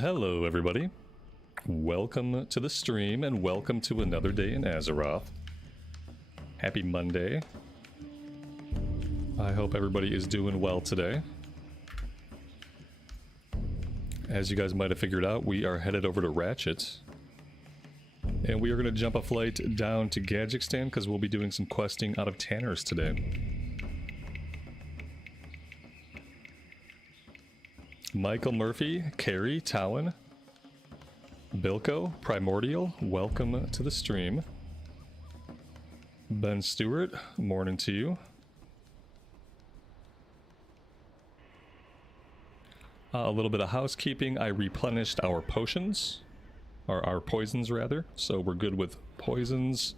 Hello everybody, welcome to the stream and welcome to another day in Azeroth. Happy Monday. I hope everybody is doing well today. As you guys might have figured out, we are headed over to Ratchet. And we are going to jump a flight down to Gadgekstan because we'll be doing some questing out of Tanners today. Michael Murphy, Carrie, Towan, Bilko, Primordial, welcome to the stream. Ben Stewart, morning to you. A little bit of housekeeping. I replenished our potions, or our poisons rather, so we're good with poisons.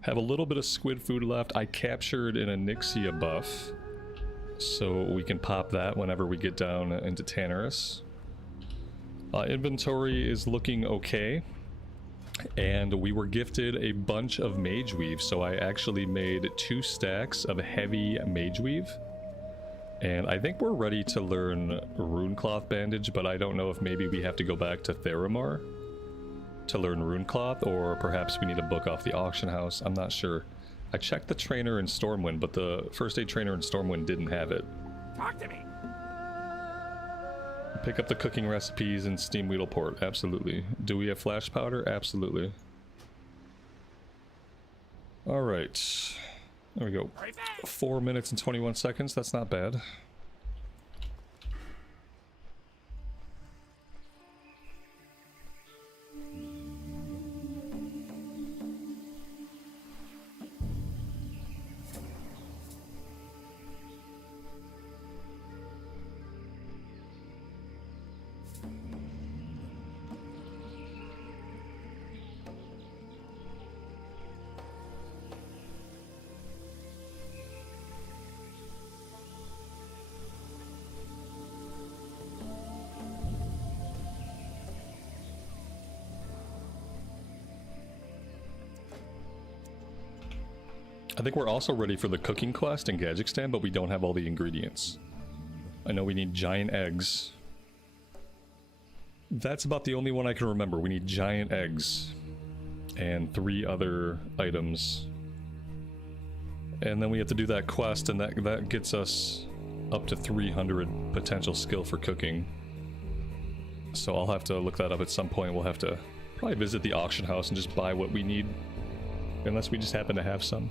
Have a little bit of squid food left. I captured an Onyxia buff, so we can pop that whenever we get down into Tannerus. Inventory is looking okay, and we were gifted a bunch of mage weave, so I actually made 2 stacks of heavy mage weave. And I think we're ready to learn Runecloth Bandage, but I don't know if maybe we have to go back to Theramore to learn Runecloth, or perhaps we need a book off the auction house. I'm not sure. I checked the trainer in Stormwind, but the first aid trainer in Stormwind didn't have it. Talk to me. Pick up the cooking recipes in Steam Weedleport. Absolutely. Do we have flash powder? Absolutely. Alright. There we go. 4 minutes and 21 seconds. That's not bad. I think we're also ready for the cooking quest in Gadgekstan, but we don't have all the ingredients. I know we need giant eggs. That's about the only one I can remember. We need giant eggs and 3 other items. And then we have to do that quest, and that gets us up to 300 potential skill for cooking. So I'll have to look that up at some point. We'll have to probably visit the auction house and just buy what we need, unless we just happen to have some.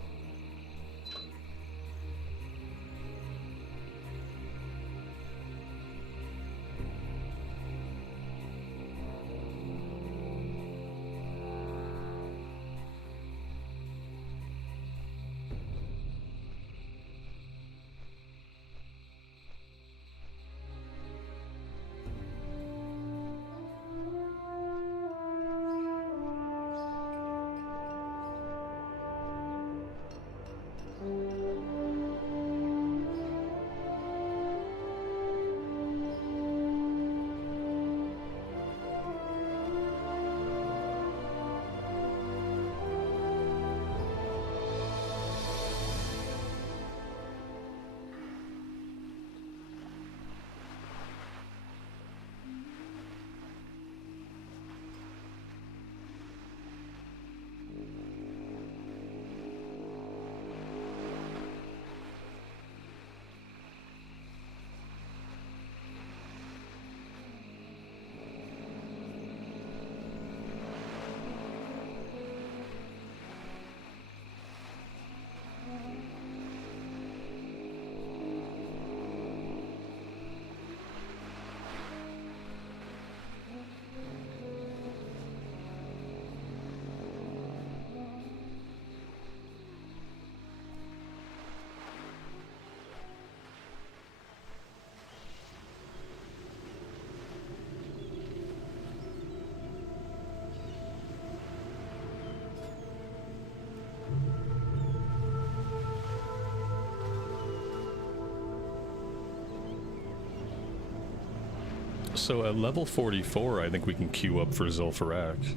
So at level 44, I think we can queue up for Zul'Farrak.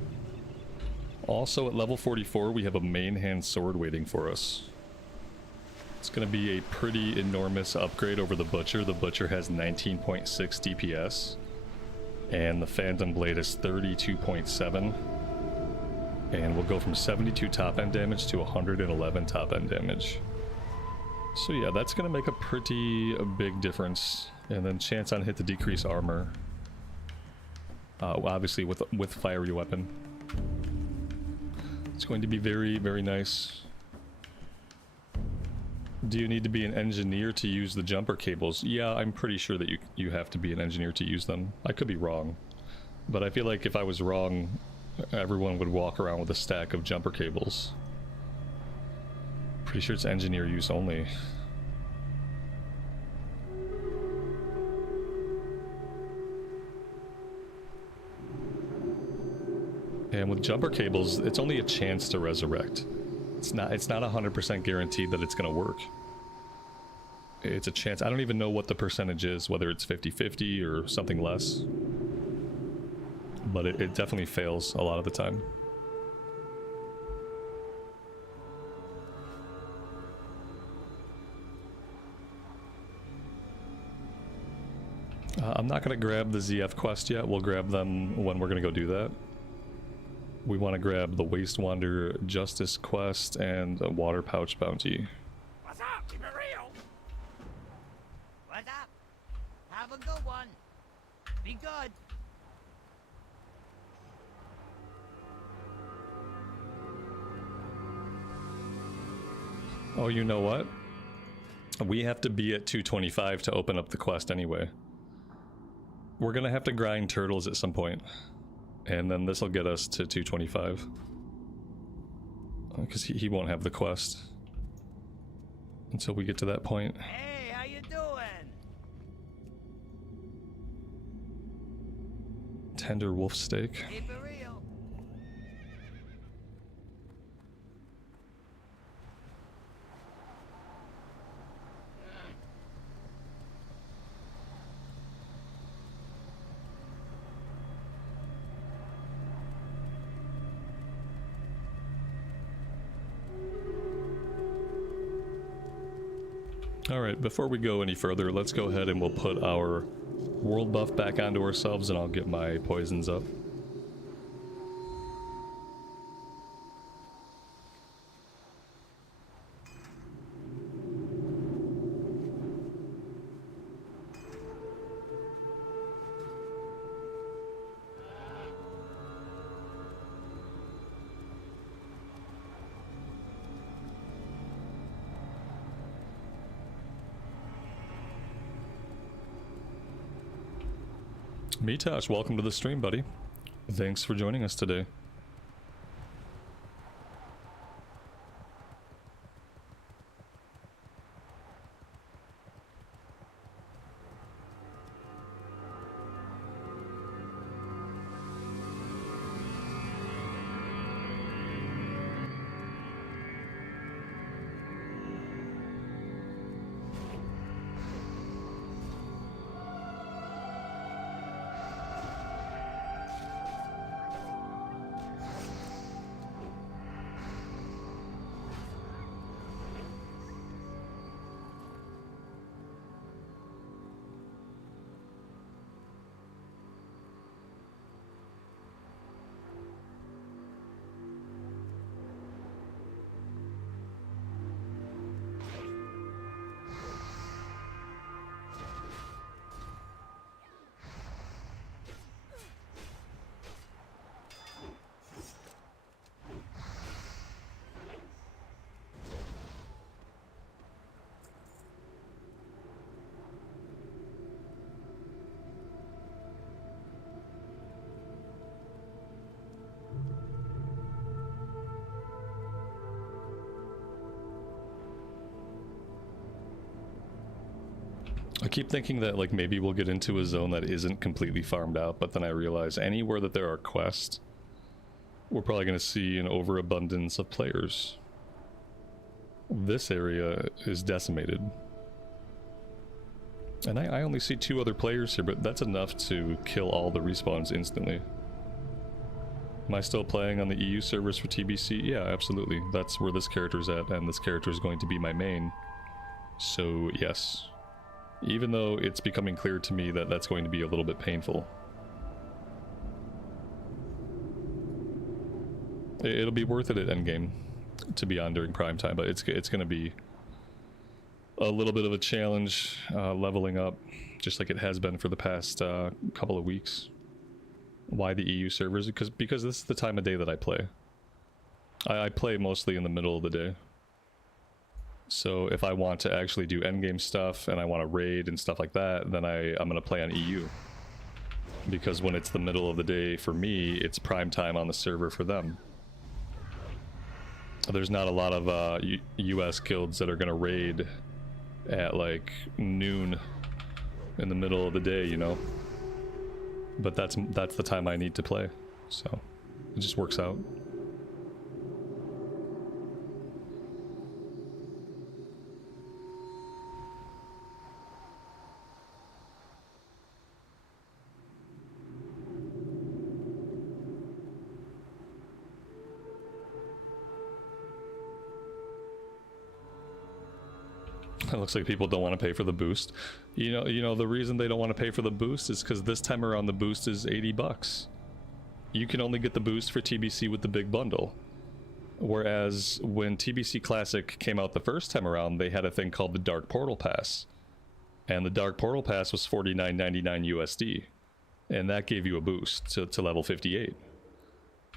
Also at level 44, we have a main hand sword waiting for us. It's going to be a pretty enormous upgrade over the Butcher. The Butcher has 19.6 DPS. And the Phantom Blade is 32.7. And we'll go from 72 top end damage to 111 top end damage. So yeah, that's gonna make a pretty big difference. And then chance on hit to decrease armor. Obviously with fiery weapon. It's going to be very, very nice. Do you need to be an engineer to use the jumper cables? Yeah, I'm pretty sure that you have to be an engineer to use them. I could be wrong. But I feel like if I was wrong, everyone would walk around with a stack of jumper cables. Pretty sure it's engineer use only. And with jumper cables, it's only a chance to resurrect. It's not 100% guaranteed that it's gonna work. It's a chance. I don't even know what the percentage is, whether it's 50-50 or something less. But it definitely fails a lot of the time. I'm not gonna grab the ZF quest yet. We'll grab them when we're gonna go do that. We want to grab the Waste Wander Justice quest and a Water Pouch bounty. What's up? Keep it real. What's up? Have a good one. Be good. Oh, you know what? We have to be at 225 to open up the quest anyway. We're gonna have to grind turtles at some point. And then this will get us to 225. Because he won't have the quest until we get to that point. Hey, how you doing? Tender wolf steak. Keep it real. Alright, before we go any further, let's go ahead and we'll put our world buff back onto ourselves and I'll get my poisons up. Mitosh, welcome to the stream, buddy. Thanks for joining us today. I keep thinking that like maybe we'll get into a zone that isn't completely farmed out, but then I realize anywhere that there are quests, we're probably going to see an overabundance of players. This area is decimated. And I only see 2 other players here, but that's enough to kill all the respawns instantly. Am I still playing on the EU servers for TBC? Yeah, absolutely. That's where this character's at, and this character is going to be my main. So, yes. Even though it's becoming clear to me that that's going to be a little bit painful. It'll be worth it at endgame to be on during prime time, but it's going to be a little bit of a challenge leveling up, just like it has been for the past couple of weeks. Why the EU servers? Because this is the time of day that I play. I play mostly in the middle of the day. So if I want to actually do endgame stuff and I want to raid and stuff like that, then I'm going to play on EU. Because when it's the middle of the day for me, it's prime time on the server for them. There's not a lot of US guilds that are going to raid at like noon in the middle of the day, you know. But that's the time I need to play, so it just works out. It looks like people don't want to pay for the boost. You know the reason they don't want to pay for the boost is because this time around the boost is 80 bucks. You can only get the boost for TBC with the big bundle. Whereas when TBC Classic came out the first time around, they had a thing called the Dark Portal Pass. And the Dark Portal Pass was $49.99 USD. And that gave you a boost to level 58.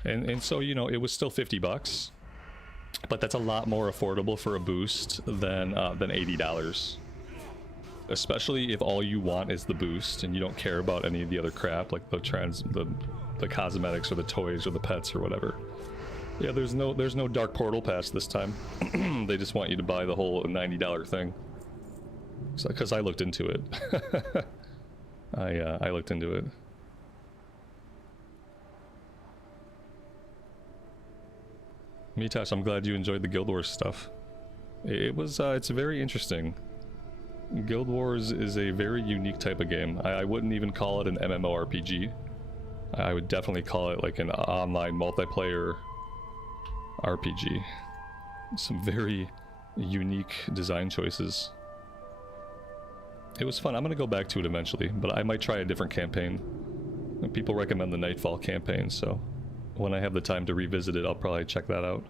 And so, you know, it was still 50 bucks. But that's a lot more affordable for a boost than $80. Especially if all you want is the boost and you don't care about any of the other crap, like the cosmetics or the toys or the pets or whatever. Yeah, there's no Dark Portal Pass this time. They just want you to buy the whole $90 thing. Because I looked into it. I looked into it. Mitash, I'm glad you enjoyed the Guild Wars stuff. It's very interesting. Guild Wars is a very unique type of game. I wouldn't even call it an MMORPG. I would definitely call it like an online multiplayer RPG. Some very unique design choices. It was fun. I'm gonna go back to it eventually, but I might try a different campaign. People recommend the Nightfall campaign, so when I have the time to revisit it, I'll probably check that out.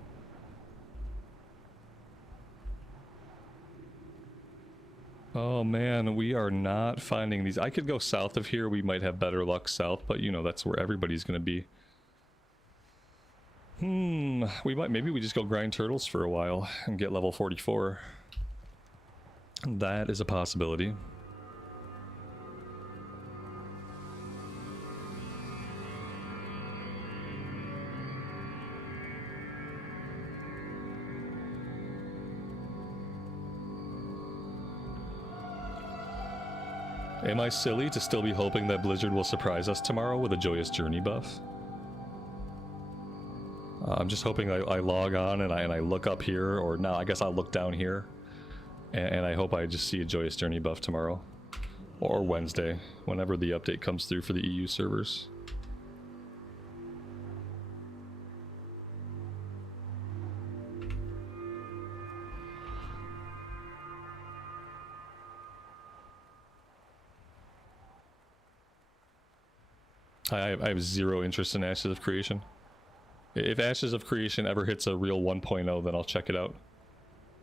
Oh man, we are not finding these. I could go south of here. We might have better luck south, but you know, that's where everybody's gonna be. Maybe we just go grind turtles for a while and get level 44. That is a possibility. Am I silly to still be hoping that Blizzard will surprise us tomorrow with a Joyous Journey buff? I'm just hoping I log on and I look up here, or no, I guess I'll look down here, and I hope I just see a Joyous Journey buff tomorrow. Or Wednesday, whenever the update comes through for the EU servers. I have zero interest in Ashes of Creation. If Ashes of Creation ever hits a real 1.0, then I'll check it out.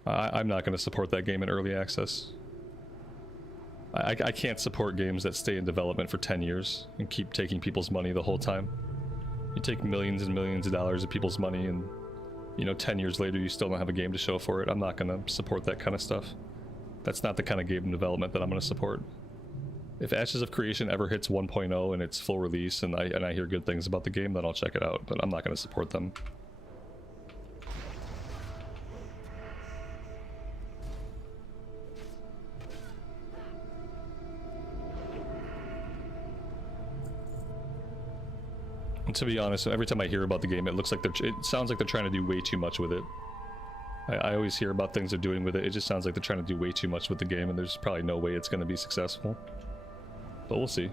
I'm not going to support that game in early access. I can't support games that stay in development for 10 years and keep taking people's money the whole time. You take millions and millions of dollars of people's money and, you know, 10 years later you still don't have a game to show for it. I'm not going to support that kind of stuff. That's not the kind of game development that I'm going to support. If Ashes of Creation ever hits 1.0 and it's full release and I hear good things about the game, then I'll check it out, but I'm not going to support them. And to be honest, every time I hear about the game, it sounds like they're trying to do way too much with it. I always hear about things they're doing with it. It just sounds like they're trying to do way too much with the game, and there's probably no way it's going to be successful. But we'll see.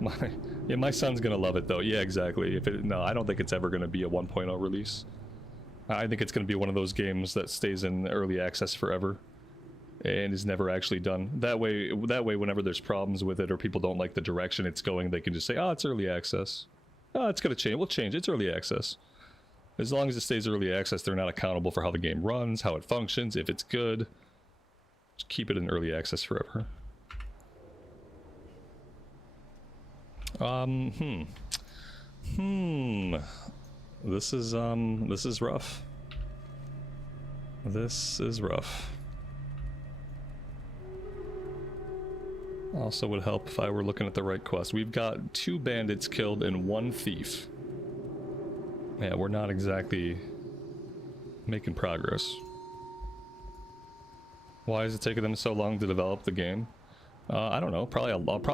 My son's gonna love it though. Yeah, exactly. No, I don't think it's ever gonna be a 1.0 release. I think it's gonna be one of those games that stays in early access forever and is never actually done. That way, whenever there's problems with it or people don't like the direction it's going, they can just say, "Oh, it's early access. Oh, it's gonna change. We'll change. It's early access." As long as it stays early access, they're not accountable for how the game runs, how it functions, if it's good. Just keep it in early access forever. This is rough. This is rough. Also would help if I were looking at the right quest. We've got 2 bandits killed and 1 thief. Yeah, we're not exactly making progress. Why is it taking them so long to develop the game? I don't know. Probably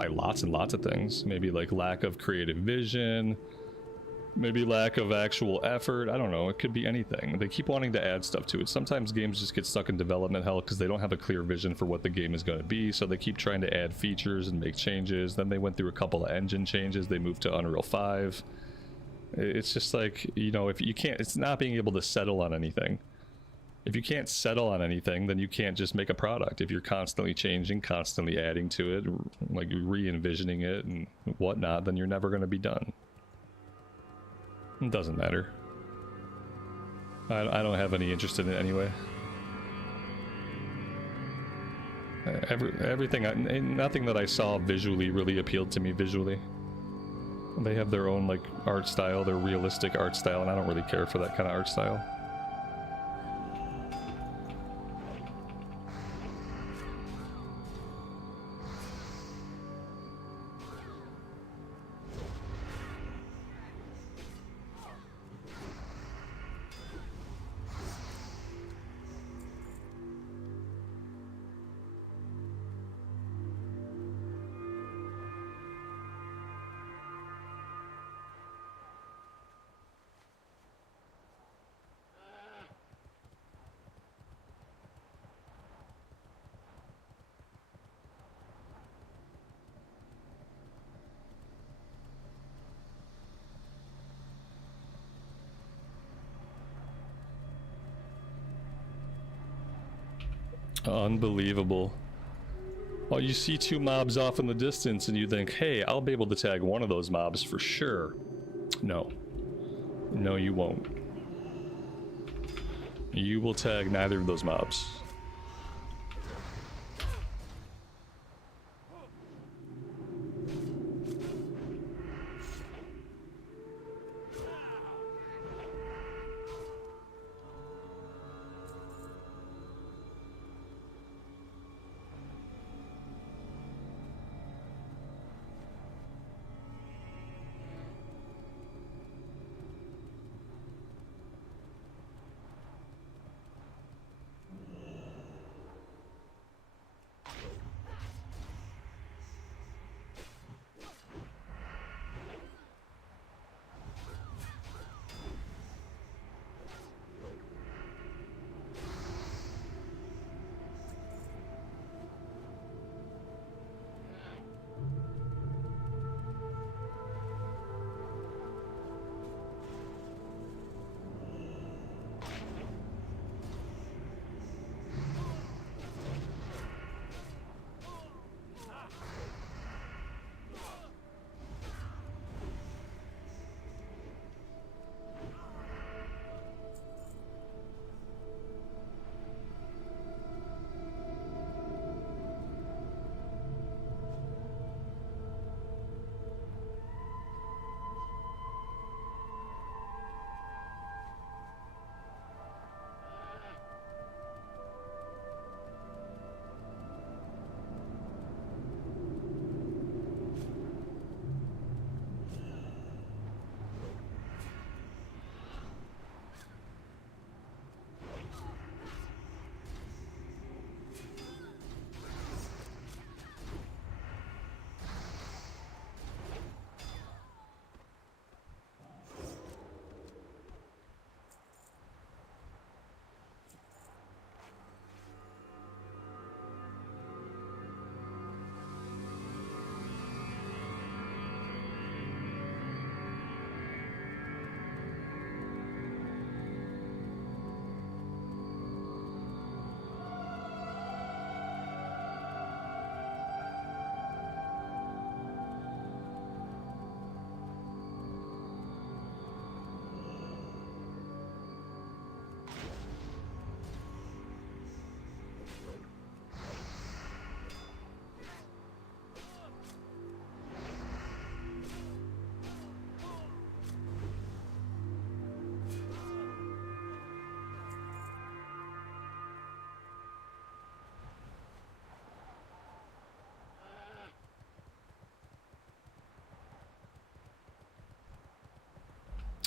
lots and lots of things. Maybe like lack of creative vision. Maybe lack of actual effort. I don't know. It could be anything. They keep wanting to add stuff to it. Sometimes games just get stuck in development hell because they don't have a clear vision for what the game is going to be. So they keep trying to add features and make changes. Then they went through a couple of engine changes. They moved to Unreal 5. It's just like, you know, if you can't, it's not being able to settle on anything. If you can't settle on anything, then you can't just make a product. If you're constantly changing, constantly adding to it, like re-envisioning it and whatnot, then you're never going to be done. It doesn't matter. I don't have any interest in it anyway. Nothing that I saw visually really appealed to me visually. They have their own like art style, their realistic art style, and I don't really care for that kind of art style. Unbelievable. Oh, you see 2 mobs off in the distance and you think, hey, I'll be able to tag one of those mobs for sure. No. No, you won't. You will tag neither of those mobs.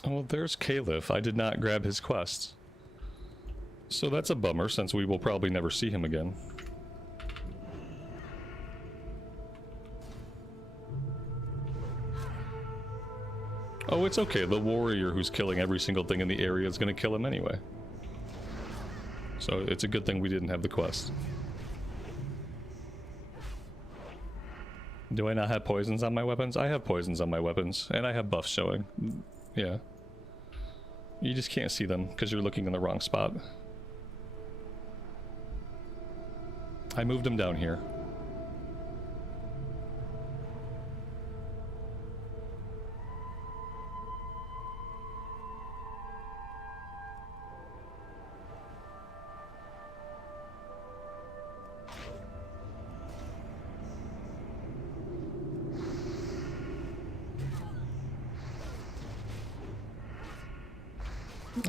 Oh, there's Caliph. I did not grab his quest. So that's a bummer, since we will probably never see him again. Oh, it's okay. The warrior who's killing every single thing in the area is going to kill him anyway. So it's a good thing we didn't have the quest. Do I not have poisons on my weapons? I have poisons on my weapons, and I have buffs showing. Yeah. You just can't see them because you're looking in the wrong spot. I moved him down here.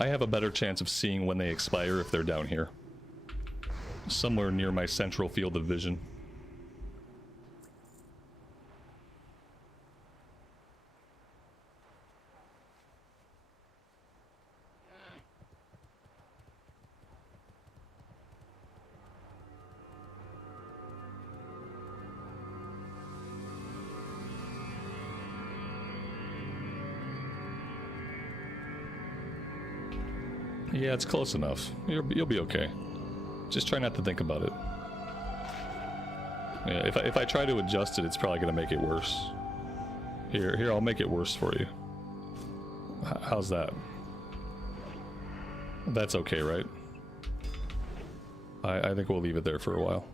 I have a better chance of seeing when they expire if they're down here. Somewhere near my central field of vision. Yeah, it's close enough. You'll be okay. Just try not to think about it. Yeah, if I try to adjust it, it's probably gonna make it worse. Here, I'll make it worse for you. How's that? That's okay, right? I think we'll leave it there for a while.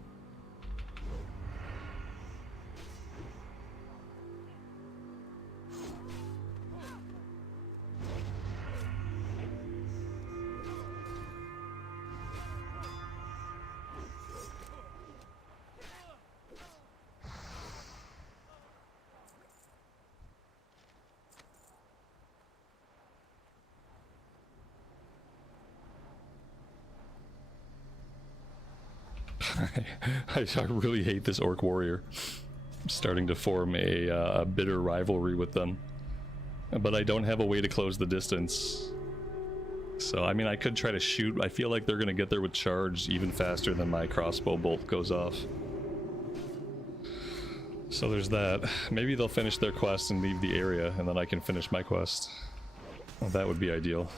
I really hate this orc warrior. I'm starting to form a bitter rivalry with them, but I don't have a way to close the distance. So I mean, I could try to shoot. I feel like they're gonna get there with charge even faster than my crossbow bolt goes off. So there's that. Maybe they'll finish their quest and leave the area, and then I can finish my quest. Well, that would be ideal.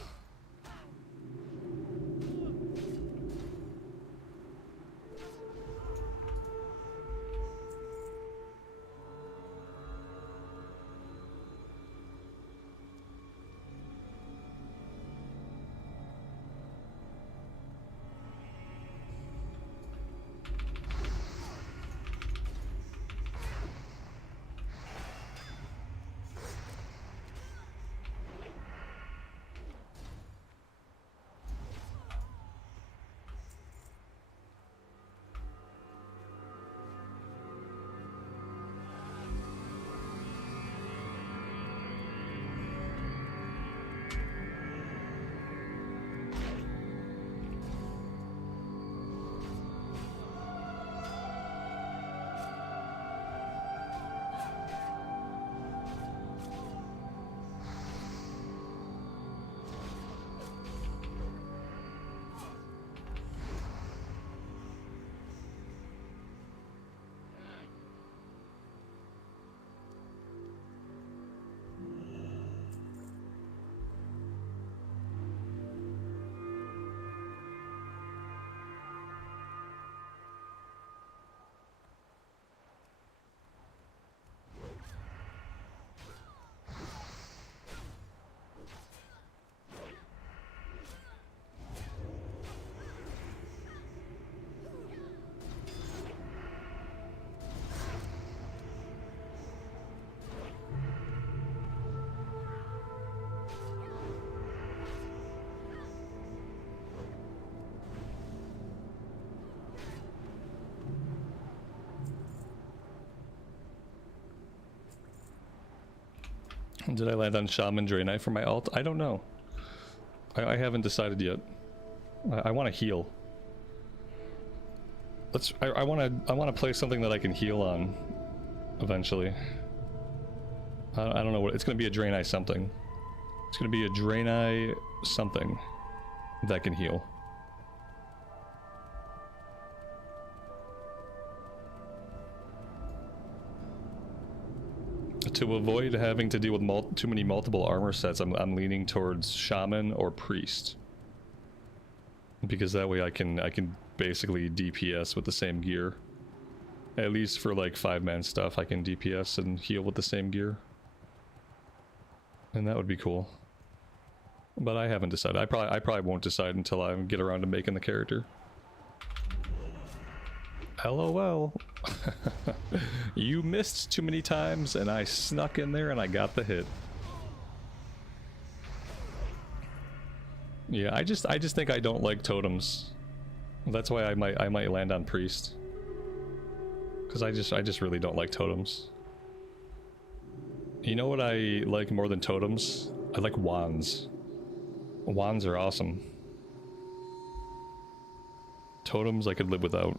Did I land on Shaman Draenei for my alt? I don't know. I haven't decided yet. I want to heal. I want to play something that I can heal on eventually. I don't know what it's going to be. A Draenei something. It's gonna be a Draenei something that can heal. To avoid having to deal with too many multiple armor sets, I'm leaning towards Shaman or Priest. Because that way I can basically DPS with the same gear. At least for like 5-man stuff, I can DPS and heal with the same gear. And that would be cool. But I haven't decided. I probably won't decide until I get around to making the character. LOL. You missed too many times and I snuck in there and I got the hit. Yeah, I just think I don't like totems. That's why I might land on Priest. Cuz I just really don't like totems. You know what I like more than totems? I like wands. Wands are awesome. Totems I could live without.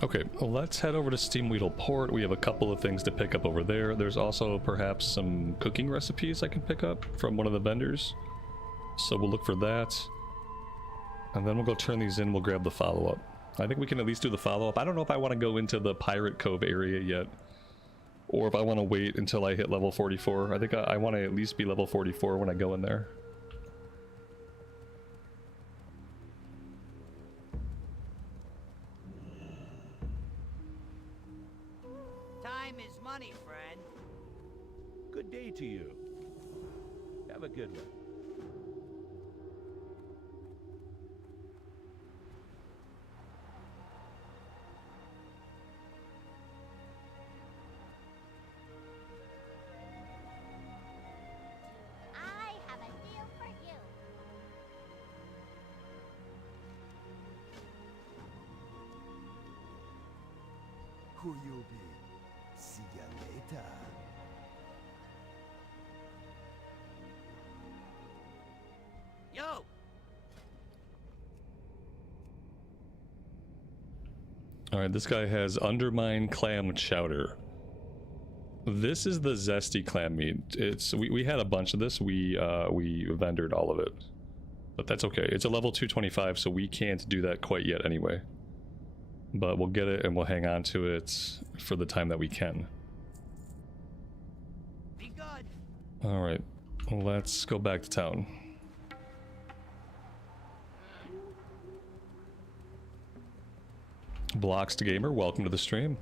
Okay, well, let's head over to Steamweedle Port. We have a couple of things to pick up over there. There's also perhaps some cooking recipes I can pick up from one of the vendors. So we'll look for that. And then we'll go turn these in, we'll grab the follow-up. I think we can at least do the follow-up. I don't know if I want to go into the Pirate Cove area yet. Or if I want to wait until I hit level 44. I think I want to at least be level 44 when I go in there. Good day to you. Have a good one. I have a deal for you. Who you be? See ya later. Yo! Alright, this guy has Undermine Clam Chowder. This is the zesty clam meat. We had a bunch of this. We vendored all of it. But that's okay. It's a level 225, so we can't do that quite yet anyway. But we'll get it and we'll hang on to it for the time that we can. Be good. Alright, let's go back to town. Blocks to Gamer, welcome to the stream.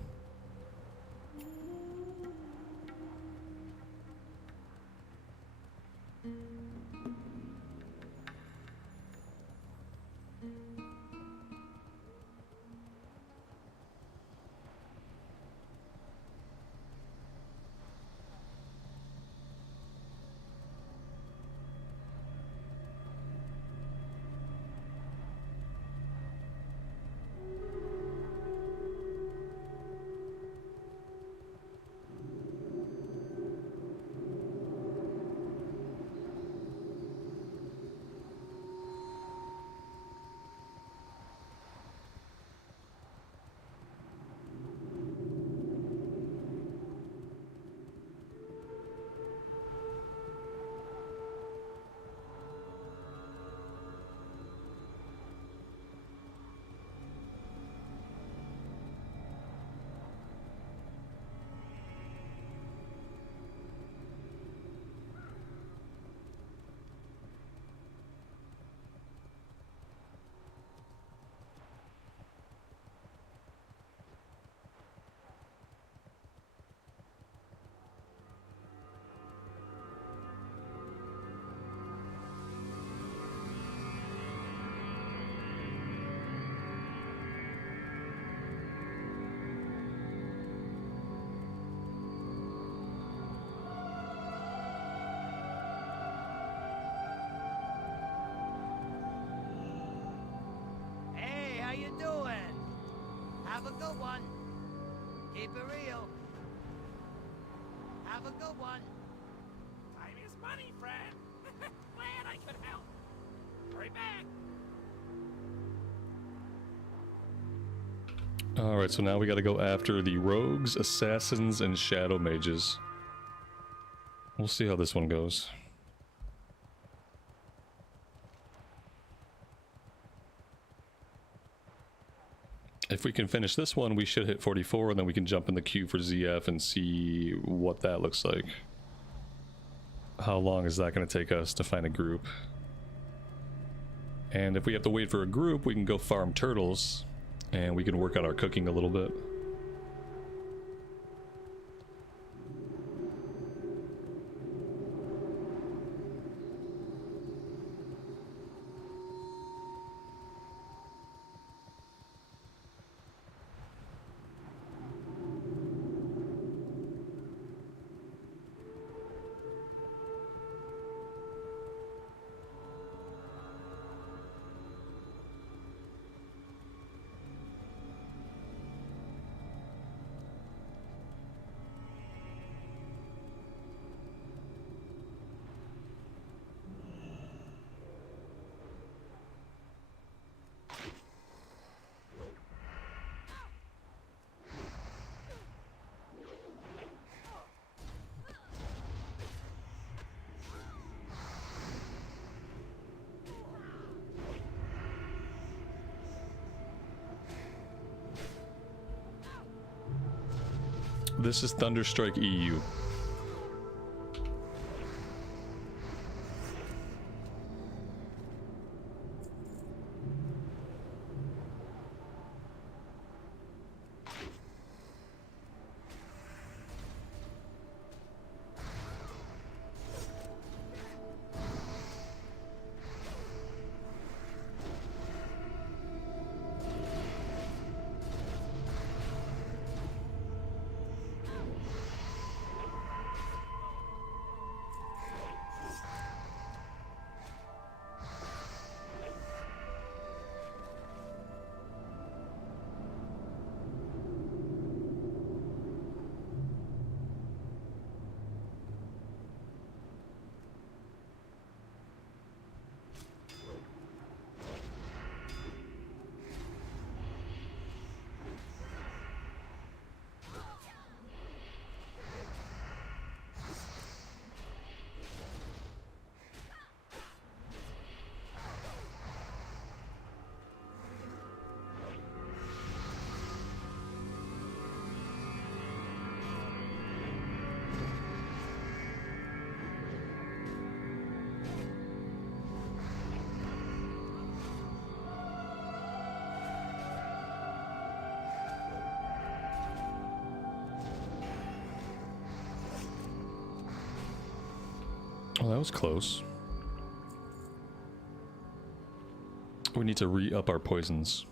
Hey, how you doing? Have a good one. Keep it real. Have a good one. Time is money, friend. Glad I could help. Hurry back. Alright, so now we gotta go after the rogues, assassins, and shadow mages. We'll see how this one goes. If we can finish this one, we should hit 44, and then we can jump in the queue for ZF and see what that looks like. How long is that going to take us to find a group? And if we have to wait for a group, we can go farm turtles, and we can work on our cooking a little bit. This is Thunderstrike EU. Well, that was close. We need to re-up our poisons.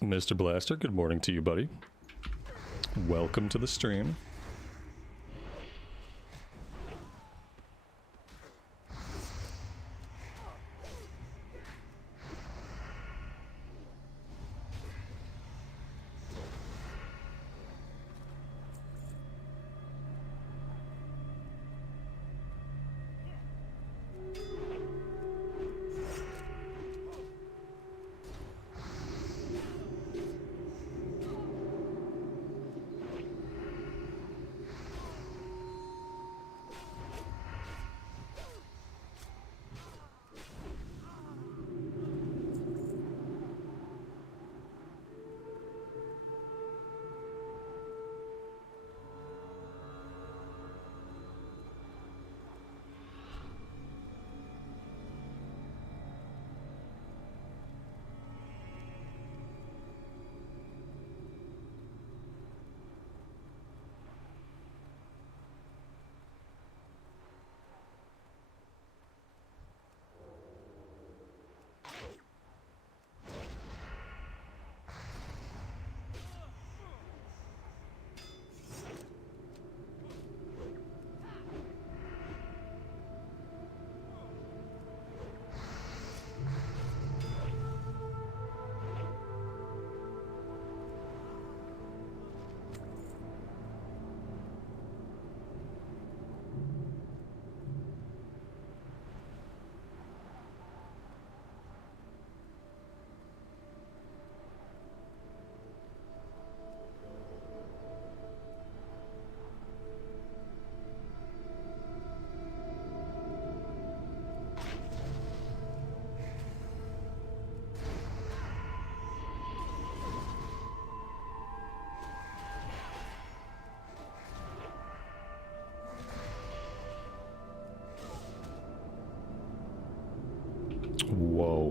Mr. Blaster, good morning to you, buddy. Welcome to the stream. Whoa.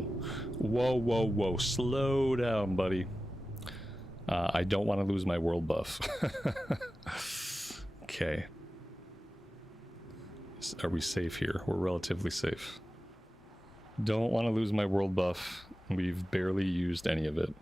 Whoa, whoa, whoa. Slow down, buddy. I don't want to lose my world buff. Okay. Are we safe here? We're relatively safe. Don't want to lose my world buff. We've barely used any of it.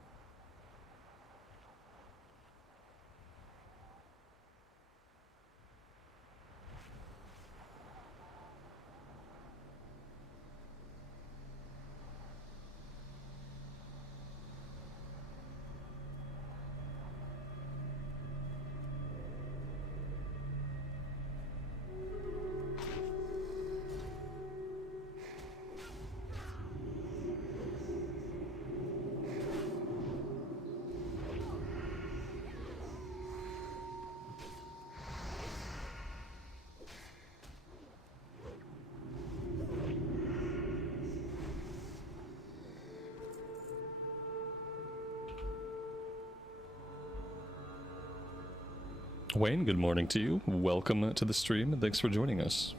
Wayne, good morning to you. Welcome to the stream, and thanks for joining us.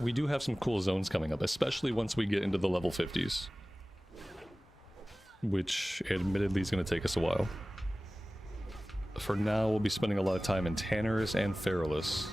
We do have some cool zones coming up, especially once we get into the level 50s. Which, admittedly, is going to take us a while. For now, we'll be spending a lot of time in Tanner's and Feralus.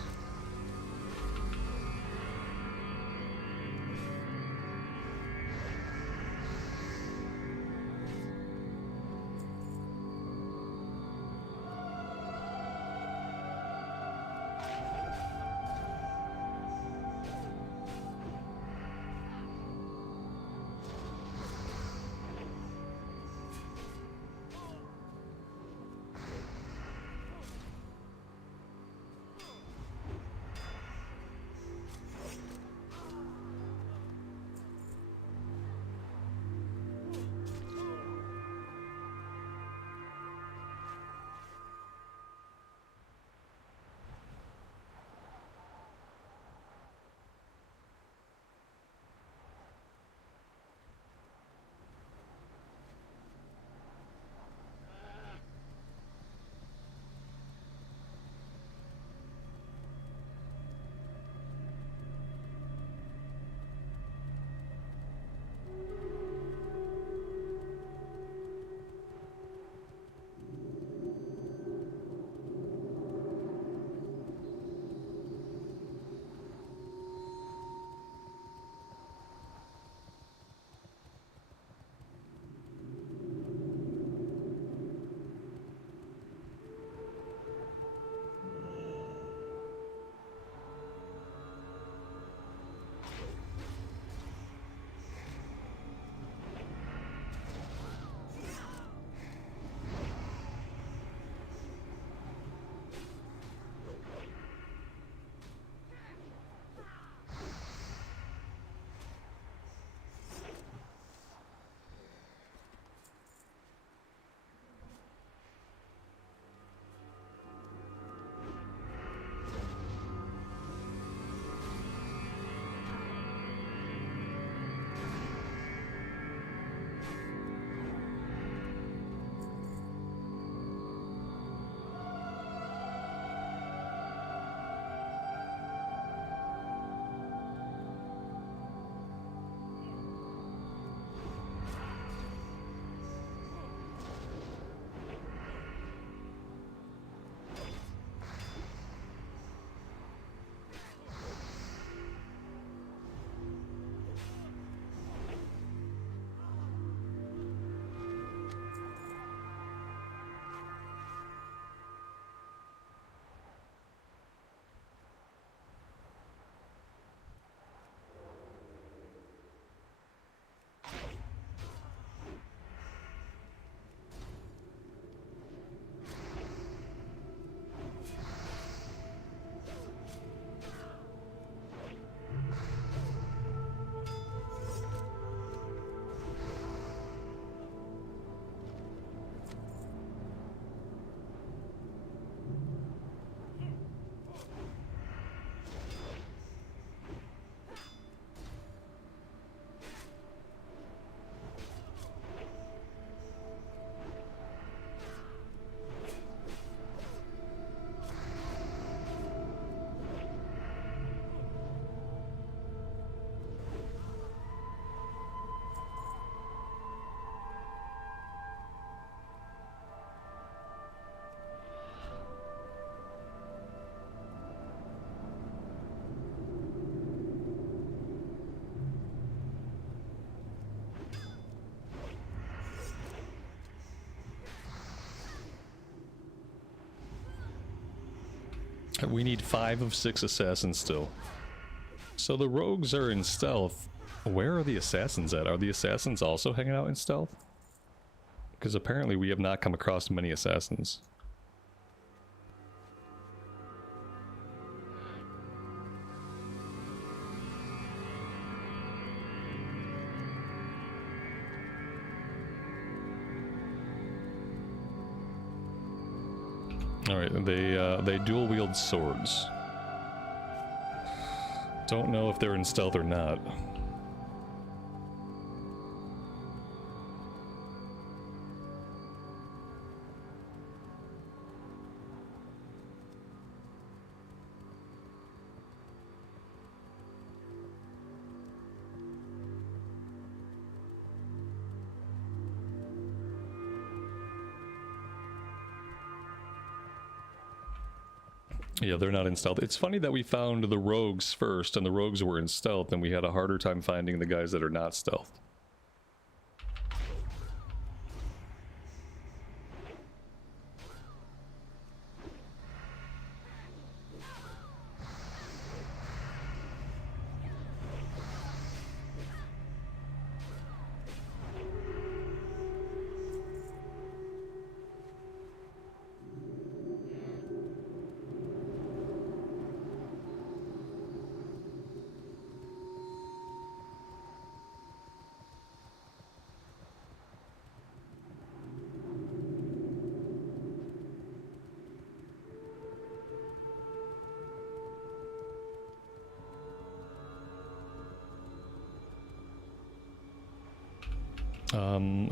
We need 5 of 6 assassins still. So the rogues are in stealth. Where are the assassins at? Are the assassins also hanging out in stealth? Because apparently we have not come across many assassins. Alright, they dual wield swords. Don't know if they're in stealth or not. Yeah, they're not in stealth. It's funny that we found the rogues first, and the rogues were in stealth, and we had a harder time finding the guys that are not stealth.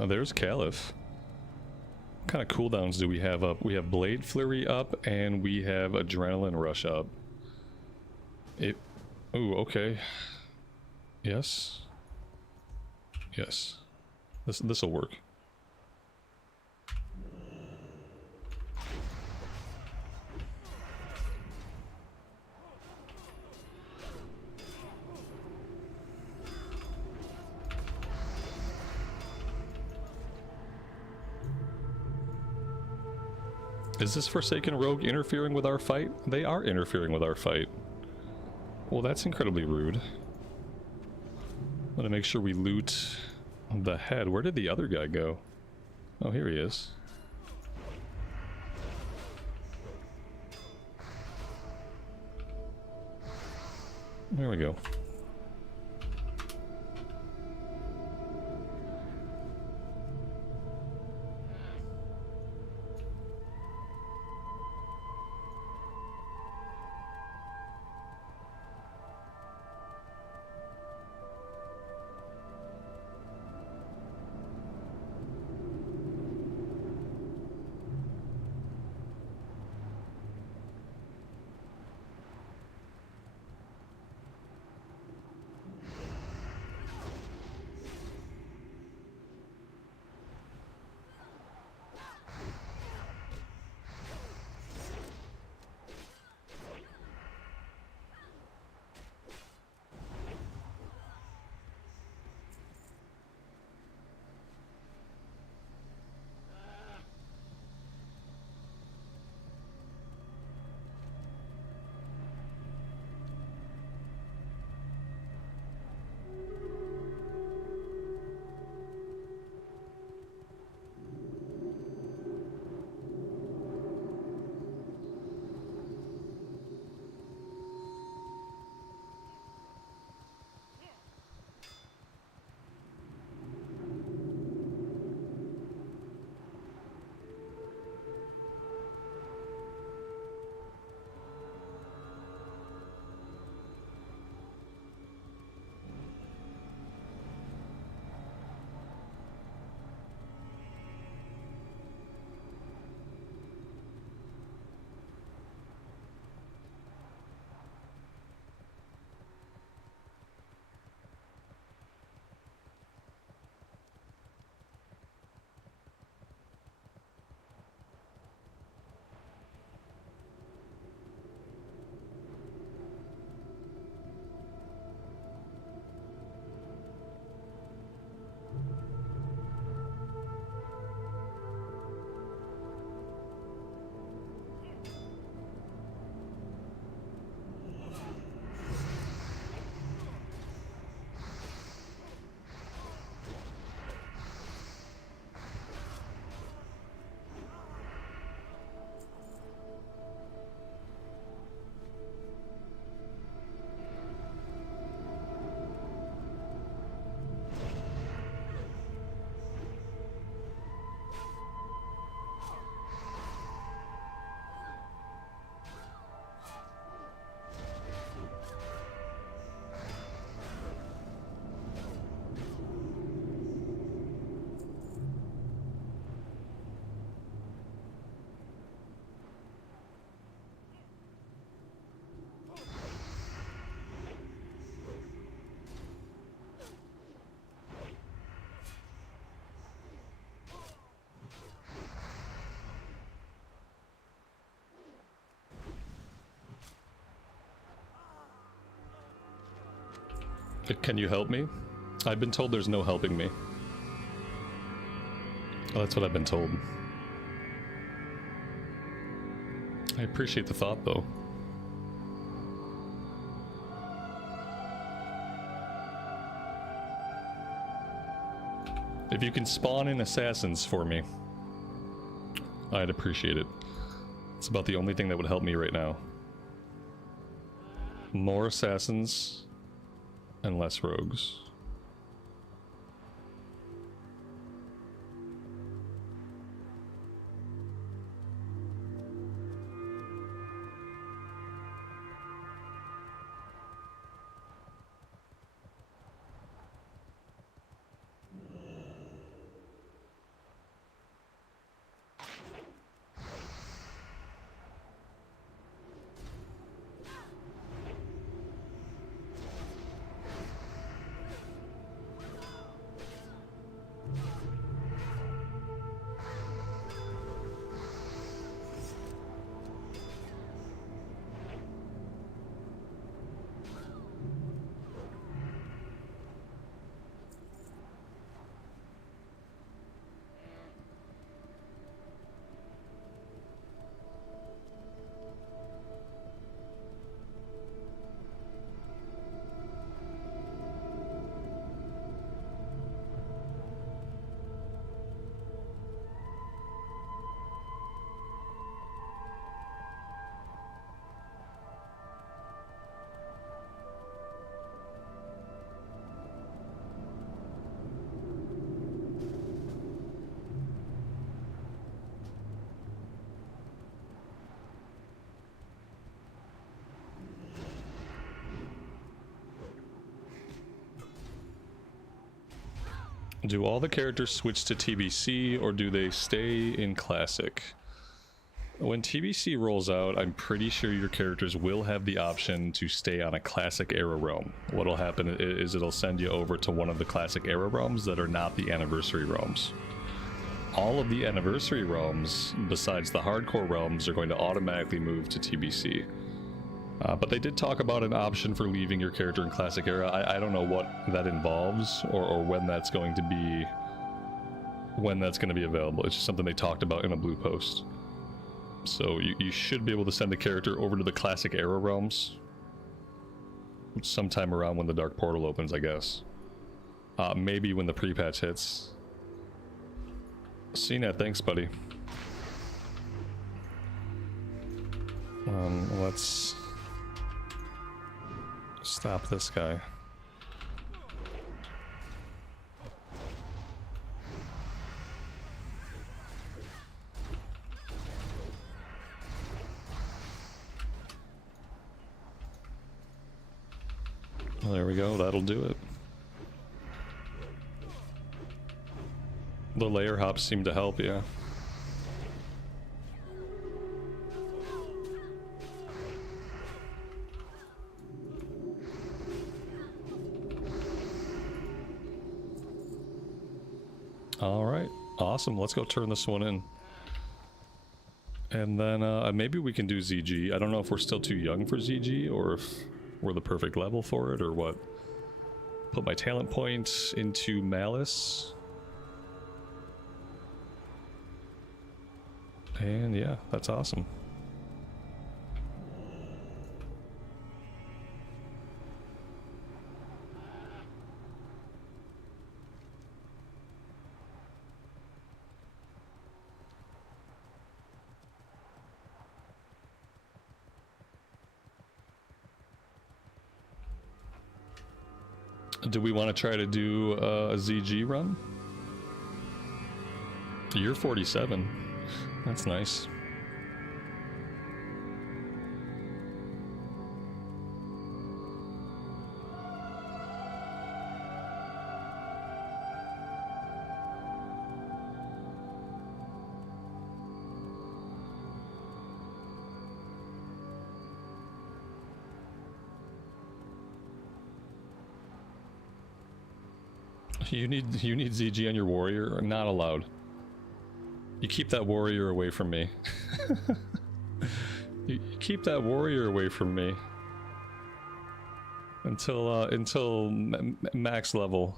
There's Caliph. What kind of cooldowns do we have up? We have Blade Flurry up, and we have Adrenaline Rush up. Ooh, okay. Yes. Yes. This'll work. Is this Forsaken Rogue interfering with our fight? They are interfering with our fight. Well, that's incredibly rude. I'm gonna make sure we loot the head. Where did the other guy go? Oh, here he is. There we go. Can you help me? I've been told there's no helping me. Well, that's what I've been told. I appreciate the thought, though. If you can spawn in assassins for me, I'd appreciate it. It's about the only thing that would help me right now. More assassins and less rogues. Do all the characters switch to TBC, or do they stay in Classic? When TBC rolls out, I'm pretty sure your characters will have the option to stay on a Classic era realm. What'll happen is it'll send you over to one of the Classic era realms that are not the Anniversary realms. All of the Anniversary realms, besides the Hardcore realms, are going to automatically move to TBC. But they did talk about an option for leaving your character in Classic Era. I don't know what that involves, or when that's going to be available. It's just something they talked about in a blue post. So you should be able to send the character over to the Classic Era realms sometime around when the Dark Portal opens, I guess. Maybe when the pre-patch hits. CNET, thanks, buddy. Let's stop this guy. Well, there we go, that'll do it. The layer hops seem to help, yeah. Alright, awesome. Let's go turn this one in. And then maybe we can do ZG. I don't know if we're still too young for ZG, or if we're the perfect level for it, or what. Put my talent point into Malice. And yeah, that's awesome. Do we want to try to do a ZG run? You're 47. That's nice. You need ZG on your warrior? Not allowed. You keep that warrior away from me. You keep that warrior away from me. until max level.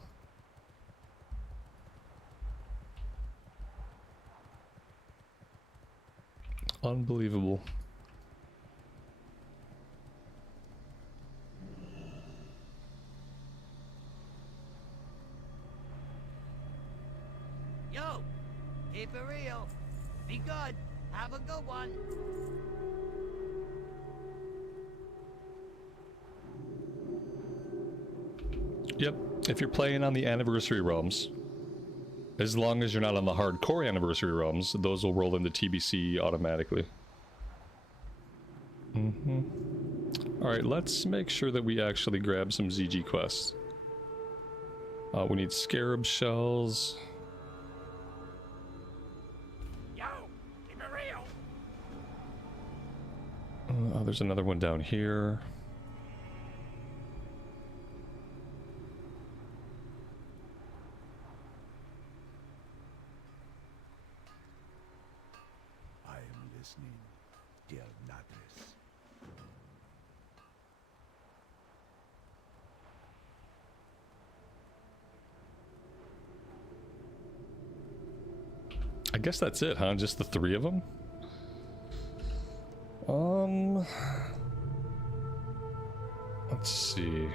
Unbelievable. Yo, keep it real. Be good. Have a good one. Yep, if you're playing on the anniversary realms, as long as you're not on the hardcore anniversary realms, those will roll into TBC automatically. Alright, let's make sure that we actually grab some ZG quests. We need scarab shells. Yo, keep it real. Oh, there's another one down here. I am listening, dear Nathris. I guess that's it, huh? Just the 3 of them? Let's see.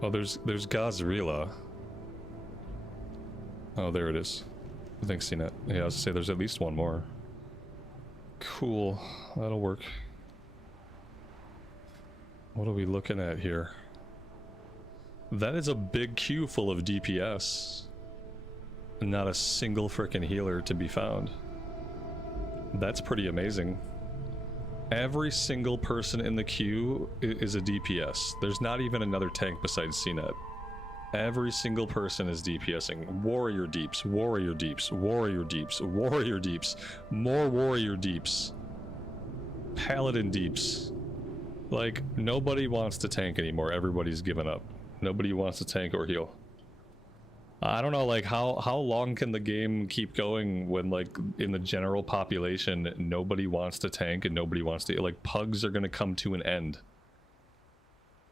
Oh, there's Gazrila. Oh, there it is. I think seen it. Yeah, I was gonna say there's at least one more. Cool. That'll work. What are we looking at here? That is a big queue full of DPS. Not a single frickin' healer to be found. That's pretty amazing. Every single person in the queue is a DPS. There's not even another tank besides CNET. Every single person is DPSing. Warrior deeps, warrior deeps, warrior deeps, warrior deeps, more warrior deeps, paladin deeps. Like, nobody wants to tank anymore. Everybody's given up. Nobody wants to tank or heal. I don't know, like, how long can the game keep going when, like, in the general population, nobody wants to tank and nobody wants to... Like, pugs are gonna come to an end.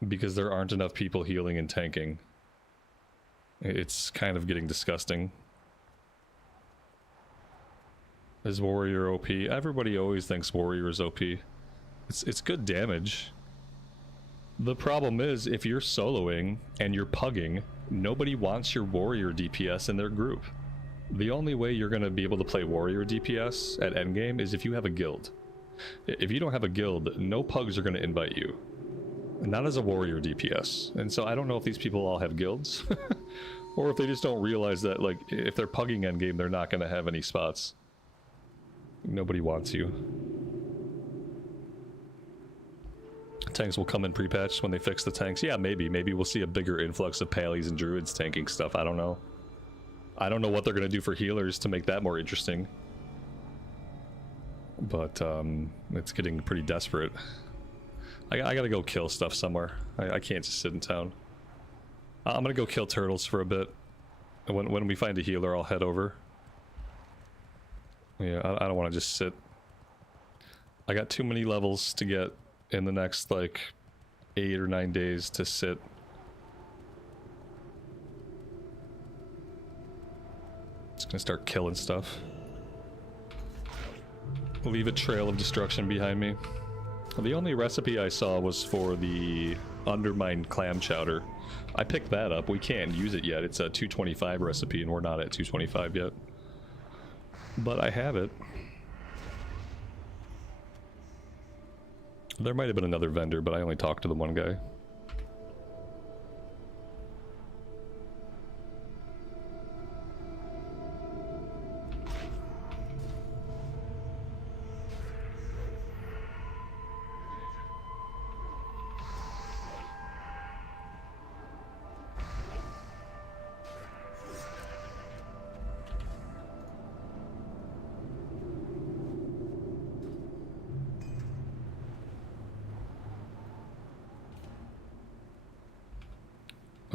Because there aren't enough people healing and tanking. It's kind of getting disgusting. Is warrior OP? Everybody always thinks warrior is OP. It's good damage. The problem is, if you're soloing and you're pugging, nobody wants your warrior DPS in their group. The only way you're going to be able to play warrior DPS at endgame is if you have a guild. If you don't have a guild, no pugs are going to invite you. Not as a warrior DPS. And so I don't know if these people all have guilds. Or if they just don't realize that, like, if they're pugging endgame, they're not going to have any spots. Nobody wants you. Tanks will come in pre-patched when they fix the tanks. Yeah, maybe. Maybe we'll see a bigger influx of palies and druids tanking stuff. I don't know. I don't know what they're going to do for healers to make that more interesting. But, it's getting pretty desperate. I gotta go kill stuff somewhere. I can't just sit in town. I'm gonna go kill turtles for a bit. And when we find a healer, I'll head over. Yeah, I don't want to just sit. I got too many levels to get in the next, like, 8 or 9 days to sit. Just gonna start killing stuff. Leave a trail of destruction behind me. The only recipe I saw was for the undermined clam chowder. I picked that up. We can't use it yet. It's a 225 recipe and we're not at 225 yet. But I have it. There might have been another vendor, but I only talked to the one guy.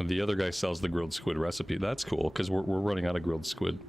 The other guy sells the grilled squid recipe. That's cool, because we're running out of grilled squid.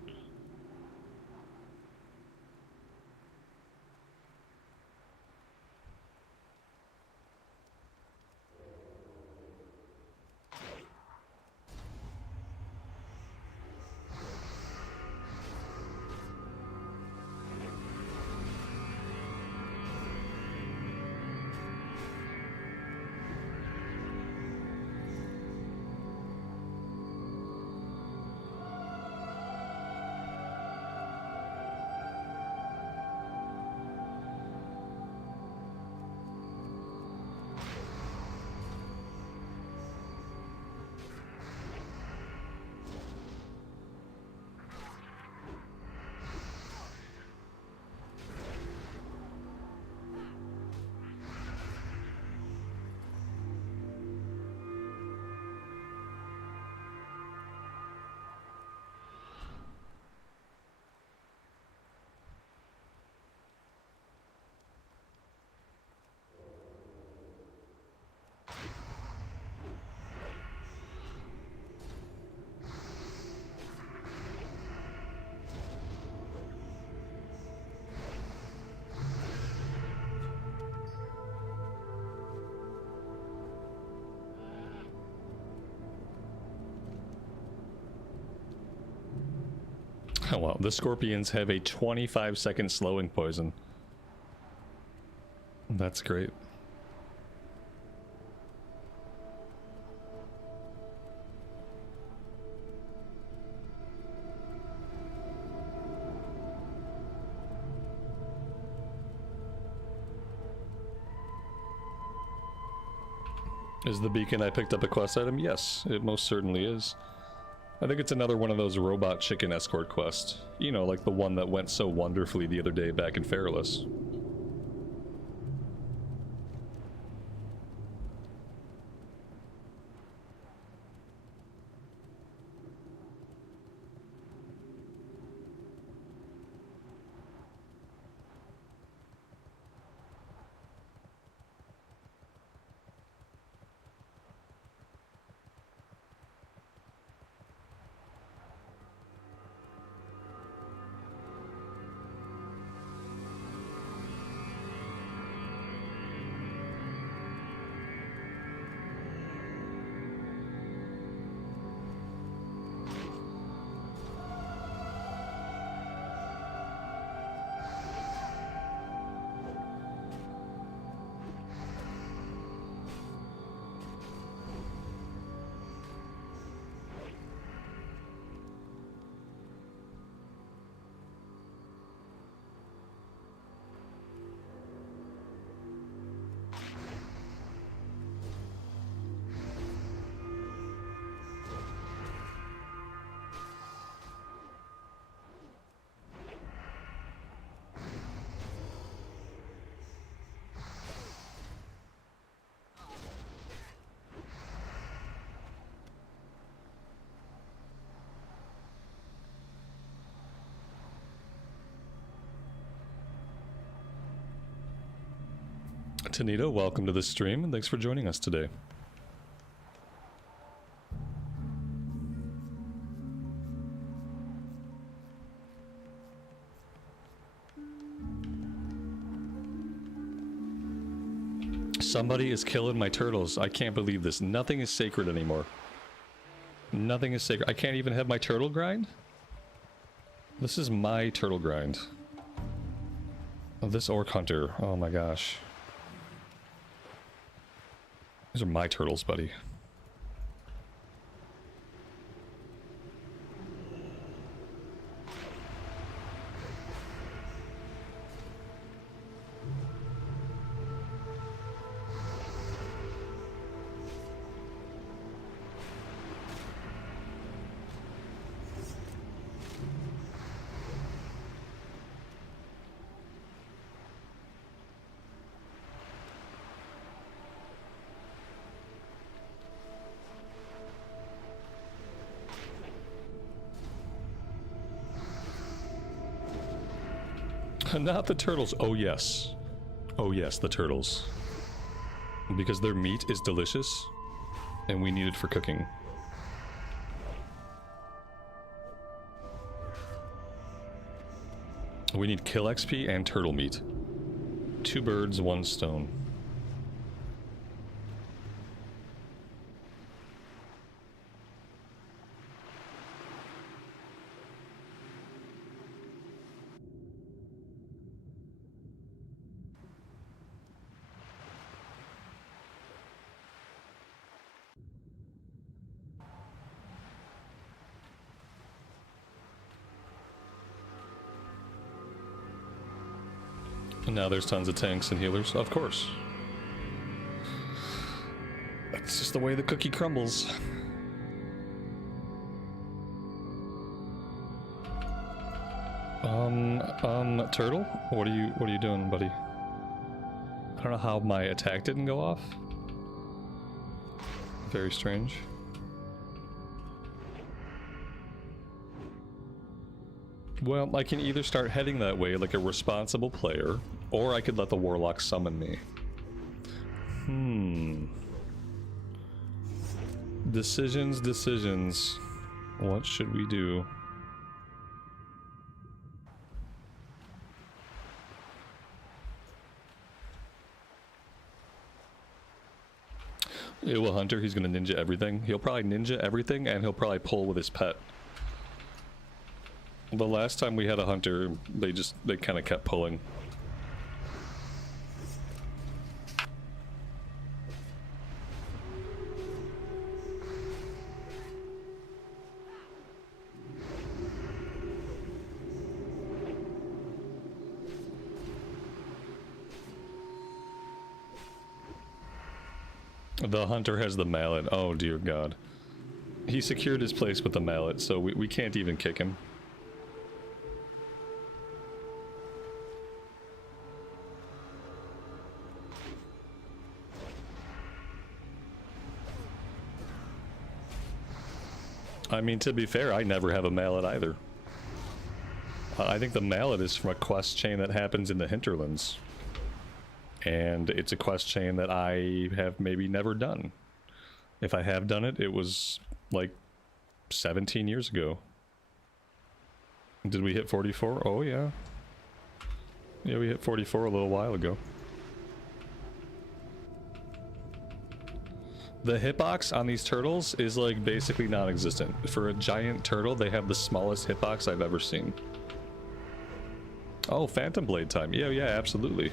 Oh well, the scorpions have a 25-second slowing poison. That's great. Is the beacon I picked up a quest item? Yes, it most certainly is. I think it's another one of those robot chicken escort quests. You know, like the one that went so wonderfully the other day back in Fairless. Tanita, welcome to the stream, and thanks for joining us today. Somebody is killing my turtles. I can't believe this. Nothing is sacred anymore. Nothing is sacred. I can't even have my turtle grind? This is my turtle grind. Oh, this orc hunter. Oh my gosh. These are my turtles, buddy. Not the turtles. Oh yes. Oh yes, the turtles. Because their meat is delicious and we need it for cooking. We need kill XP and turtle meat. 2 birds, 1 stone. Now there's tons of tanks and healers, of course. That's just the way the cookie crumbles. Turtle? What are you doing, buddy? I don't know how my attack didn't go off. Very strange. Well, I can either start heading that way like a responsible player, or I could let the warlock summon me. Decisions. What should we do? Ew, Hunter, he's gonna ninja everything. He'll probably ninja everything, and he'll probably pull with his pet. The last time we had a hunter, they kind of kept pulling. The hunter has the mallet. Oh dear god. He secured his place with the mallet, so we can't even kick him. I mean, to be fair, I never have a mallet either. I think the mallet is from a quest chain that happens in the hinterlands. And it's a quest chain that I have maybe never done. If I have done it, it was like 17 years ago. Did we hit 44? Oh yeah. Yeah, we hit 44 a little while ago. The hitbox on these turtles is like basically non-existent. For a giant turtle, they have the smallest hitbox I've ever seen. Oh, Phantom Blade time. Yeah, absolutely.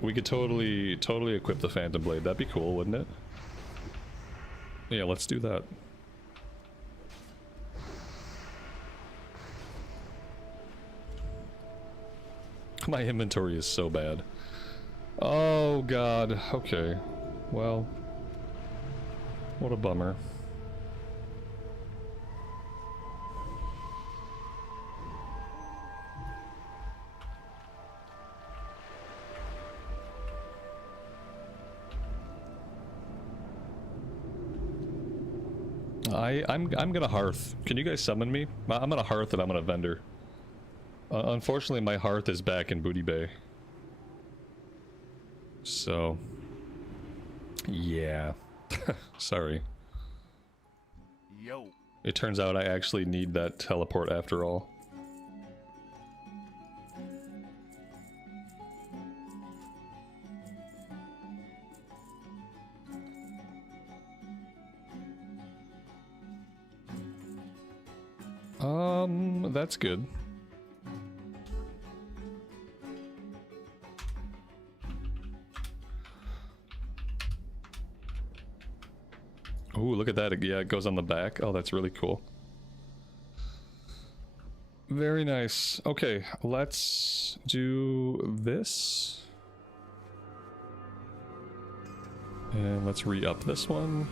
We could totally equip the Phantom Blade. That'd be cool, wouldn't it? Yeah, let's do that. My inventory is so bad. Oh god, okay. Well, what a bummer. I'm gonna hearth. Can you guys summon me? I'm gonna hearth and I'm gonna vendor. Unfortunately, my hearth is back in Booty Bay. So, yeah. Sorry. Yo. It turns out I actually need that teleport after all. That's good. Ooh, look at that. Yeah, it goes on the back. Oh, that's really cool. Very nice. Okay, let's do this. And let's re-up this one.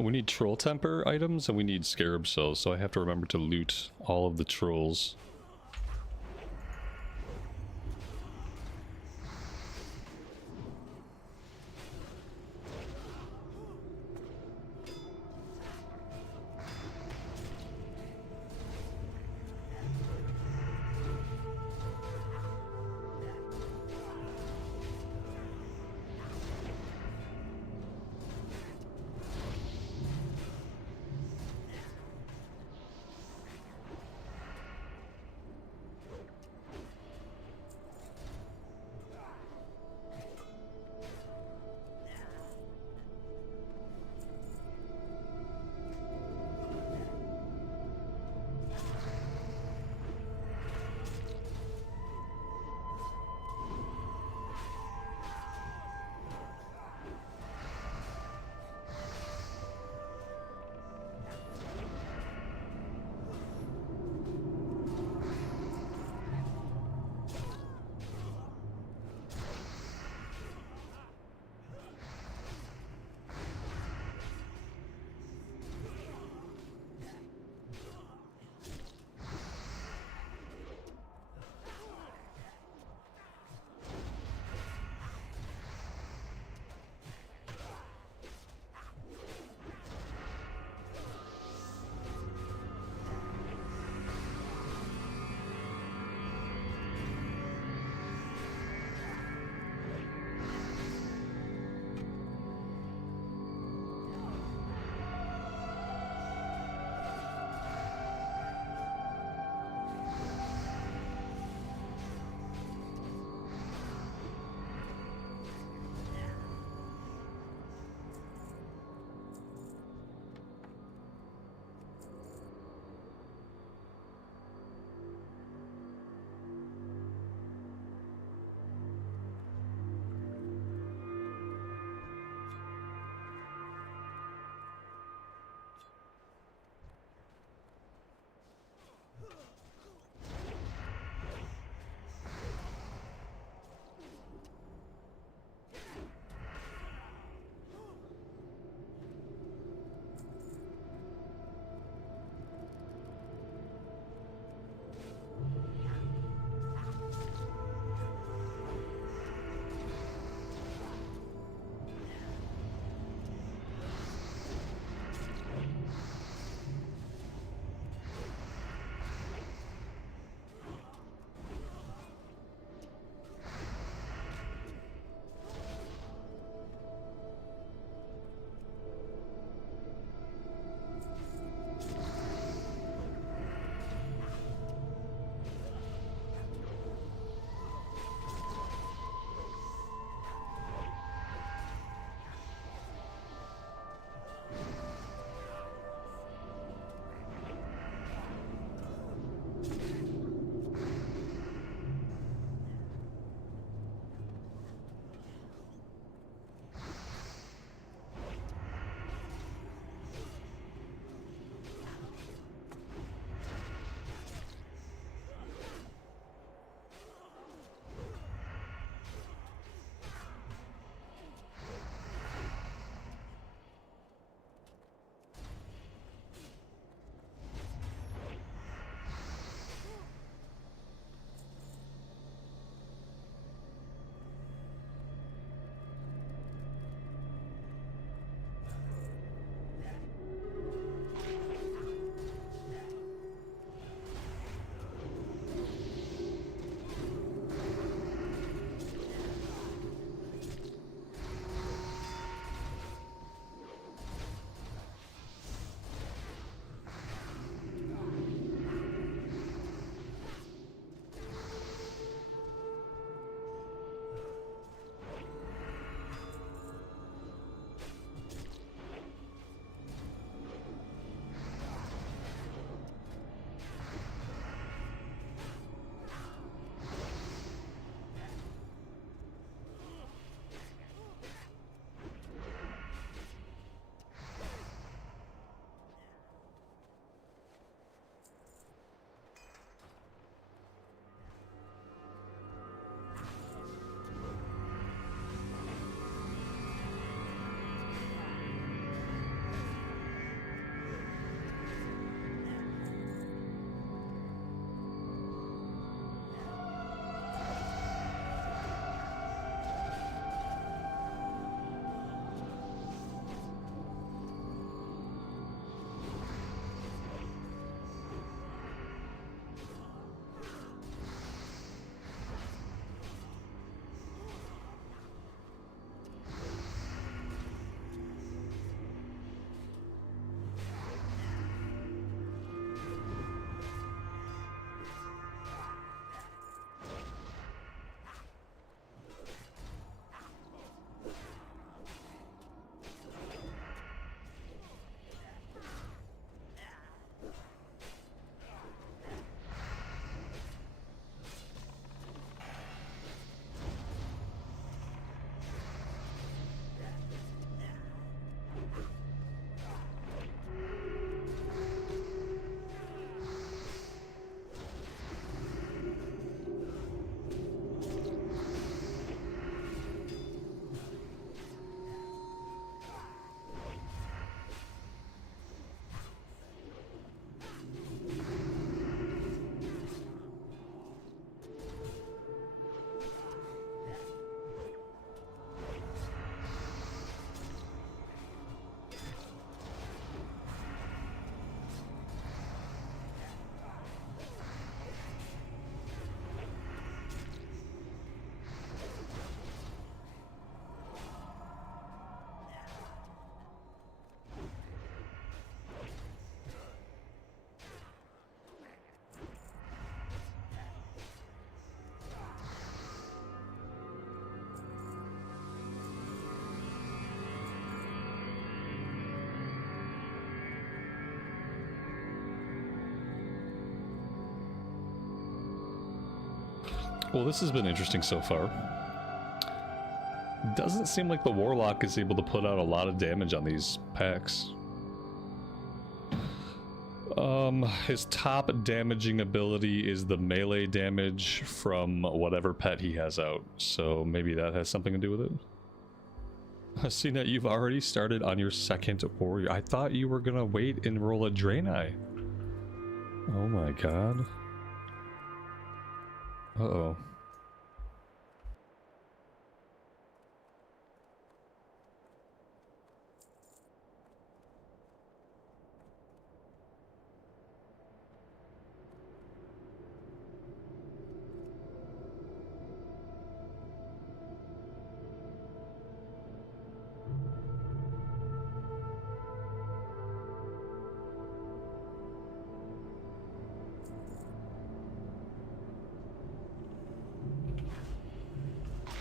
We need troll temper items and we need scarab cells, so I have to remember to loot all of the trolls. Well, this has been interesting so far. Doesn't seem like the Warlock is able to put out a lot of damage on these packs. His top damaging ability is the melee damage from whatever pet he has out, so maybe that has something to do with it. I see that you've already started on your second warrior. I thought you were gonna wait and roll a Draenei. Oh my god. Uh-oh.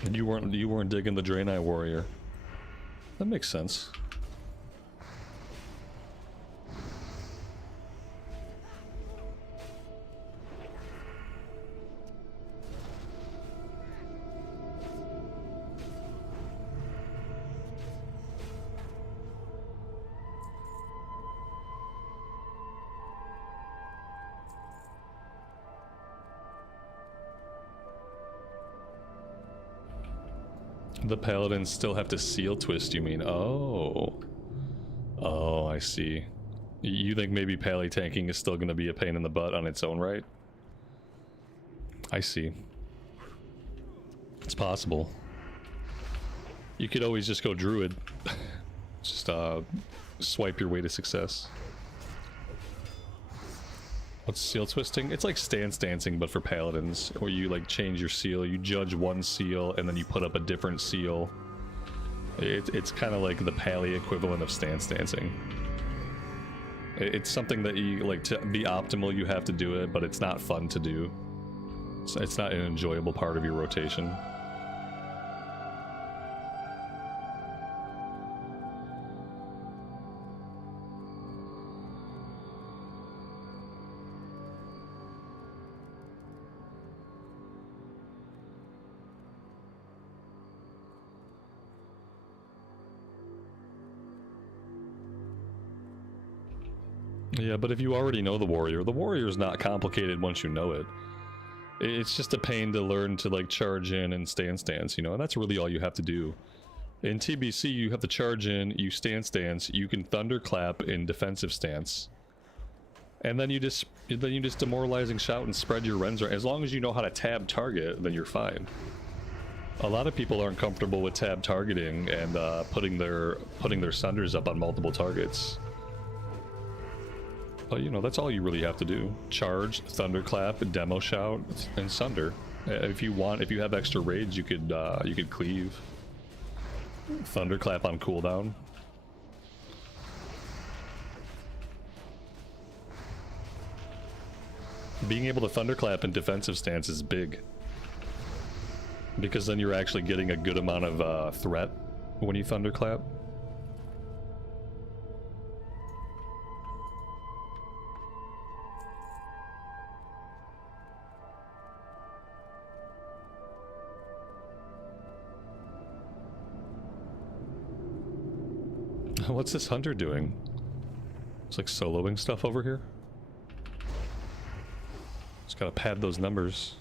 And you weren't digging the Draenei warrior. That makes sense. The paladins still have to seal twist, you mean? Oh. Oh, I see. You think maybe pally tanking is still going to be a pain in the butt on its own right? I see. It's possible. You could always just go druid. Just swipe your way to success. What's seal twisting? It's like stance dancing, but for paladins, where you like change your seal, you judge one seal, and then you put up a different seal. It's kind of like the pally equivalent of stance dancing. It's something that you like to be optimal. You have to do it, but it's not fun to do. It's not an enjoyable part of your rotation. Yeah, but if you already know the warrior's not complicated once you know it. It's just a pain to learn to like charge in and stance dance, you know, and that's really all you have to do. In TBC, you have to charge in, you stance dance, you can thunderclap in defensive stance, and then you just demoralizing shout and spread your rends. As long as you know how to tab target, then you're fine. A lot of people aren't comfortable with tab targeting and putting their sunders up on multiple targets. But you know, that's all you really have to do. Charge, thunderclap, demo shout, and sunder. If you have extra rage, you could cleave. Thunderclap on cooldown. Being able to thunderclap in defensive stance is big, because then you're actually getting a good amount of threat when you thunderclap. What's this hunter doing? It's like soloing stuff over here. Just gotta pad those numbers.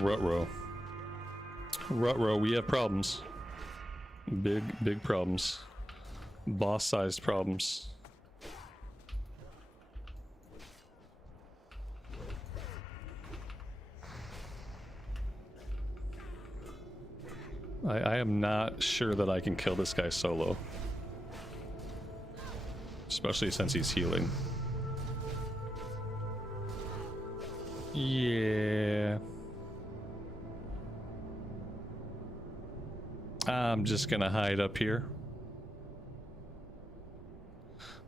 Ruh-roh. Ruh-roh, we have problems. Big problems. Boss-sized problems. I am not sure that I can kill this guy solo. Especially since he's healing. Yeah. I'm just gonna hide up here.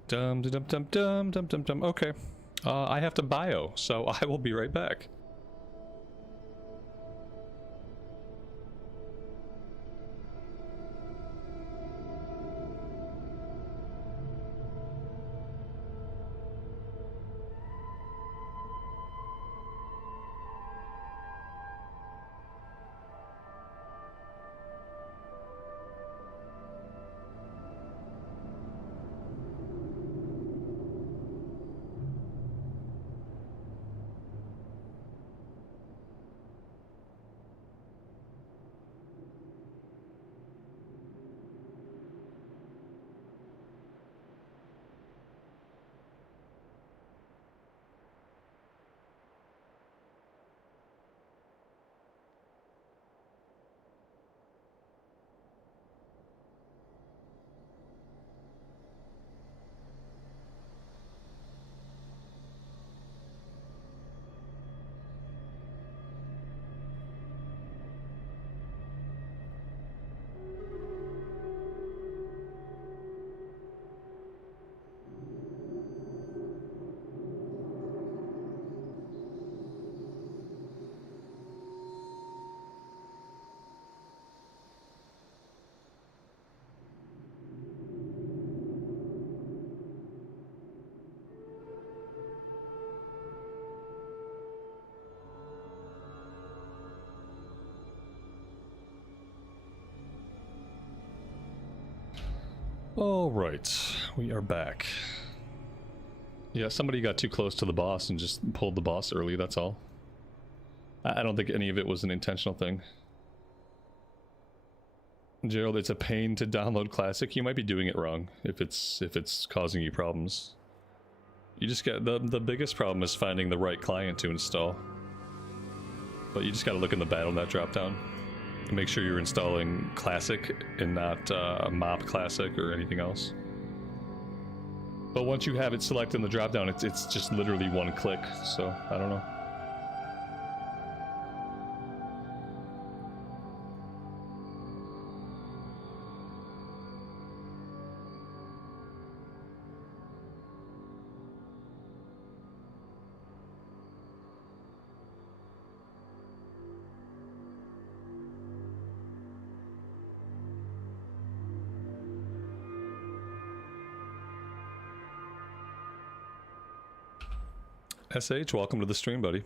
Dum dum dum dum dum dum dum. Okay. I have to bio, so I will be right back. All right, we are back. Yeah, somebody got too close to the boss and just pulled the boss early, that's all. I don't think any of it was an intentional thing. Gerald, it's a pain to download Classic. You might be doing it wrong if it's causing you problems. You just get the biggest problem is finding the right client to install. But you just gotta look in the Battle.net dropdown. Make sure you're installing Classic and not Mop Classic or anything else. But once you have it selected in the dropdown, it's just literally one click, so I don't know. SH, welcome to the stream, buddy.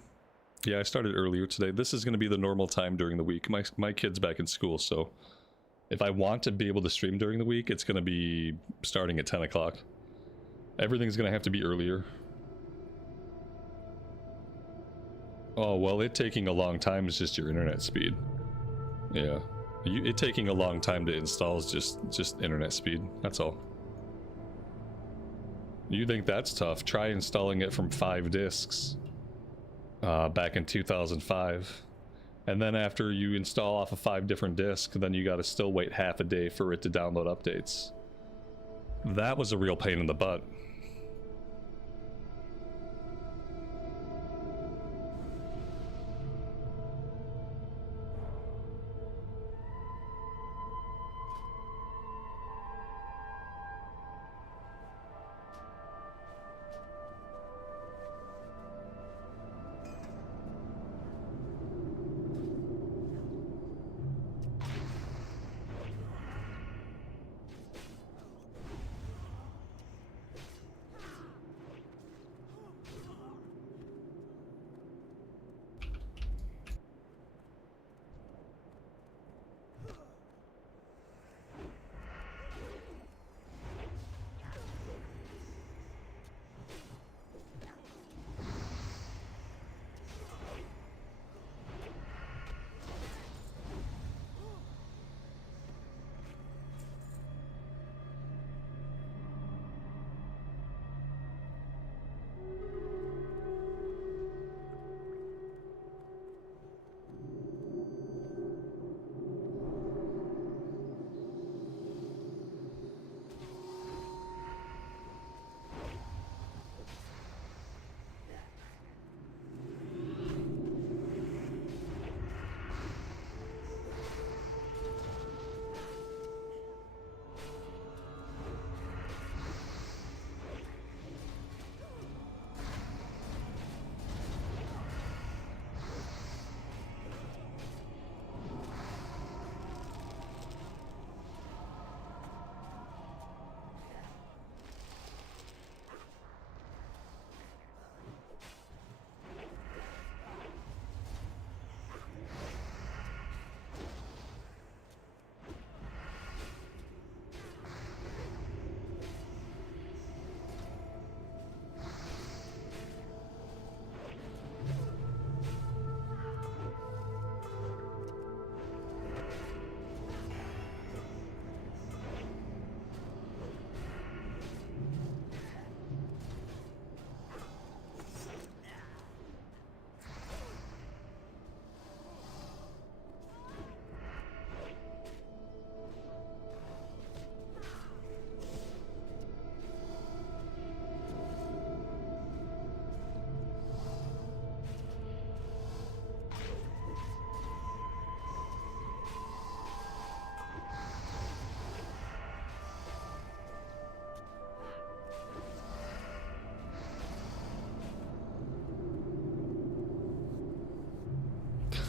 Yeah, I started earlier today. This is going to be the normal time during the week. My kid's back in school, so if I want to be able to stream during the week, it's going to be starting at 10 o'clock. Everything's going to have to be earlier. Oh, well, it taking a long time is just your internet speed. Yeah. It taking a long time to install is just internet speed. That's all. You think that's tough? Try installing it from 5 disks back in 2005. And then after you install off of 5 different disks, then you gotta still wait half a day for it to download updates. That was a real pain in the butt.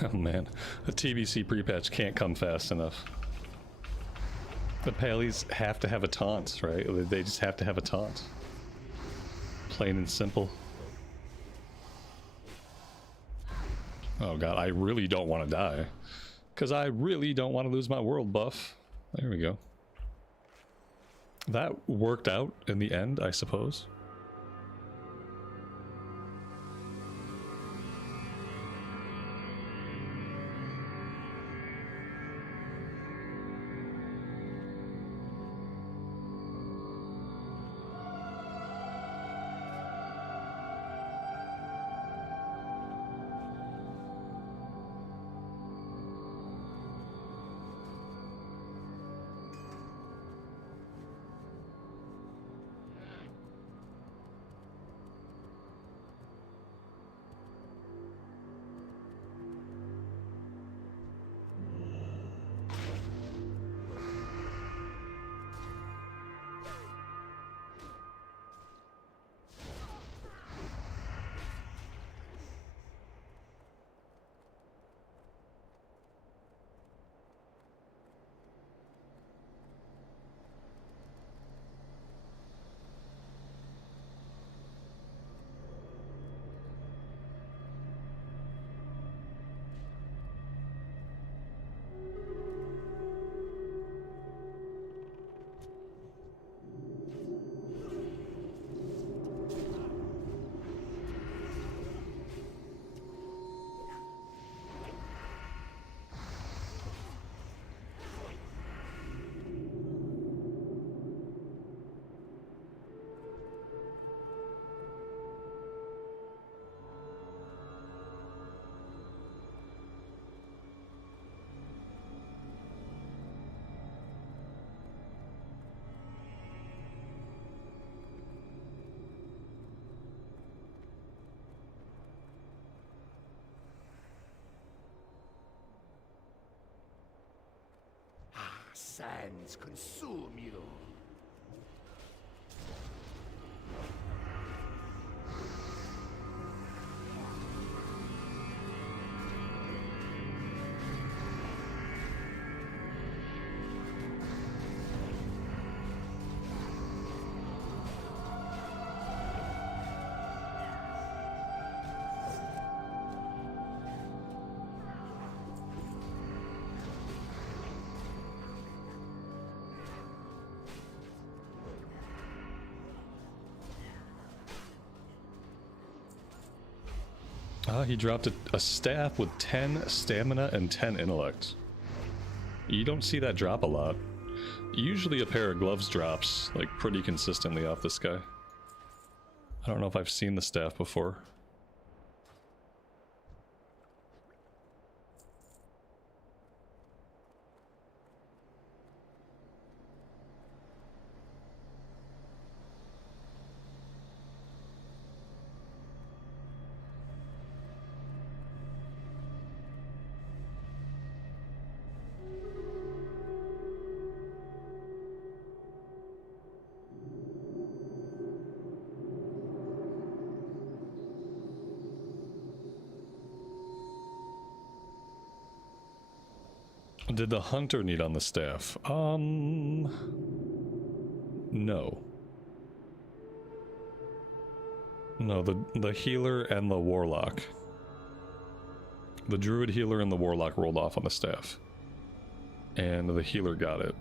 Oh man, the TBC pre-patch can't come fast enough. The Paleys have to have a taunt, right? They just have to have a taunt. Plain and simple. Oh god, I really don't want to die. Because I really don't want to lose my world buff. There we go. That worked out in the end, I suppose. Sands consume you. Ah, he dropped a staff with 10 stamina and 10 intellect. You don't see that drop a lot. Usually a pair of gloves drops, like, pretty consistently off this guy. I don't know if I've seen the staff before. Did the hunter need on the staff? No. No, the healer and the warlock. The druid healer and the warlock rolled off on the staff. And the healer got it.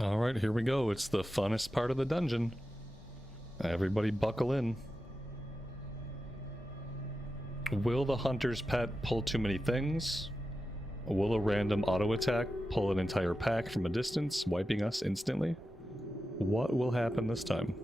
Alright, here we go. It's the funnest part of the dungeon. Everybody buckle in. Will the hunter's pet pull too many things? Will a random auto attack pull an entire pack from a distance, wiping us instantly? What will happen this time?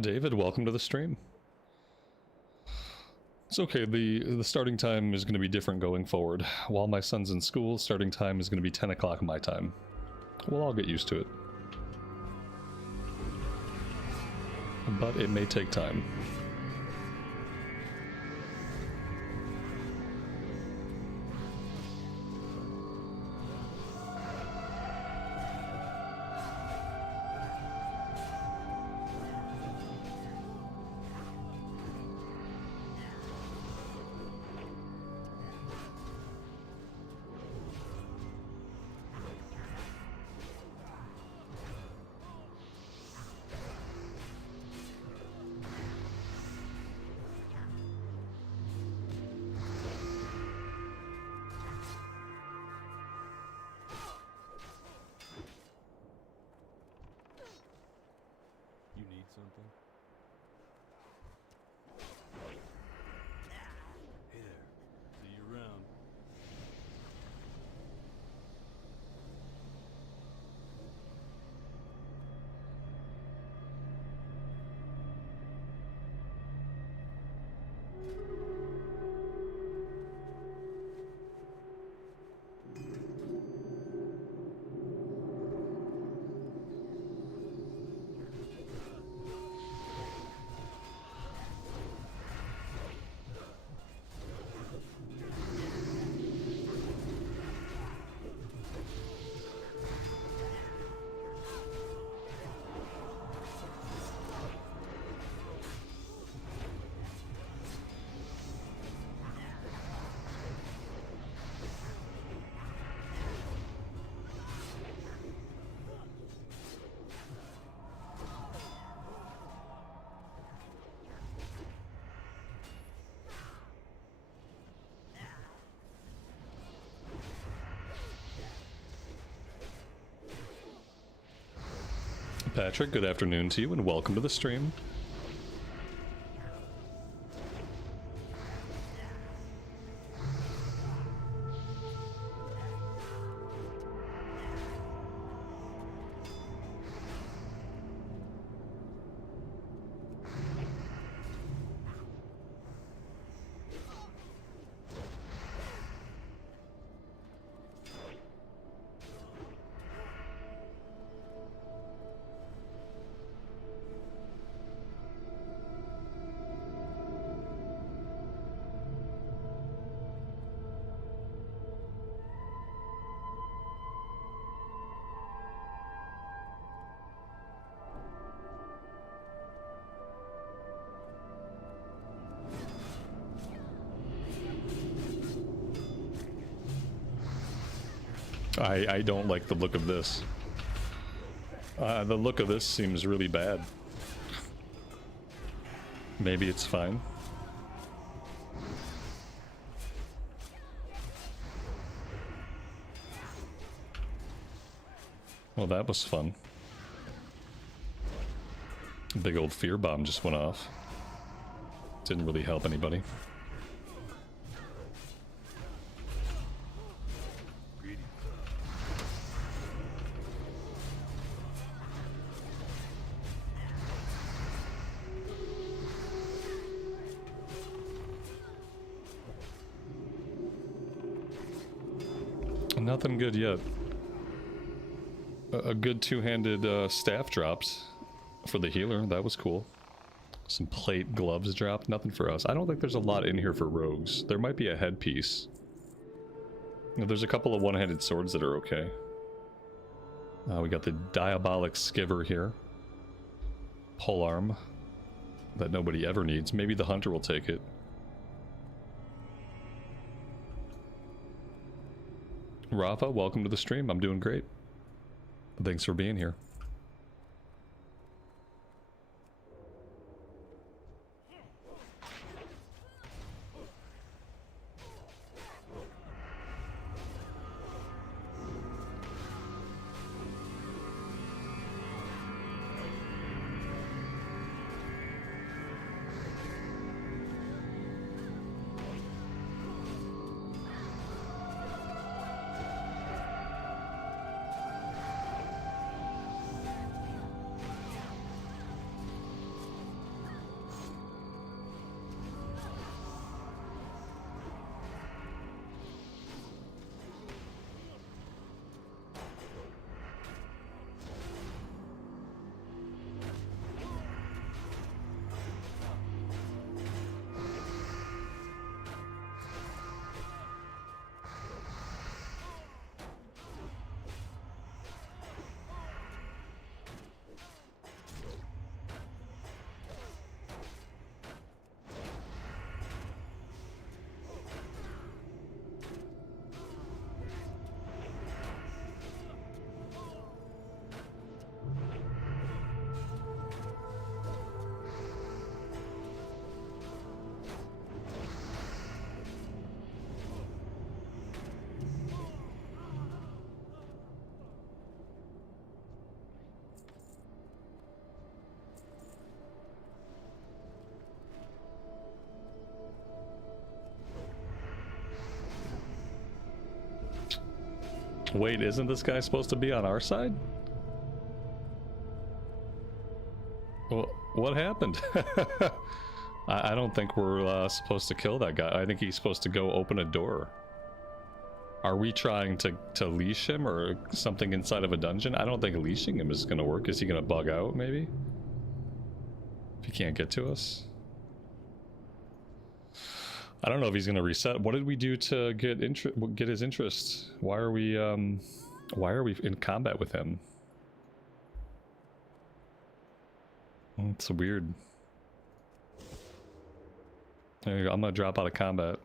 David, welcome to the stream. It's okay, the starting time is going to be different going forward. While my son's in school, starting time is going to be 10 o'clock my time. We'll all get used to it. But it may take time. Patrick, good afternoon to you and welcome to the stream. I don't like the look of this. The look of this seems really bad. Maybe it's fine. Well, that was fun. Big old fear bomb just went off. Didn't really help anybody. Nothing good yet. A good two-handed staff dropped for the healer. That was cool. Some plate gloves dropped. Nothing for us. I don't think there's a lot in here for rogues. There might be a headpiece. There's a couple of one-handed swords that are okay. We got the diabolic skiver here. Polearm that nobody ever needs. Maybe the hunter will take it. Rafa, welcome to the stream. I'm doing great. Thanks for being here. Wait, isn't this guy supposed to be on our side? Well, what happened? I don't think we're supposed to kill that guy. I think he's supposed to go open a door. Are we trying to leash him or something inside of a dungeon? I don't think leashing him is going to work. Is he going to bug out, maybe? If he can't get to us? I don't know if he's going to reset. What did we do to get his interest? Why are we in combat with him? It's weird. There you go. I'm going to drop out of combat.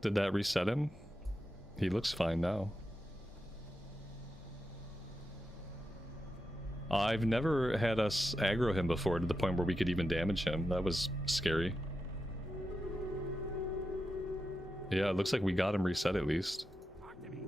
Did that reset him? He looks fine now. I've never had us aggro him before to the point where we could even damage him. That was scary. Yeah, it looks like we got him reset at least. Talk to me.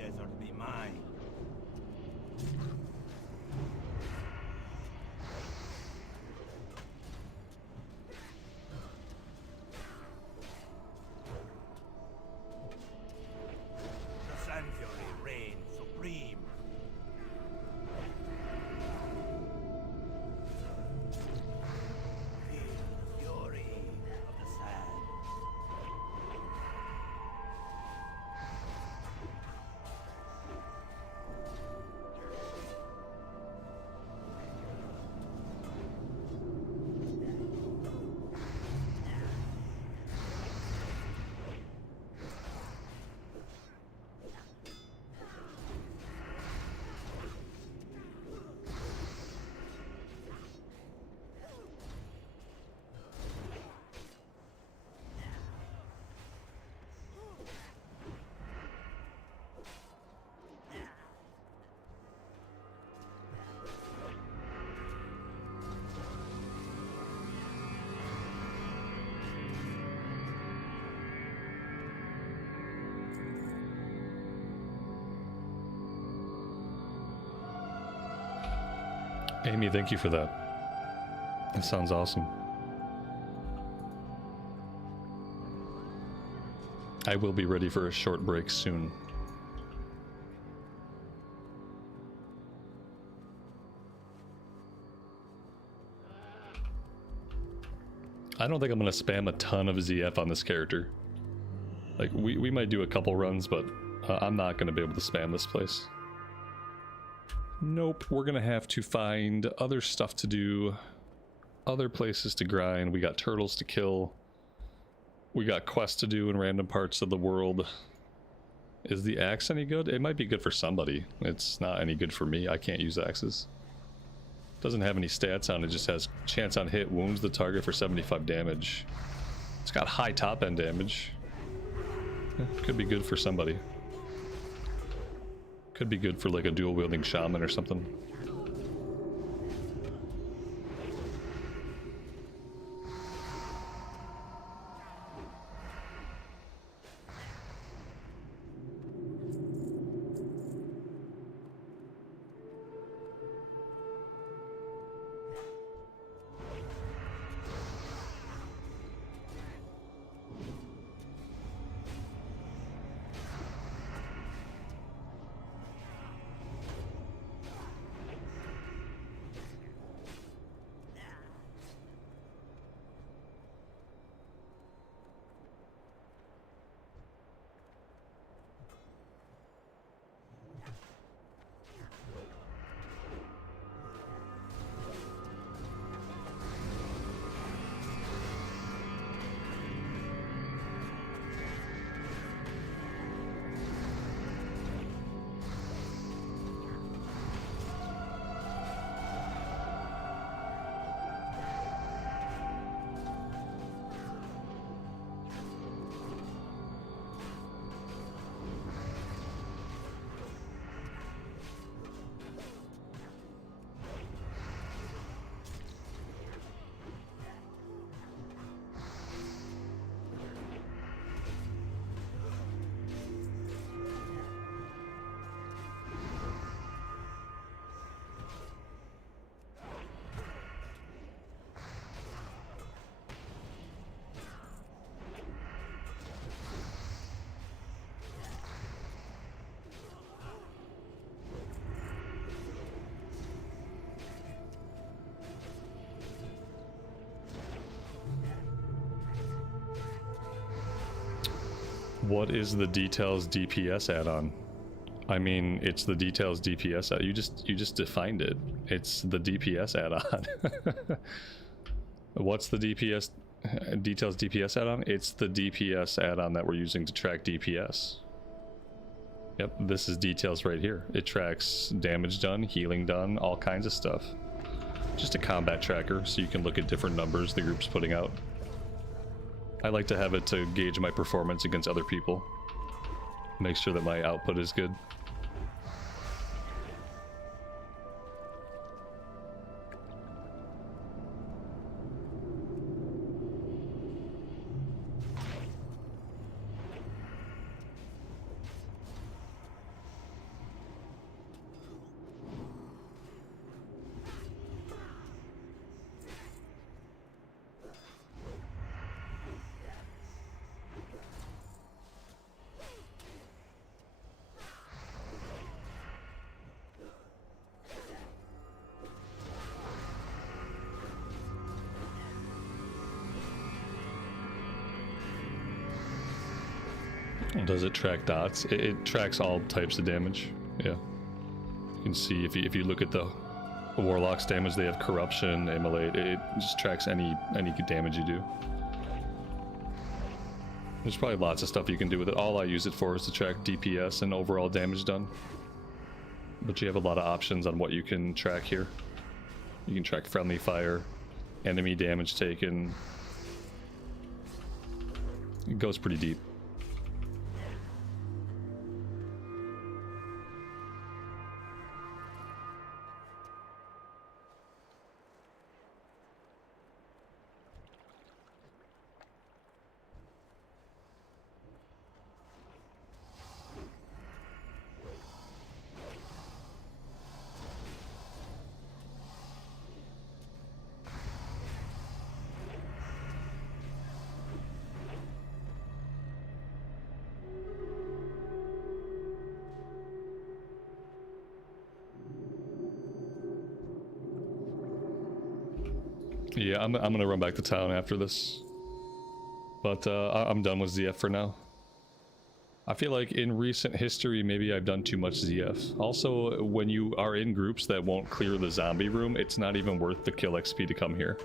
desert be mine. The Sand Fury reigns supreme. Feel the fury of the sand. Amy, thank you for that. That sounds awesome. I will be ready for a short break soon. I don't think I'm going to spam a ton of ZF on this character. Like, we might do a couple runs, but I'm not going to be able to spam this place. Nope, we're going to have to find other stuff to do, other places to grind. We got turtles to kill. We got quests to do in random parts of the world. Is the axe any good? It might be good for somebody. It's not any good for me. I can't use axes. Doesn't have any stats on it, just has chance on hit, wounds the target for 75 damage. It's got high top end damage. Could be good for somebody. Could be good for like a dual wielding shaman or something. What is the Details DPS add-on? I mean, it's the Details DPS add. You just defined it. It's the DPS add-on. What's the Details DPS add-on? It's the DPS add-on that we're using to track DPS. Yep, this is Details right here. It tracks damage done, healing done, all kinds of stuff. Just a combat tracker, so you can look at different numbers the group's putting out. I like to have it to gauge my performance against other people. Make sure that my output is good. Does it track dots? It tracks all types of damage. Yeah. You can see if you look at the Warlock's damage, they have corruption, immolate. It just tracks any damage you do. There's probably lots of stuff you can do with it. All I use it for is to track DPS and overall damage done. But you have a lot of options on what you can track here. You can track friendly fire, enemy damage taken. It goes pretty deep. Yeah, I'm gonna run back to town after this. But I'm done with ZF for now. I feel like in recent history, maybe I've done too much ZF. Also, when you are in groups that won't clear the zombie room, it's not even worth the kill XP to come here.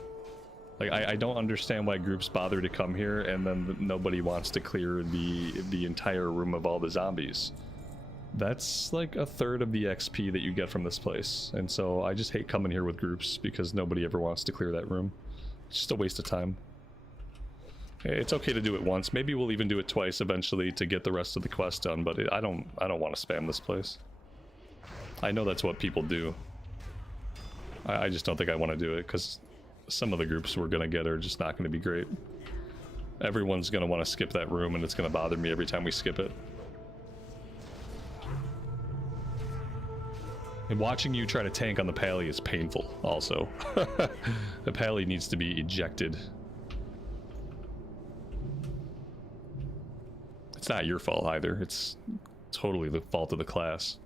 Like, I don't understand why groups bother to come here and then nobody wants to clear the entire room of all the zombies. That's like a third of the XP that you get from this place. And so I just hate coming here with groups because nobody ever wants to clear that room. It's just a waste of time. It's okay to do it once. Maybe we'll even do it twice eventually to get the rest of the quest done, but I don't want to spam this place. I know that's what people do. I just don't think I want to do it because some of the groups we're going to get are just not going to be great. Everyone's going to want to skip that room and it's going to bother me every time we skip it. And watching you try to tank on the pally is painful, also. The pally needs to be ejected. It's not your fault either. It's totally the fault of the class.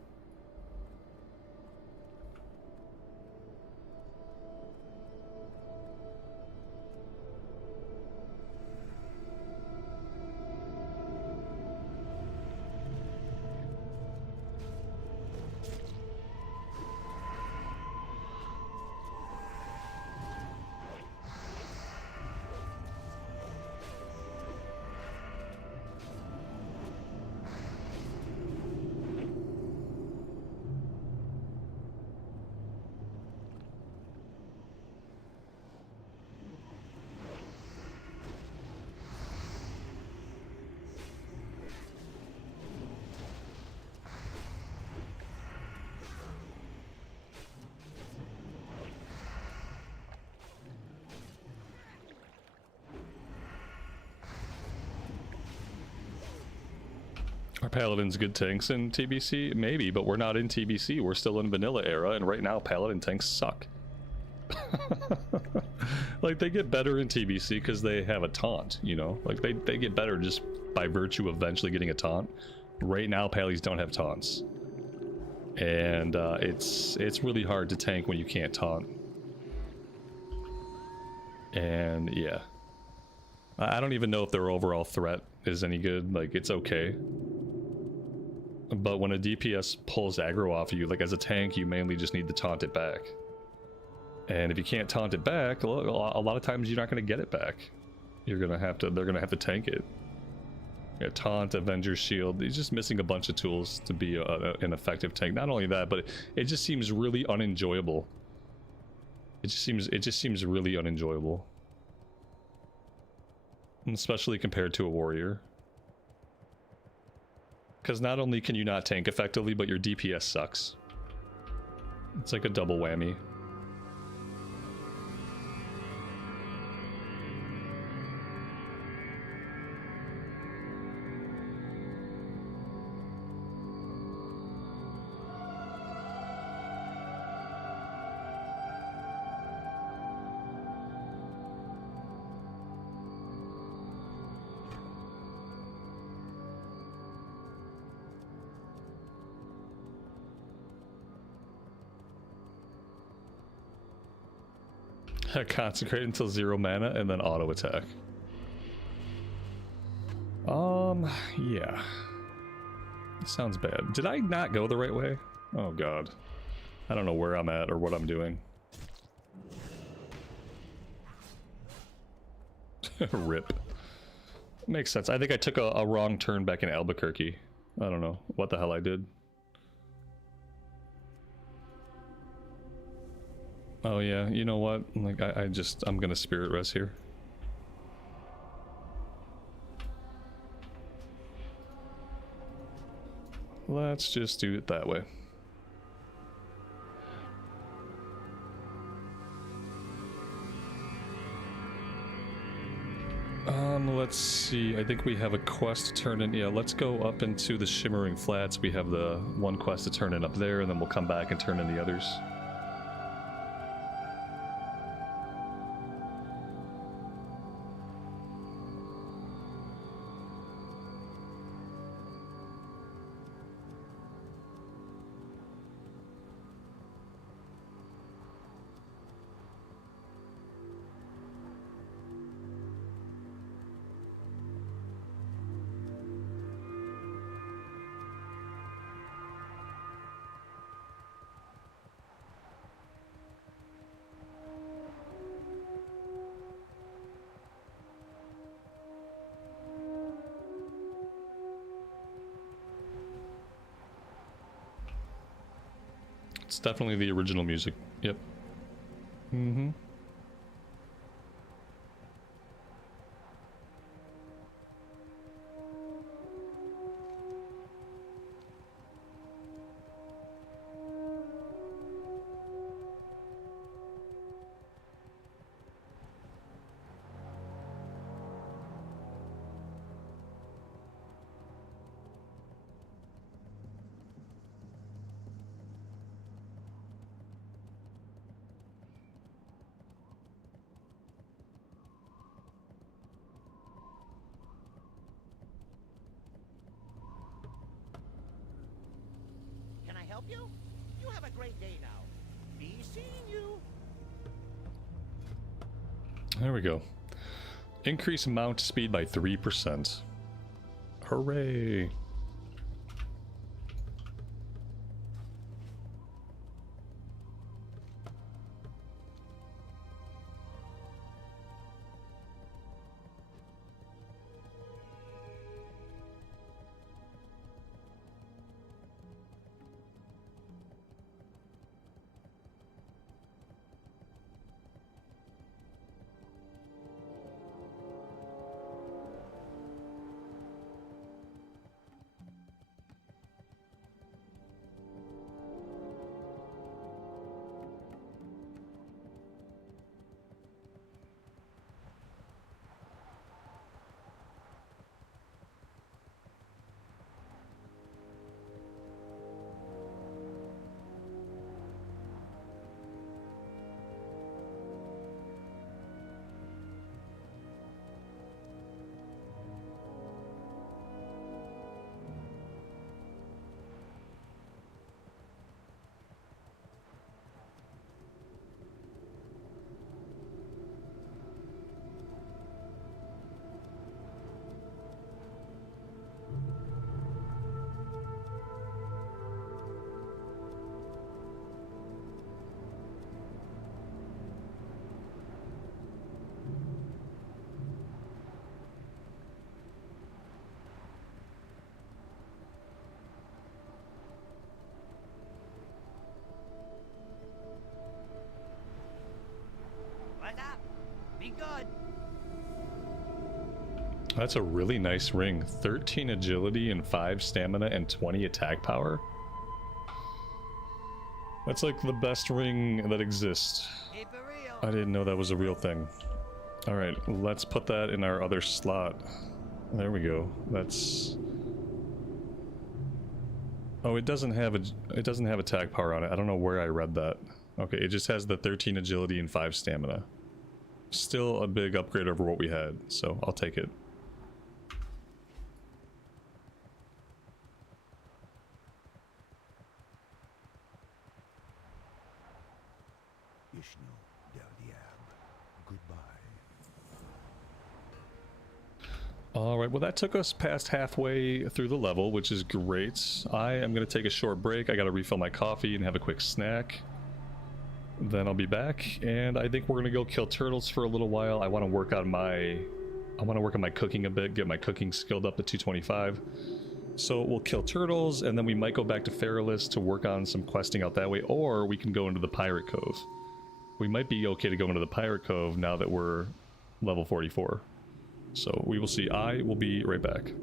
Are paladins good tanks in TBC? Maybe, but we're not in TBC. We're still in vanilla era, and right now paladin tanks suck. Like, they get better in TBC because they have a taunt, you know? Like, they get better just by virtue of eventually getting a taunt. Right now, pallies don't have taunts. And it's really hard to tank when you can't taunt. And, yeah. I don't even know if their overall threat is any good. Like, it's okay. But when a DPS pulls aggro off of you, like as a tank, you mainly just need to taunt it back. And if you can't taunt it back, a lot of times you're not going to get it back. They're going to have to tank it. Yeah, taunt, Avenger's Shield. He's just missing a bunch of tools to be an effective tank. Not only that, but it just seems really unenjoyable. It just seems really unenjoyable. Especially compared to a warrior. Because not only can you not tank effectively, but your DPS sucks. It's like a double whammy. Consecrate until 0 mana and then auto attack. Yeah. Sounds bad. Did I not go the right way? Oh god. I don't know where I'm at or what I'm doing. Rip. Makes sense. I think I took a wrong turn back in Albuquerque. I don't know what the hell I did. Oh yeah, you know what? Like I'm gonna spirit rest here. Let's just do it that way. Let's see. I think we have a quest to turn in. Yeah, let's go up into the Shimmering Flats. We have the one quest to turn in up there, and then we'll come back and turn in the others. It's definitely the original music. Yep. Mm-hmm. Can I help you? You have a great day now. Be seeing you. There we go. Increase mount speed by 3%. Hooray! What's up? Be good. That's a really nice ring. 13 agility and 5 stamina and 20 attack power. That's like the best ring that exists. Keep it real. I didn't know that was a real thing. Alright, let's put that in our other slot. There we go. That's... Oh, it doesn't have attack power on it. I don't know where I read that. Okay, it just has the 13 agility and 5 stamina. Still a big upgrade over what we had, so I'll take it. Alright, well that took us past halfway through the level, which is great. I am going to take a short break. I got to refill my coffee and have a quick snack. Then I'll be back, and I think we're going to go kill turtles for a little while. I want to work on my cooking a bit, get my cooking skilled up to 225. So we'll kill turtles, and then we might go back to Feralus to work on some questing out that way, or we can go into the Pirate Cove. We might be okay to go into the Pirate Cove now that we're level 44. So we will see. I will be right back.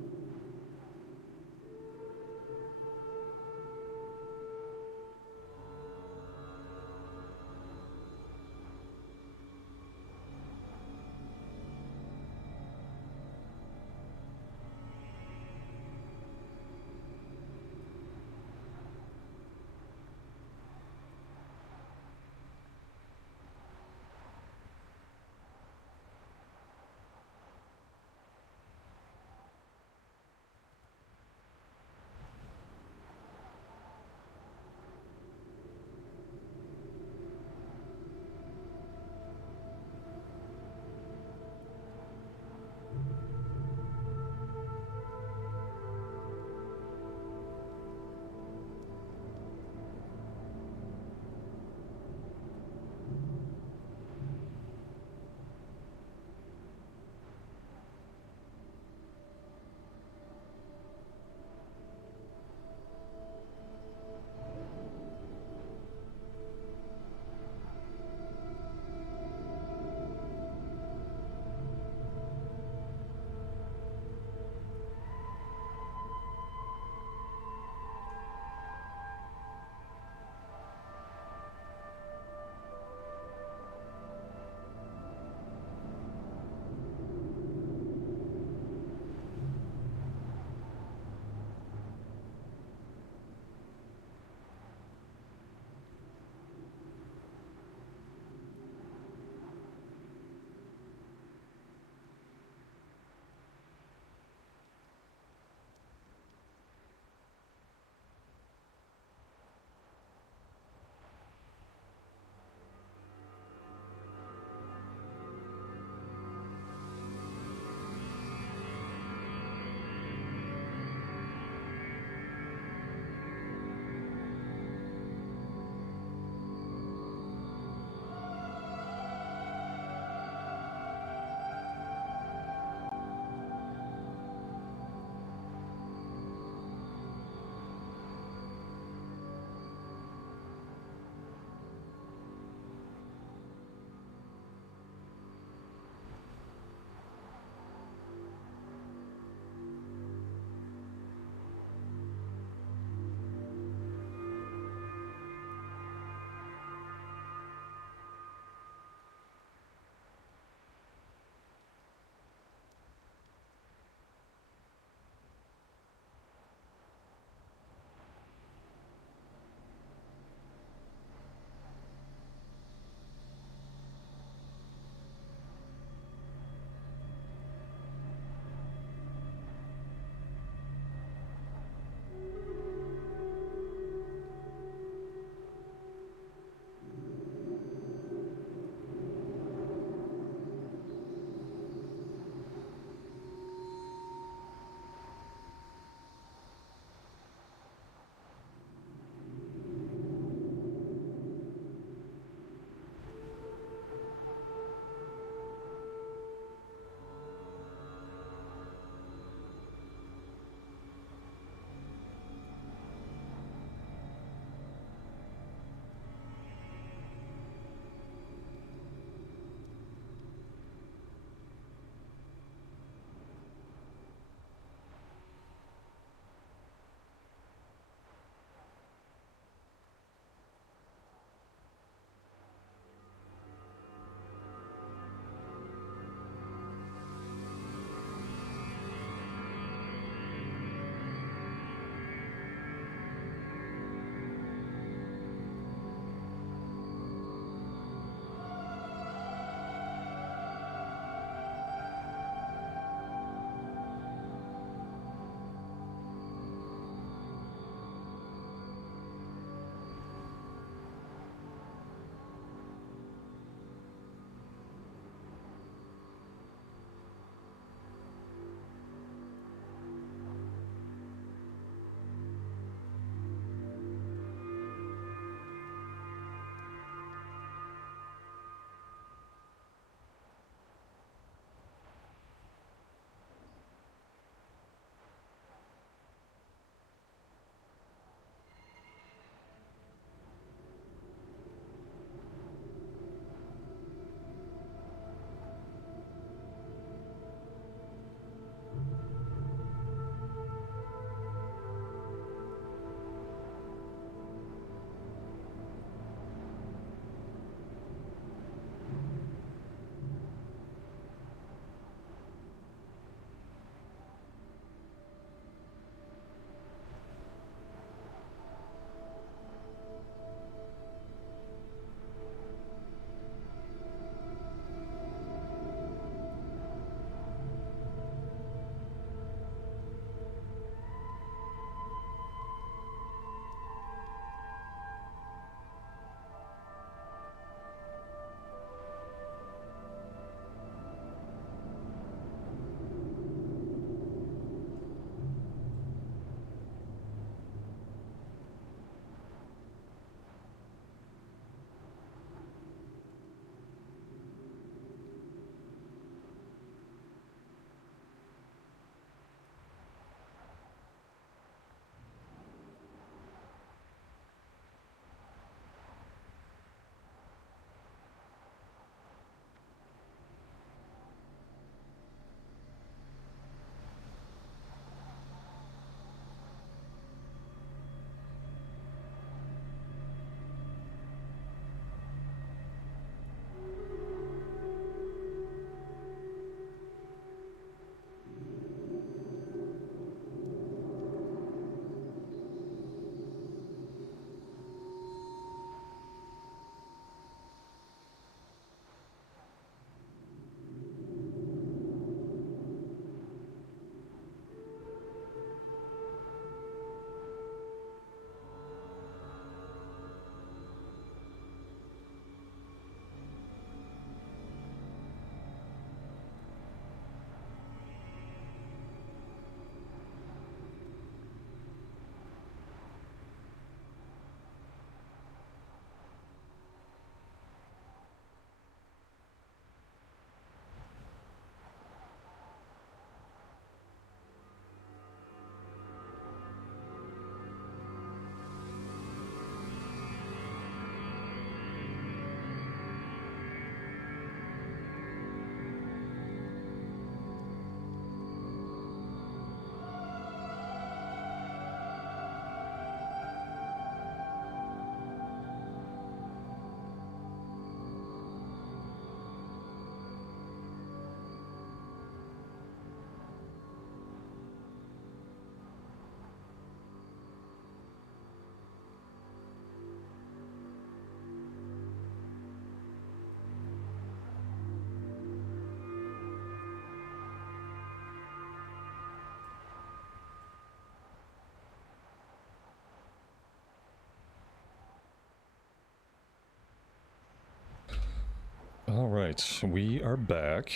Alright, we are back.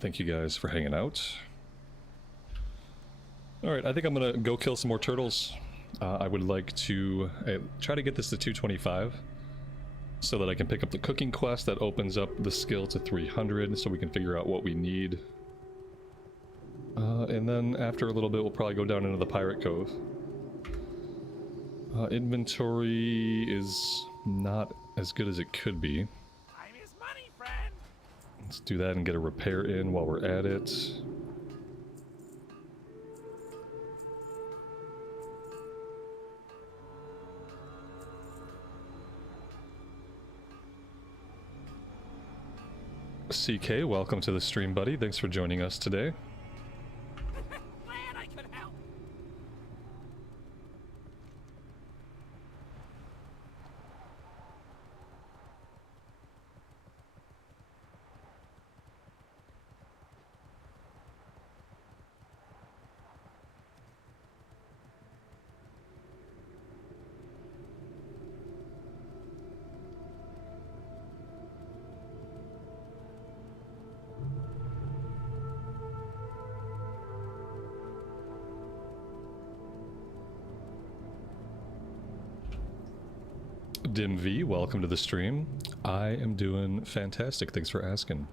Thank you guys for hanging out. Alright, I think I'm gonna go kill some more turtles. I would like to try to get this to 225 so that I can pick up the cooking quest that opens up the skill to 300 so we can figure out what we need. And then after a little bit we'll probably go down into the pirate cove. Inventory is not as good as it could be. Time is money, friend. Let's do that and get a repair in while we're at it. CK, welcome to the stream, buddy. Thanks for joining us today. Glad I could help. Dim V, welcome to the stream. I am doing fantastic. Thanks for asking.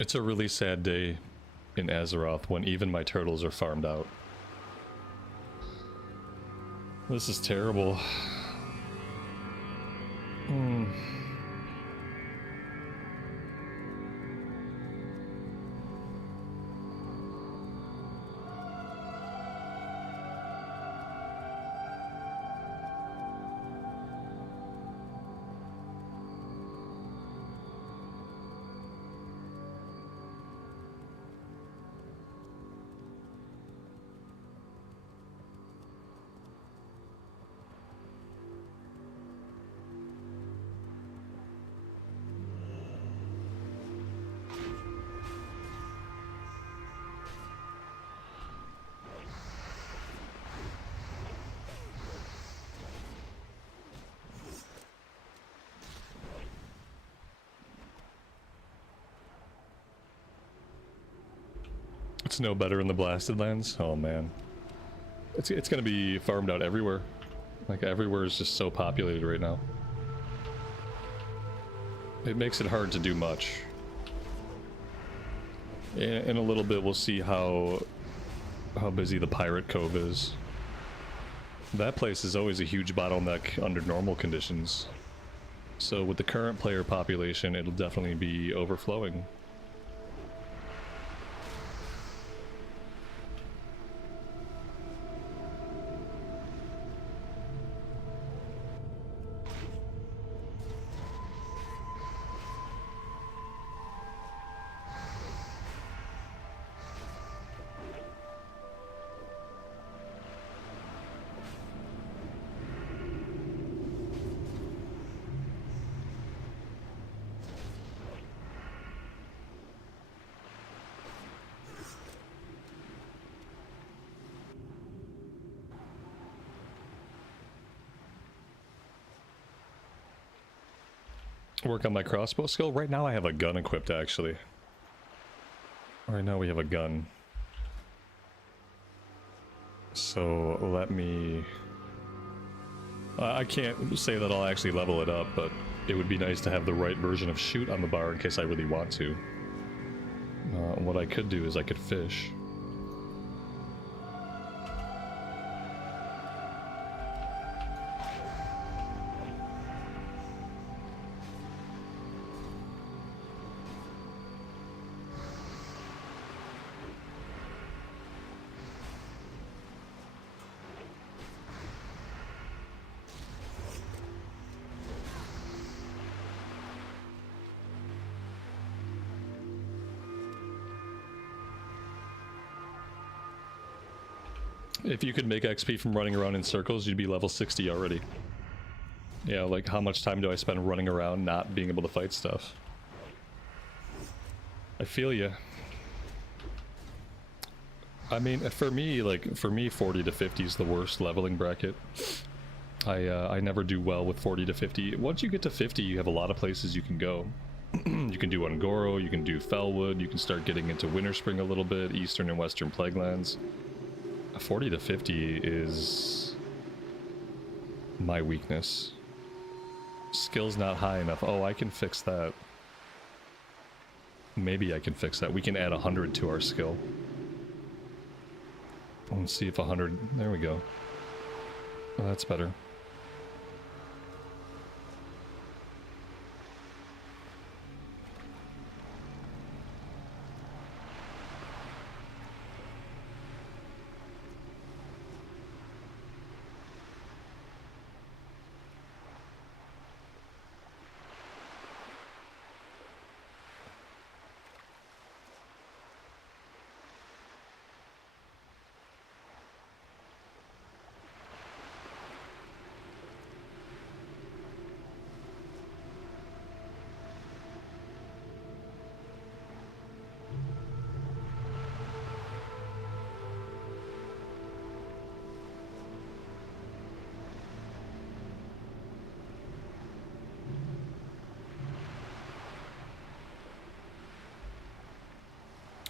It's a really sad day in Azeroth when even my turtles are farmed out. This is terrible. It's no better in the Blasted Lands? Oh man. It's gonna be farmed out everywhere. Like everywhere is just so populated right now. It makes it hard to do much. In a little bit we'll see how busy the Pirate Cove is. That place is always a huge bottleneck under normal conditions. So with the current player population, it'll definitely be overflowing. Work on my crossbow skill. Right now I have a gun equipped, actually. Right now we have a gun. So let me... I can't say that I'll actually level it up, but it would be nice to have the right version of shoot on the bar in case I really want to. What I could do is I could fish. If you could make XP from running around in circles, you'd be level 60 already. Yeah, like how much time do I spend running around not being able to fight stuff? I feel ya. I mean, for me, 40 to 50 is the worst leveling bracket. I never do well with 40 to 50. Once you get to 50, you have a lot of places you can go. You can do Ungoro, you can do Fellwood, you can start getting into Winterspring a little bit, Eastern and Western Plaguelands. 40 to 50 is my weakness. Skill's not high enough. Oh, I can fix that. Maybe I can fix that. We can add 100 to our skill. Let's see if 100... There we go. Oh, that's better.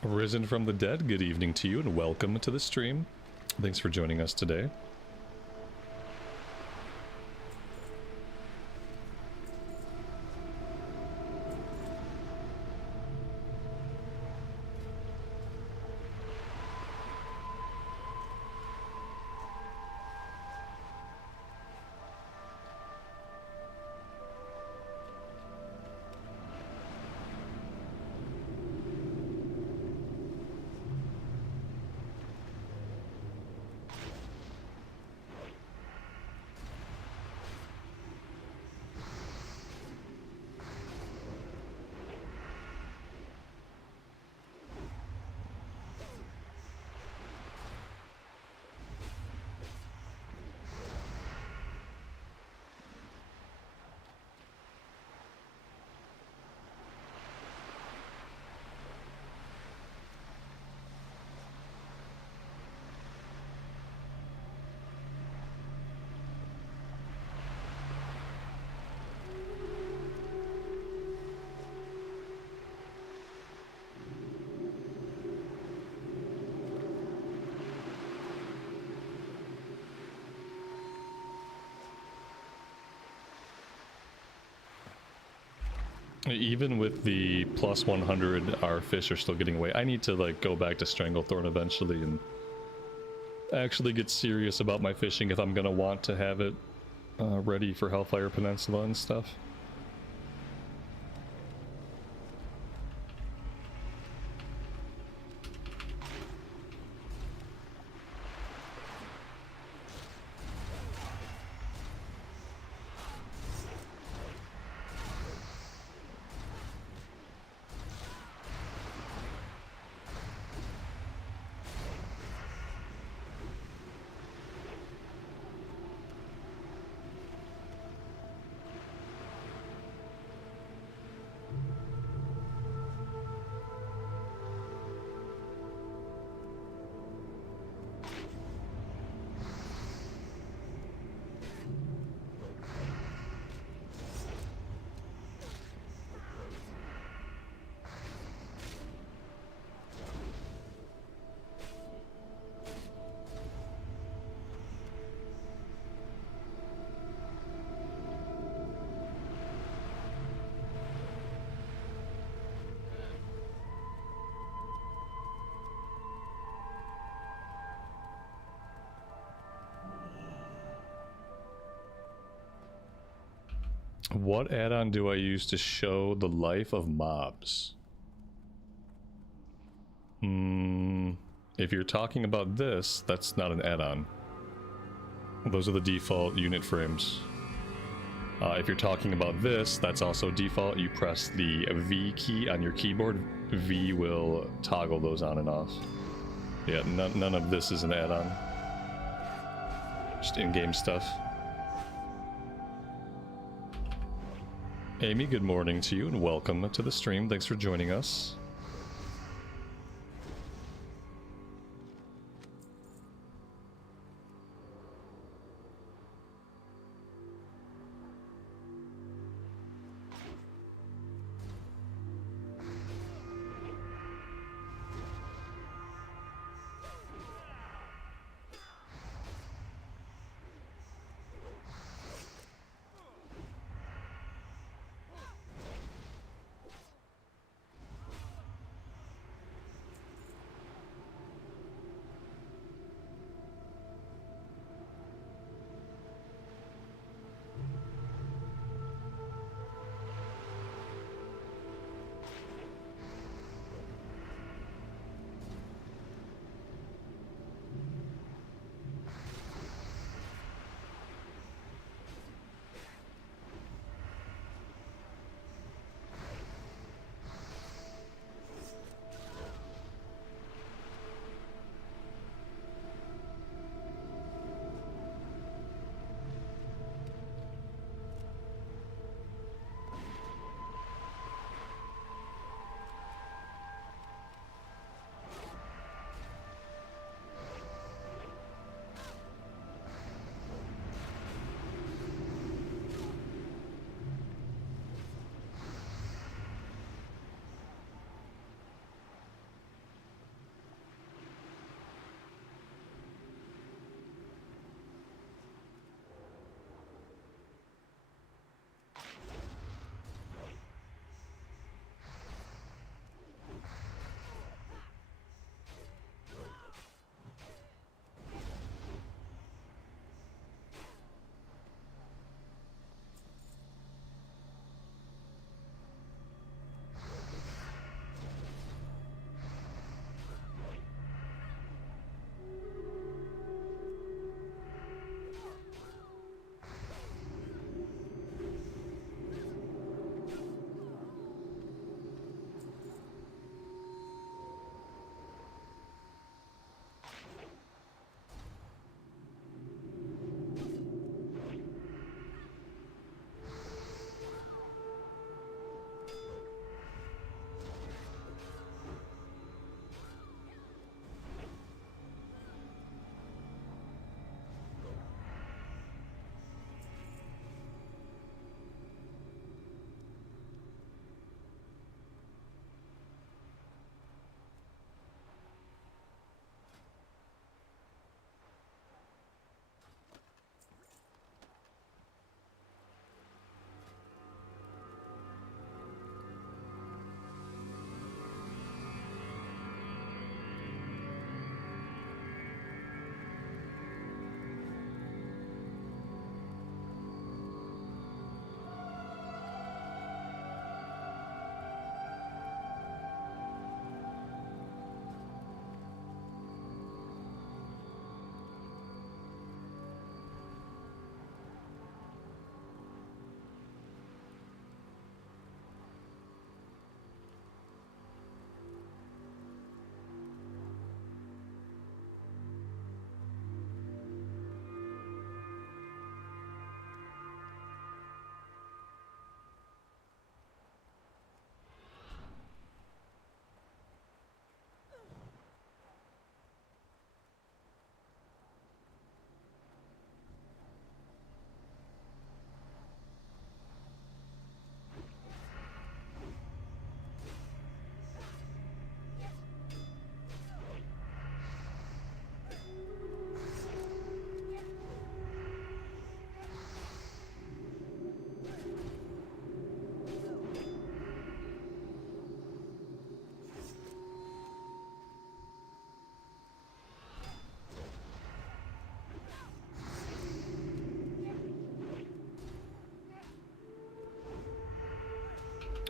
Risen from the dead, good evening to you and welcome to the stream. Thanks for joining us today. Even with the plus 100, our fish are still getting away. I need to like go back to Stranglethorn eventually and actually get serious about my fishing if I'm gonna want to have it ready for Hellfire Peninsula and stuff. What add-on do I use to show the life of mobs? If you're talking about this, that's not an add-on. Those are the default unit frames. If you're talking about this, that's also default. You press the V key on your keyboard. V will toggle those on and off. Yeah, none of this is an add-on. Just in-game stuff. Amy, good morning to you and welcome to the stream. Thanks for joining us.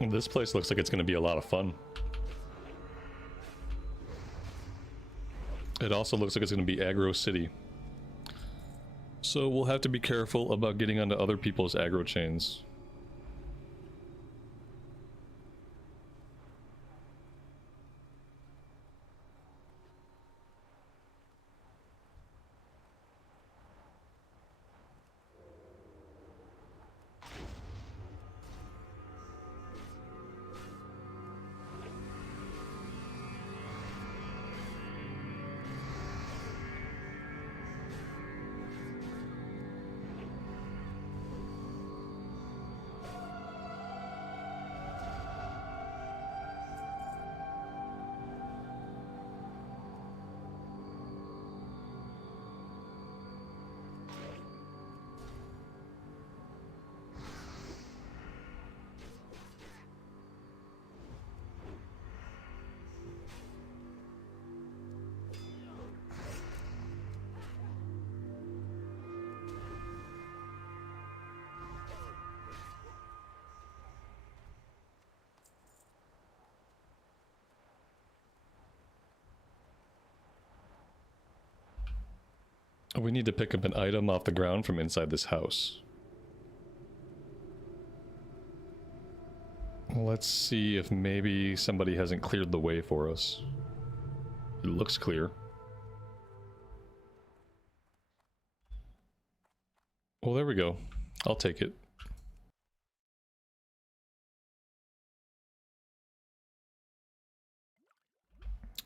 This place looks like it's going to be a lot of fun. It also looks like it's going to be aggro city. So we'll have to be careful about getting onto other people's aggro chains. We need to pick up an item off the ground from inside this house. Let's see if maybe somebody hasn't cleared the way for us. It looks clear. Well, there we go. I'll take it.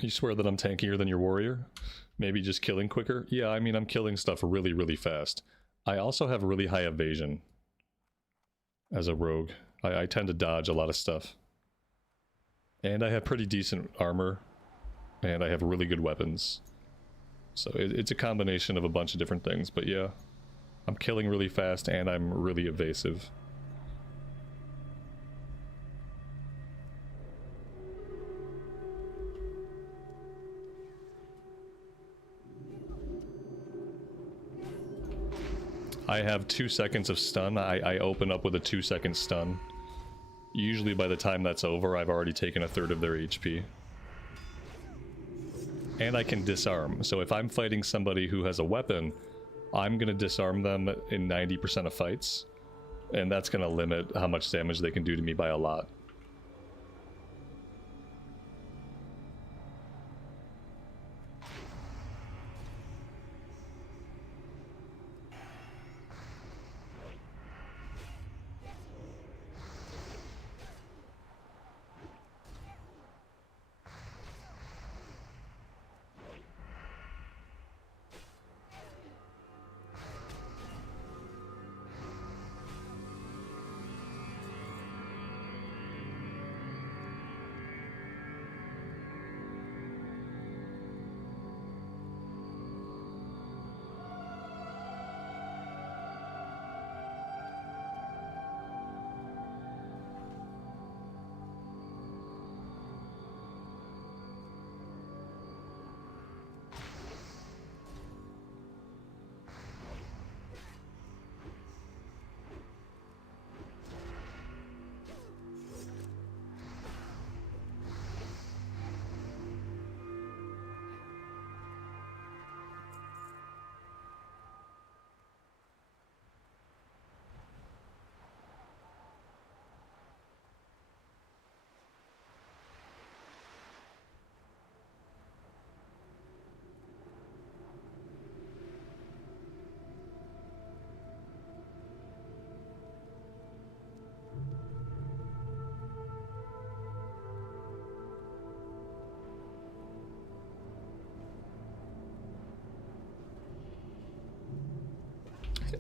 You swear that I'm tankier than your warrior? Maybe just killing quicker? Yeah, I mean, I'm killing stuff really, really fast. I also have really high evasion as a rogue. I tend to dodge a lot of stuff. And I have pretty decent armor. And I have really good weapons. So it's a combination of a bunch of different things, but yeah. I'm killing really fast and I'm really evasive. I have 2 seconds of stun. I open up with a 2-second stun. Usually by the time that's over, I've already taken a third of their HP. And I can disarm. So if I'm fighting somebody who has a weapon, I'm going to disarm them in 90% of fights. And that's going to limit how much damage they can do to me by a lot.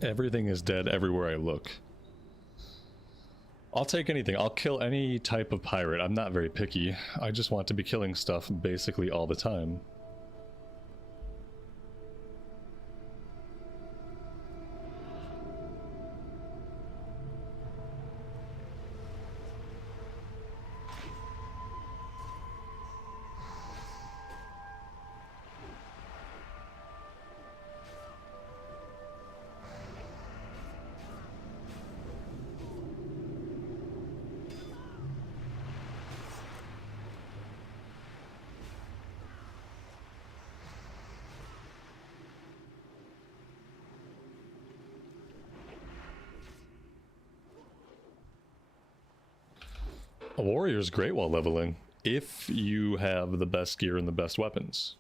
Everything is dead everywhere I look. I'll take anything. I'll kill any type of pirate. I'm not very picky. I just want to be killing stuff basically all the time. A warrior's great while leveling, if you have the best gear and the best weapons.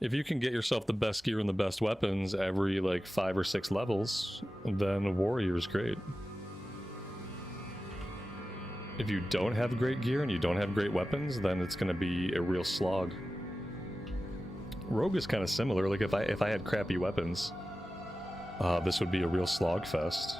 If you can get yourself the best gear and the best weapons every like 5 or 6 levels, then a warrior's great. If you don't have great gear and you don't have great weapons, then it's going to be a real slog. Rogue is kind of similar. Like if I had crappy weapons, this would be a real slog fest.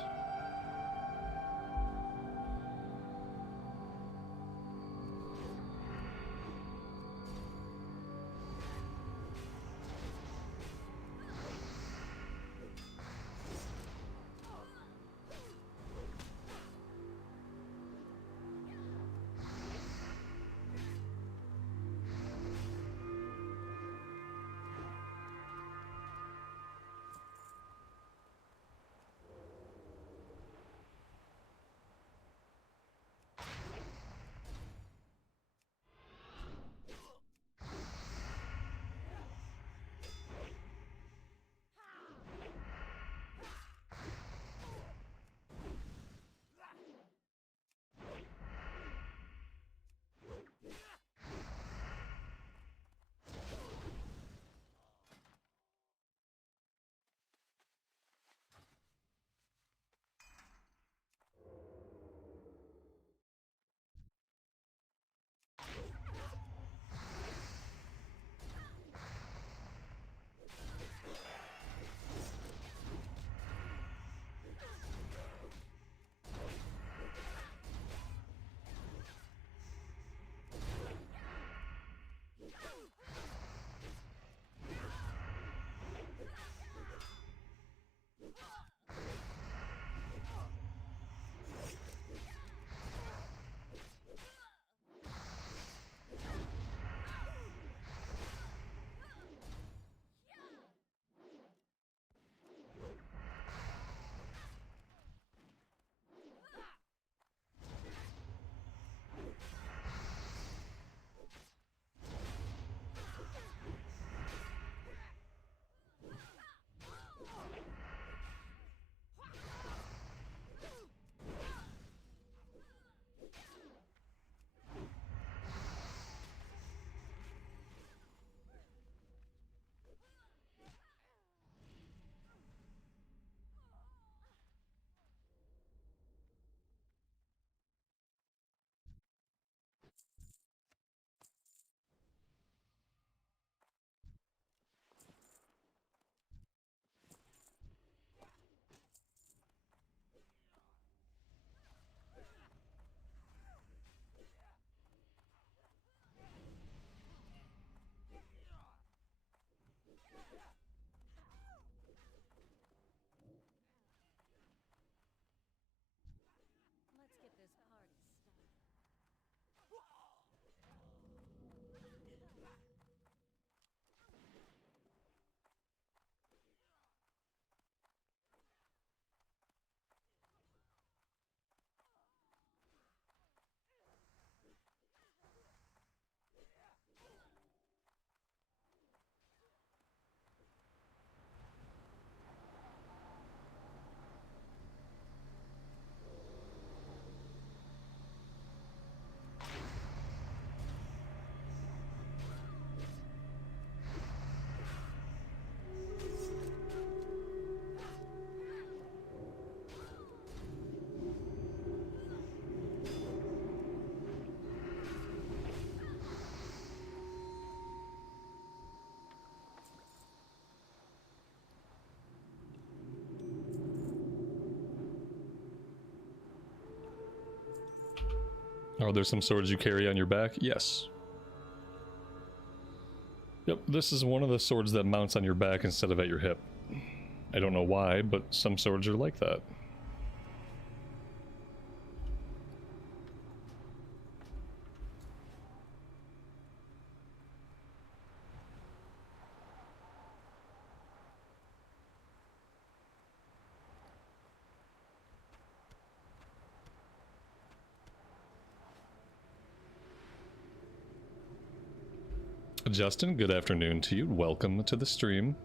Are there some swords you carry on your back? Yes. Yep, this is one of the swords that mounts on your back instead of at your hip. I don't know why, but some swords are like that. Justin, good afternoon to you. Welcome to the stream.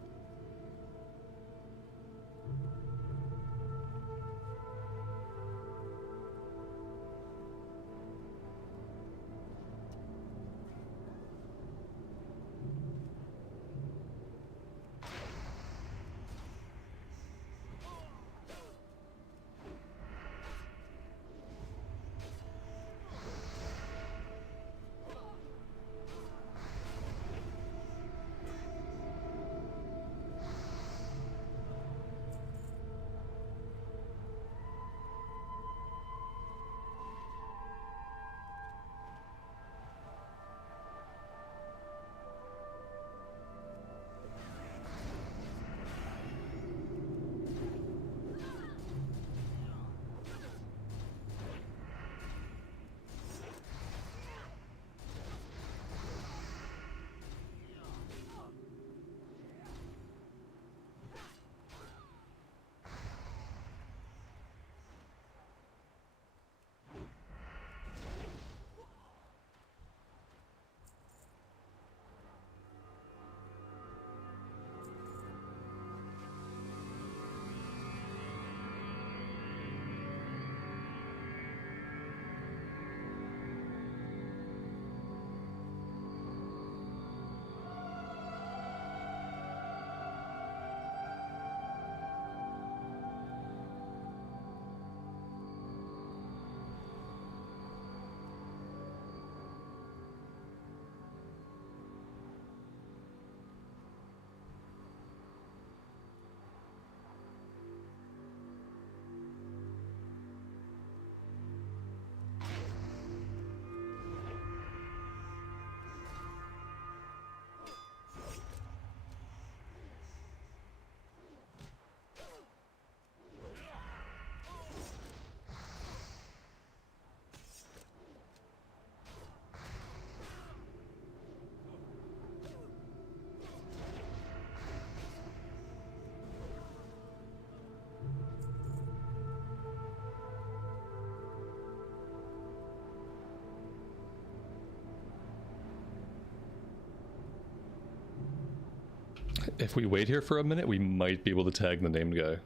If we wait here for a minute, we might be able to tag the named guy.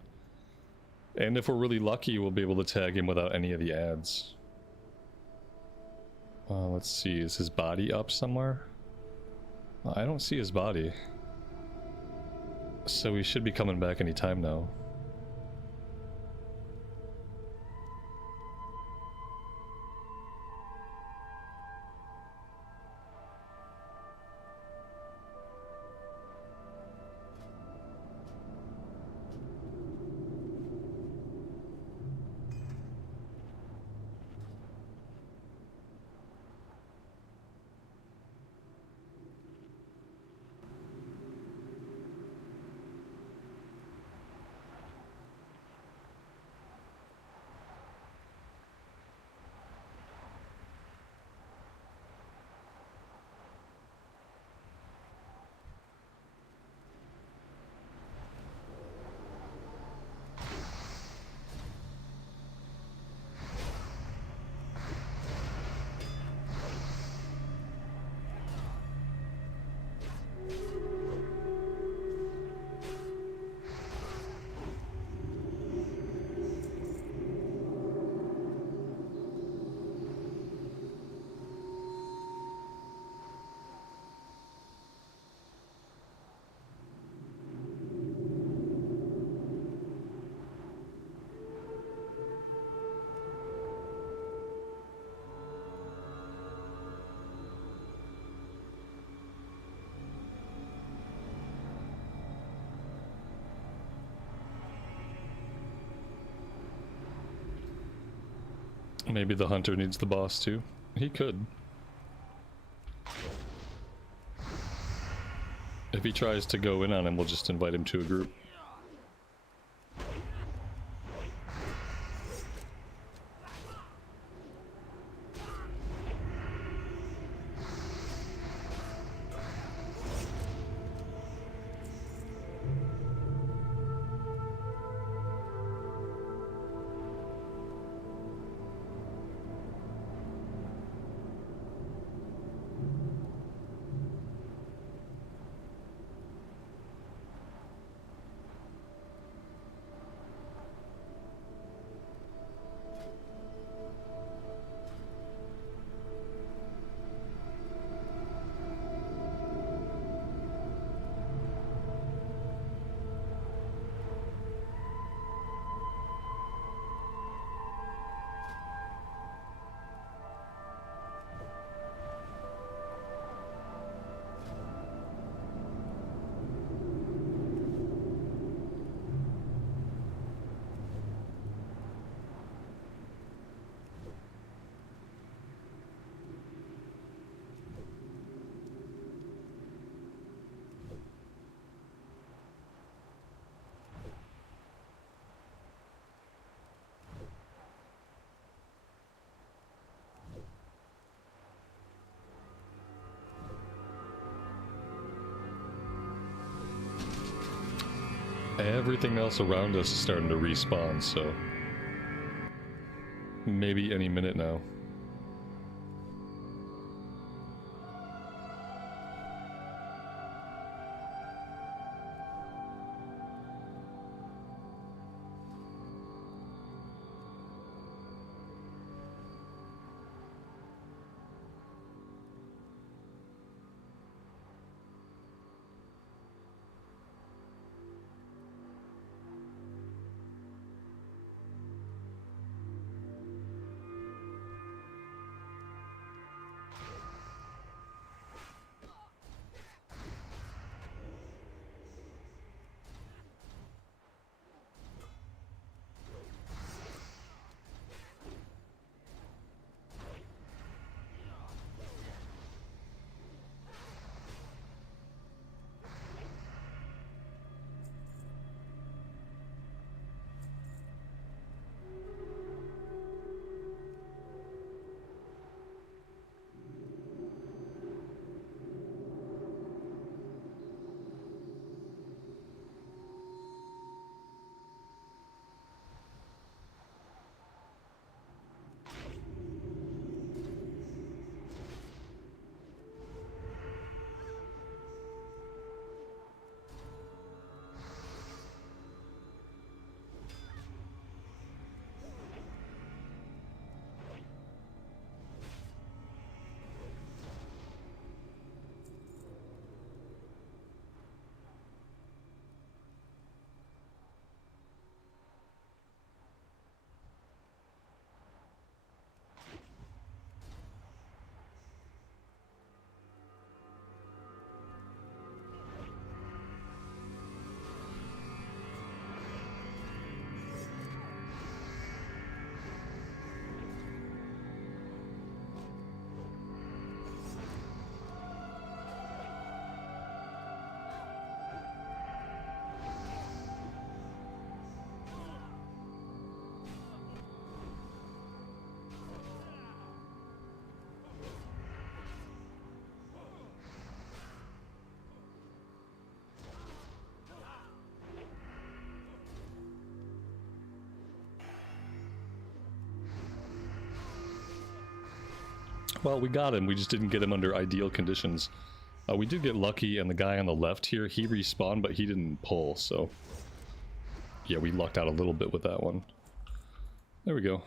And if we're really lucky, we'll be able to tag him without any of the ads. Let's see, is his body up somewhere? I don't see his body. So he should be coming back anytime now. Maybe the hunter needs the boss too. He could. If he tries to go in on him, we'll just invite him to a group. Everything else around us is starting to respawn, so maybe any minute now. Well, we got him. We just didn't get him under ideal conditions. We did get lucky, and the guy on the left here, he respawned, but he didn't pull, so... Yeah, we lucked out a little bit with that one. There we go.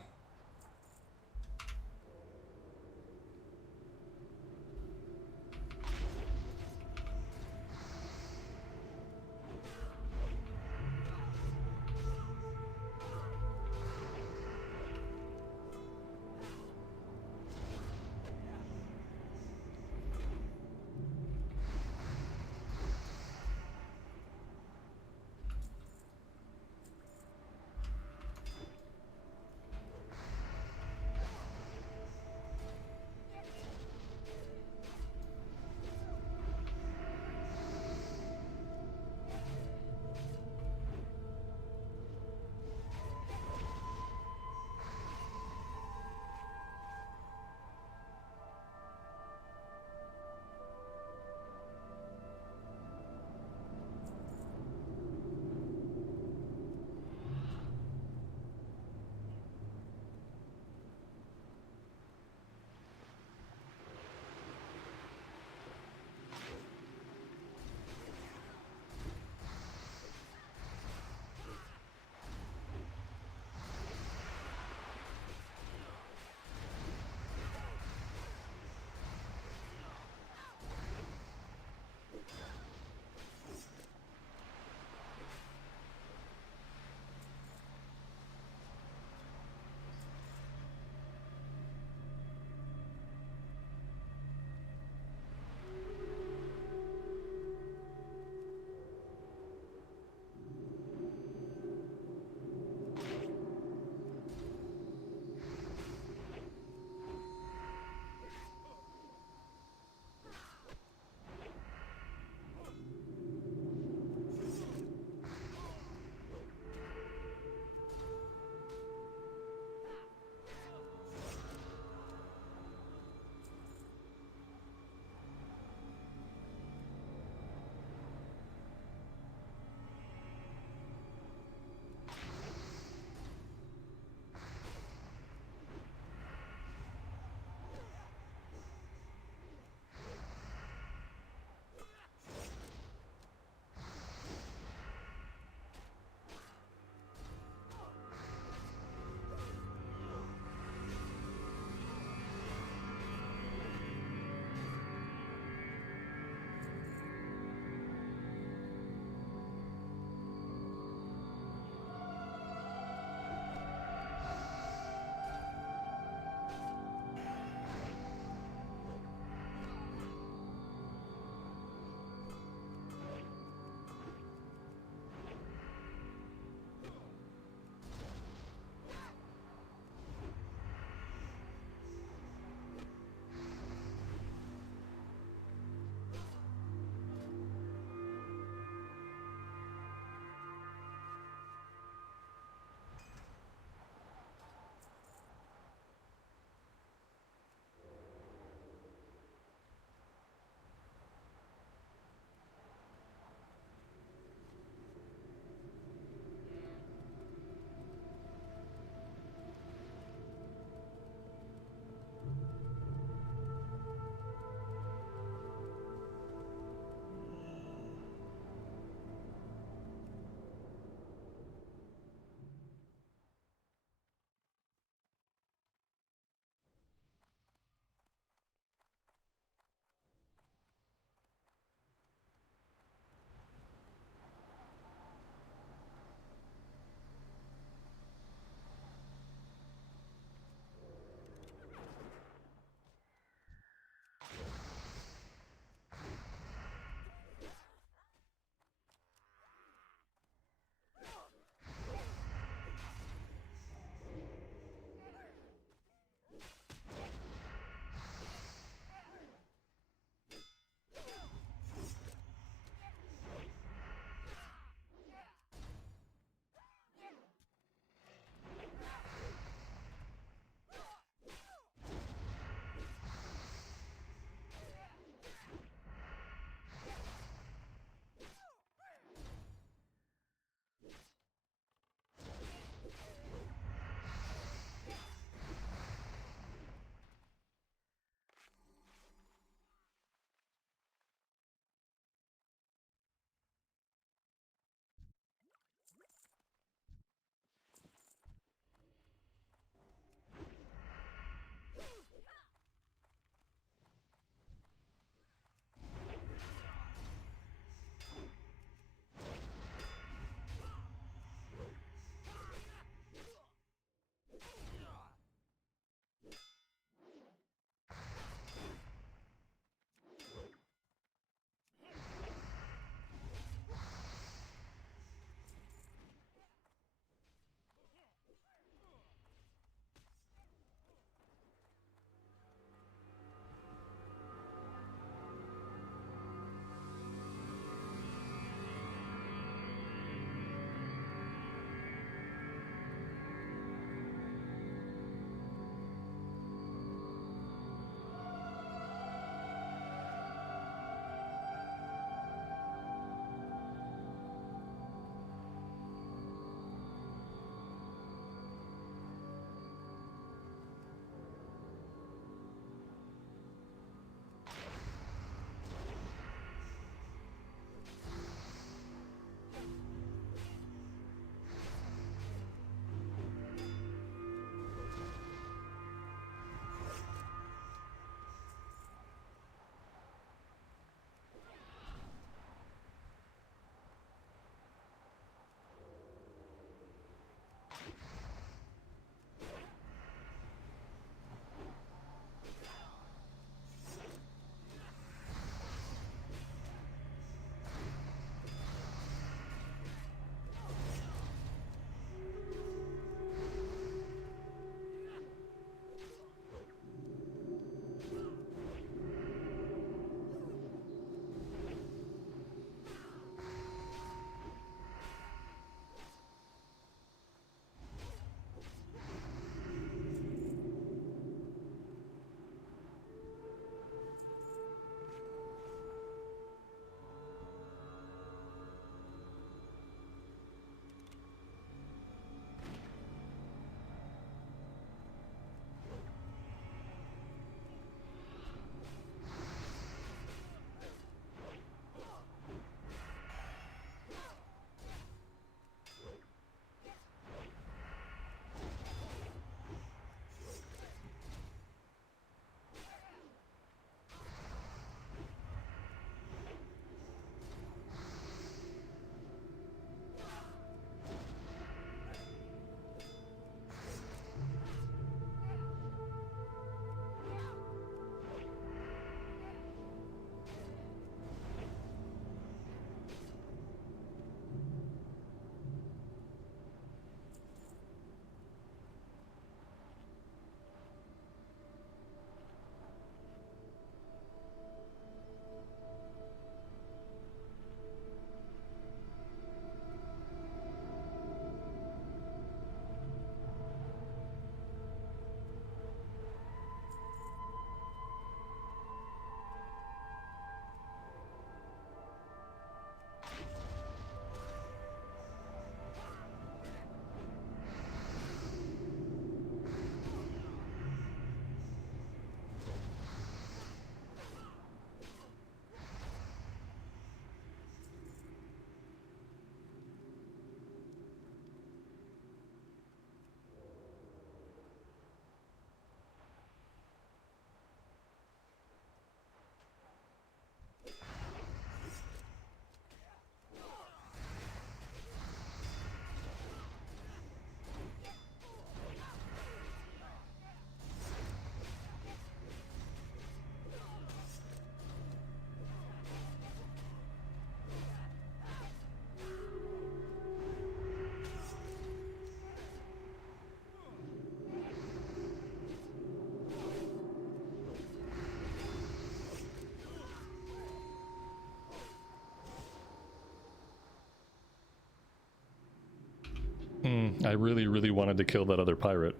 I really, really wanted to kill that other pirate.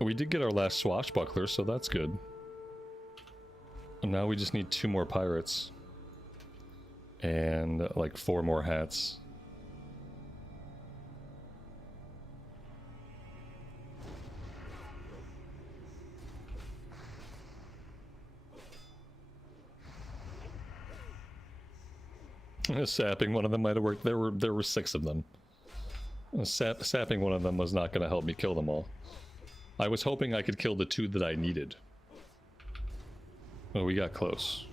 We did get our last swashbuckler, so that's good. And now we just need 2 more pirates. And like 4 more hats. Sapping one of them might have worked. There were 6 of them. Sapping one of them was not going to help me kill them all. I was hoping I could kill the 2 that I needed. Well, we got close.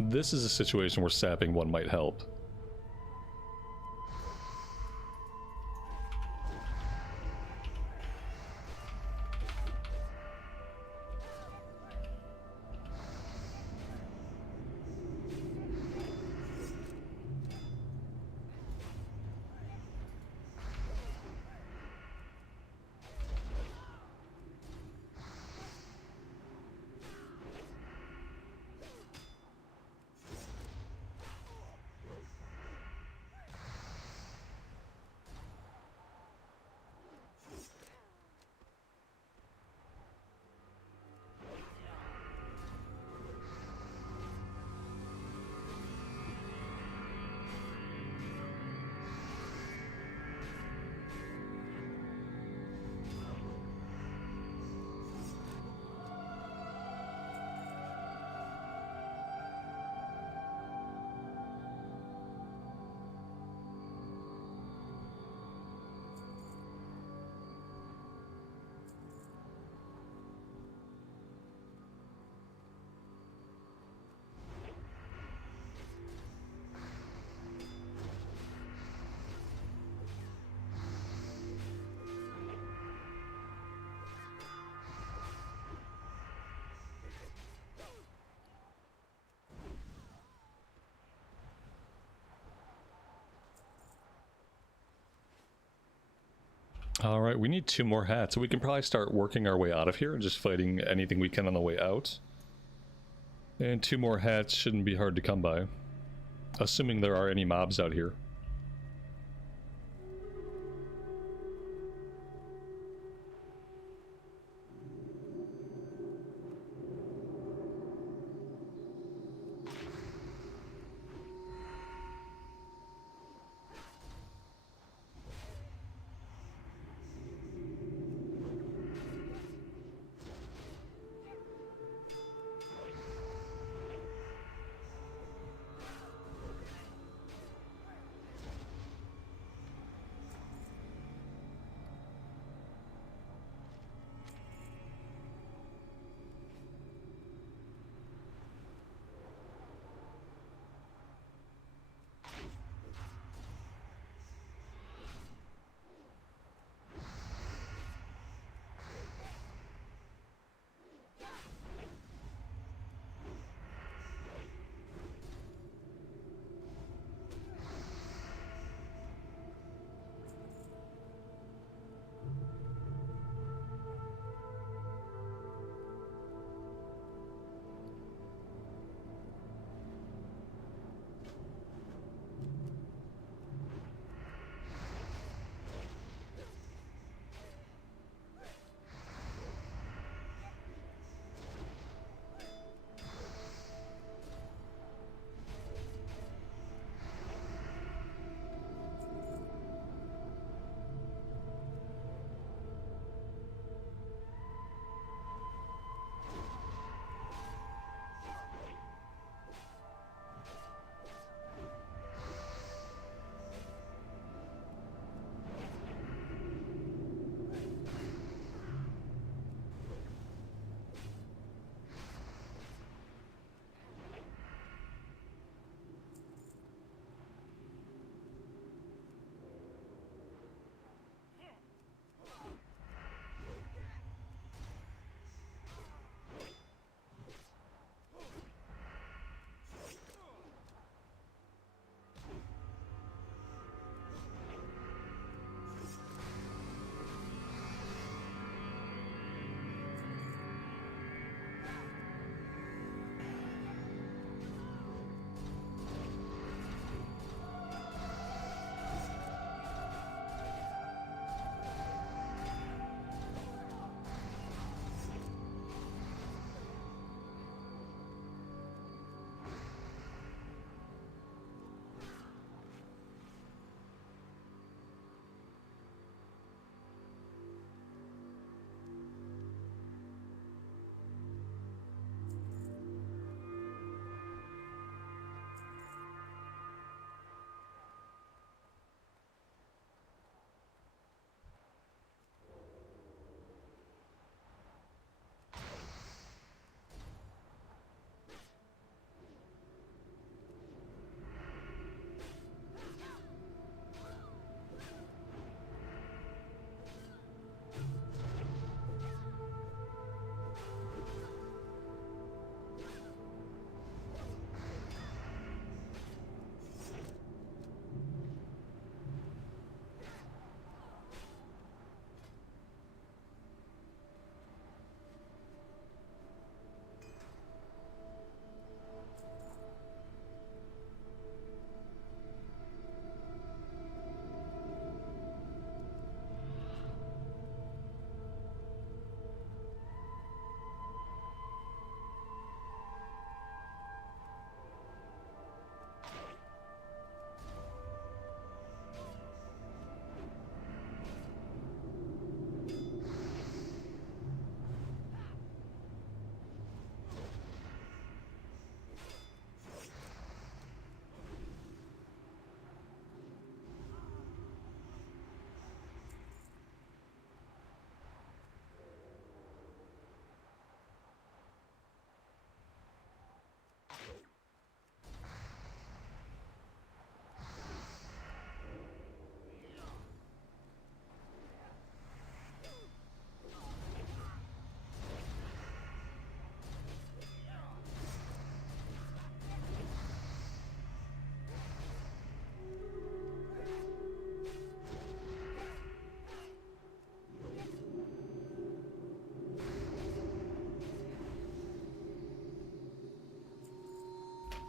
This is a situation where sapping one might help. Alright, we need 2 more hats, so we can probably start working our way out of here and just fighting anything we can on the way out. And 2 more hats shouldn't be hard to come by. Assuming there are any mobs out here.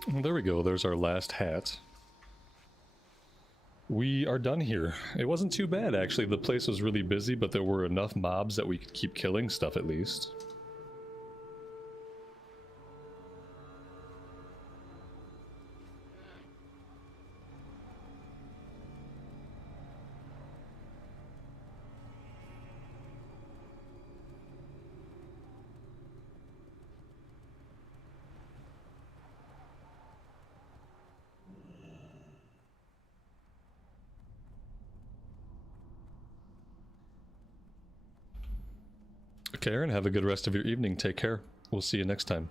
There we go, there's our last hat. We are done here. It wasn't too bad, actually. The place was really busy, but there were enough mobs that we could keep killing stuff at least. Karen, have a good rest of your evening. Take care. We'll see you next time.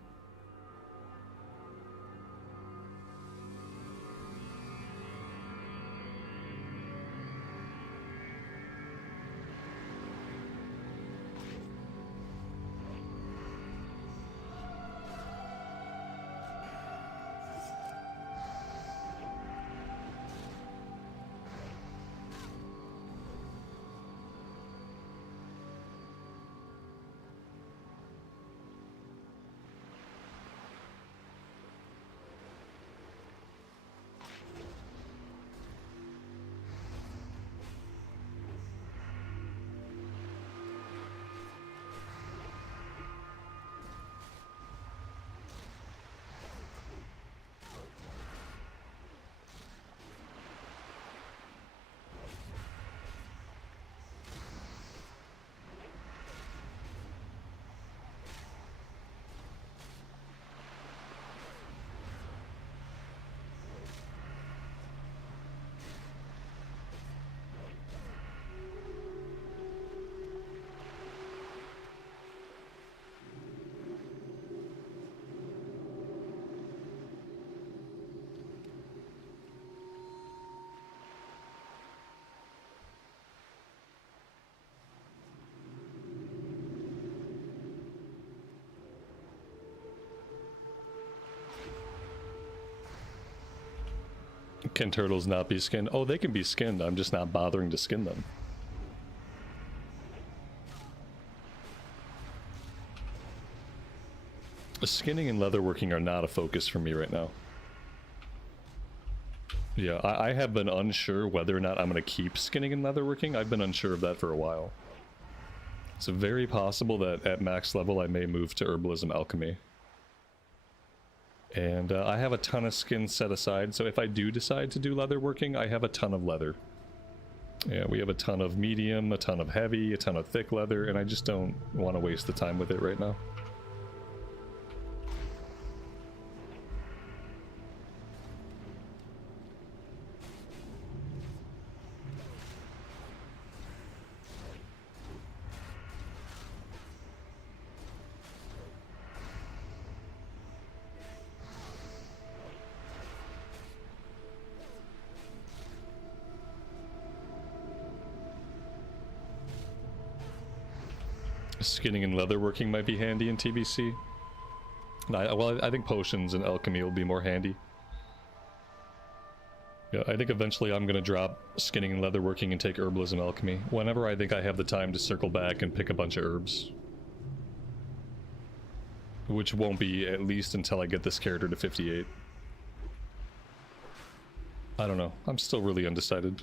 Can turtles not be skinned? Oh, they can be skinned. I'm just not bothering to skin them. Skinning and leatherworking are not a focus for me right now. Yeah, I have been unsure whether or not I'm going to keep skinning and leatherworking. I've been unsure of that for a while. It's very possible that at max level I may move to herbalism alchemy. And I have a ton of skin set aside, so if I do decide to do leatherworking, I have a ton of leather. Yeah, we have a ton of medium, a ton of heavy, a ton of thick leather, and I just don't want to waste the time with it right now. Skinning and leatherworking might be handy in TBC. Well, I think potions and alchemy will be more handy. Yeah, I think eventually I'm going to drop skinning and leatherworking and take herbalism alchemy. Whenever I think I have the time to circle back and pick a bunch of herbs. Which won't be at least until I get this character to 58. I don't know. I'm still really undecided.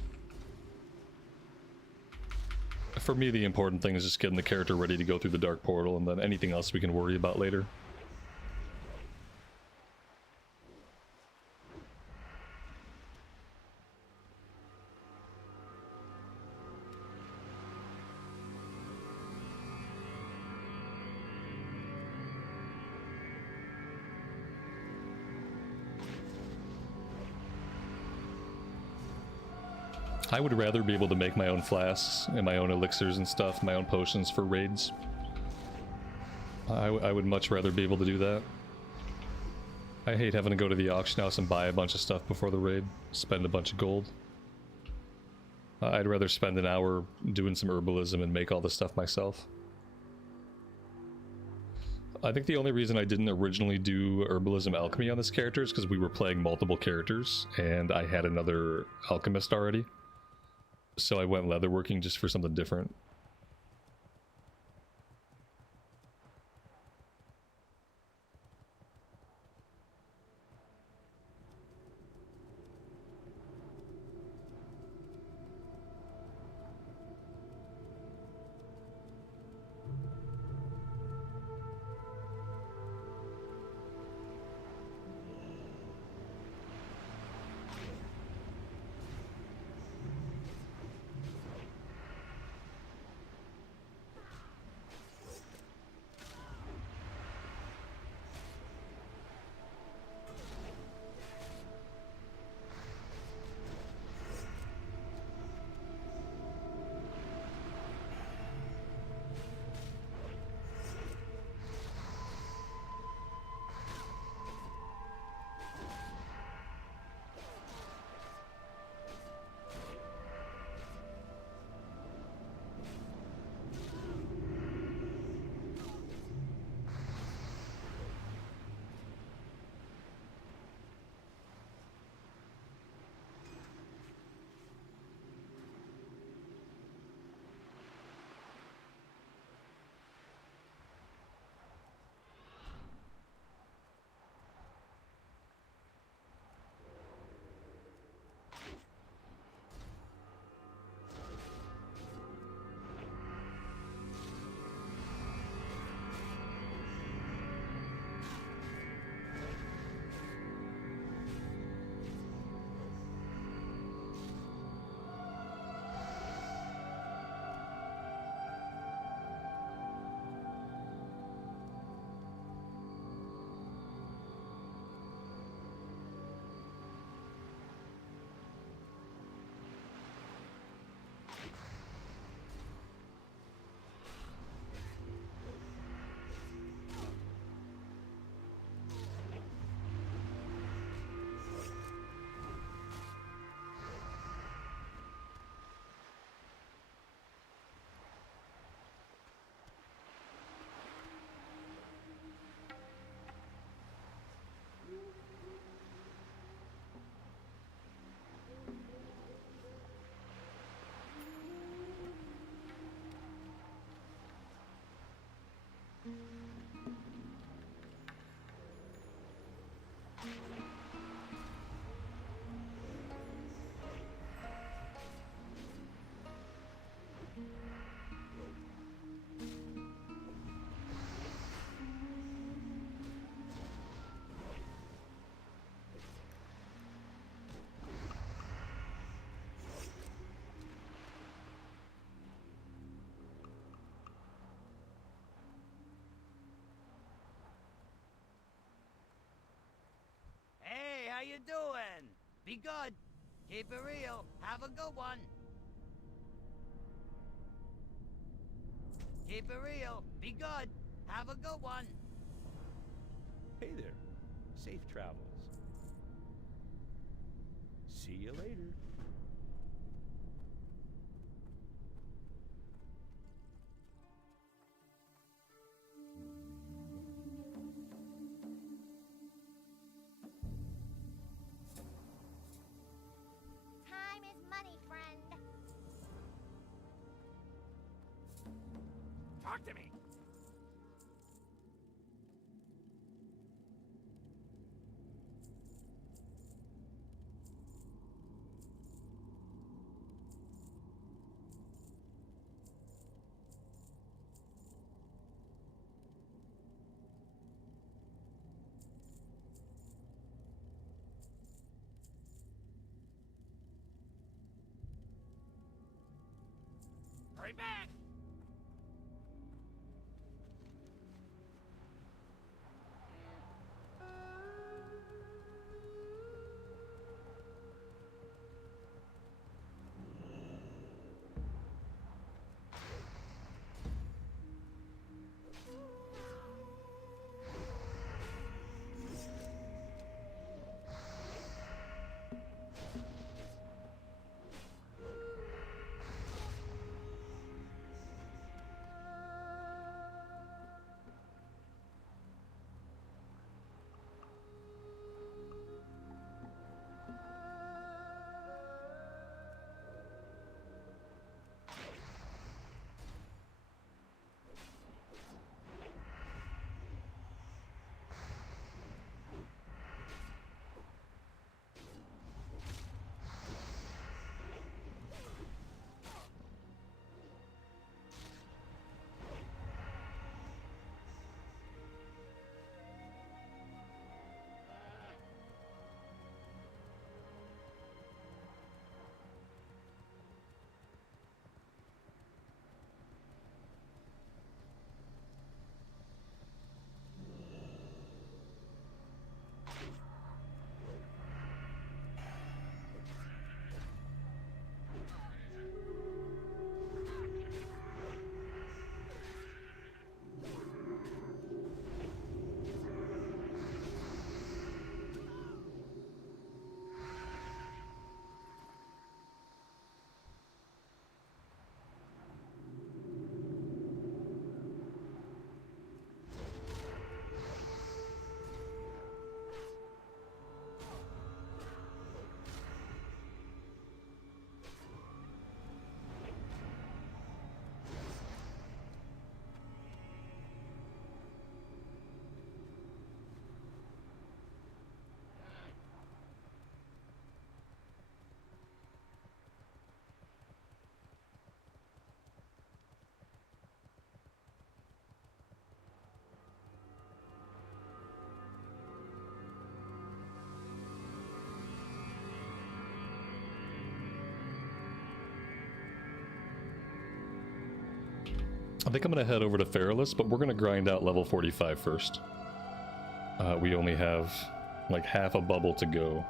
For me, the important thing is just getting the character ready to go through the dark portal, and then anything else we can worry about later. I would rather be able to make my own flasks and my own elixirs and stuff, my own potions for raids. I would much rather be able to do that. I hate having to go to the auction house and buy a bunch of stuff before the raid, spend a bunch of gold. I'd rather spend an hour doing some herbalism and make all the stuff myself. I think the only reason I didn't originally do herbalism alchemy on this character is because we were playing multiple characters and I had another alchemist already. So I went leatherworking just for something different. Be good. Keep it real. Have a good one. Keep it real. Be good. Have a good one. Hey there. Safe travels. See you later. Time is money, friend. Talk to me. Hurry back. I think I'm going to head over to Feralus, but we're going to grind out level 45 first. We only have like half a bubble to go.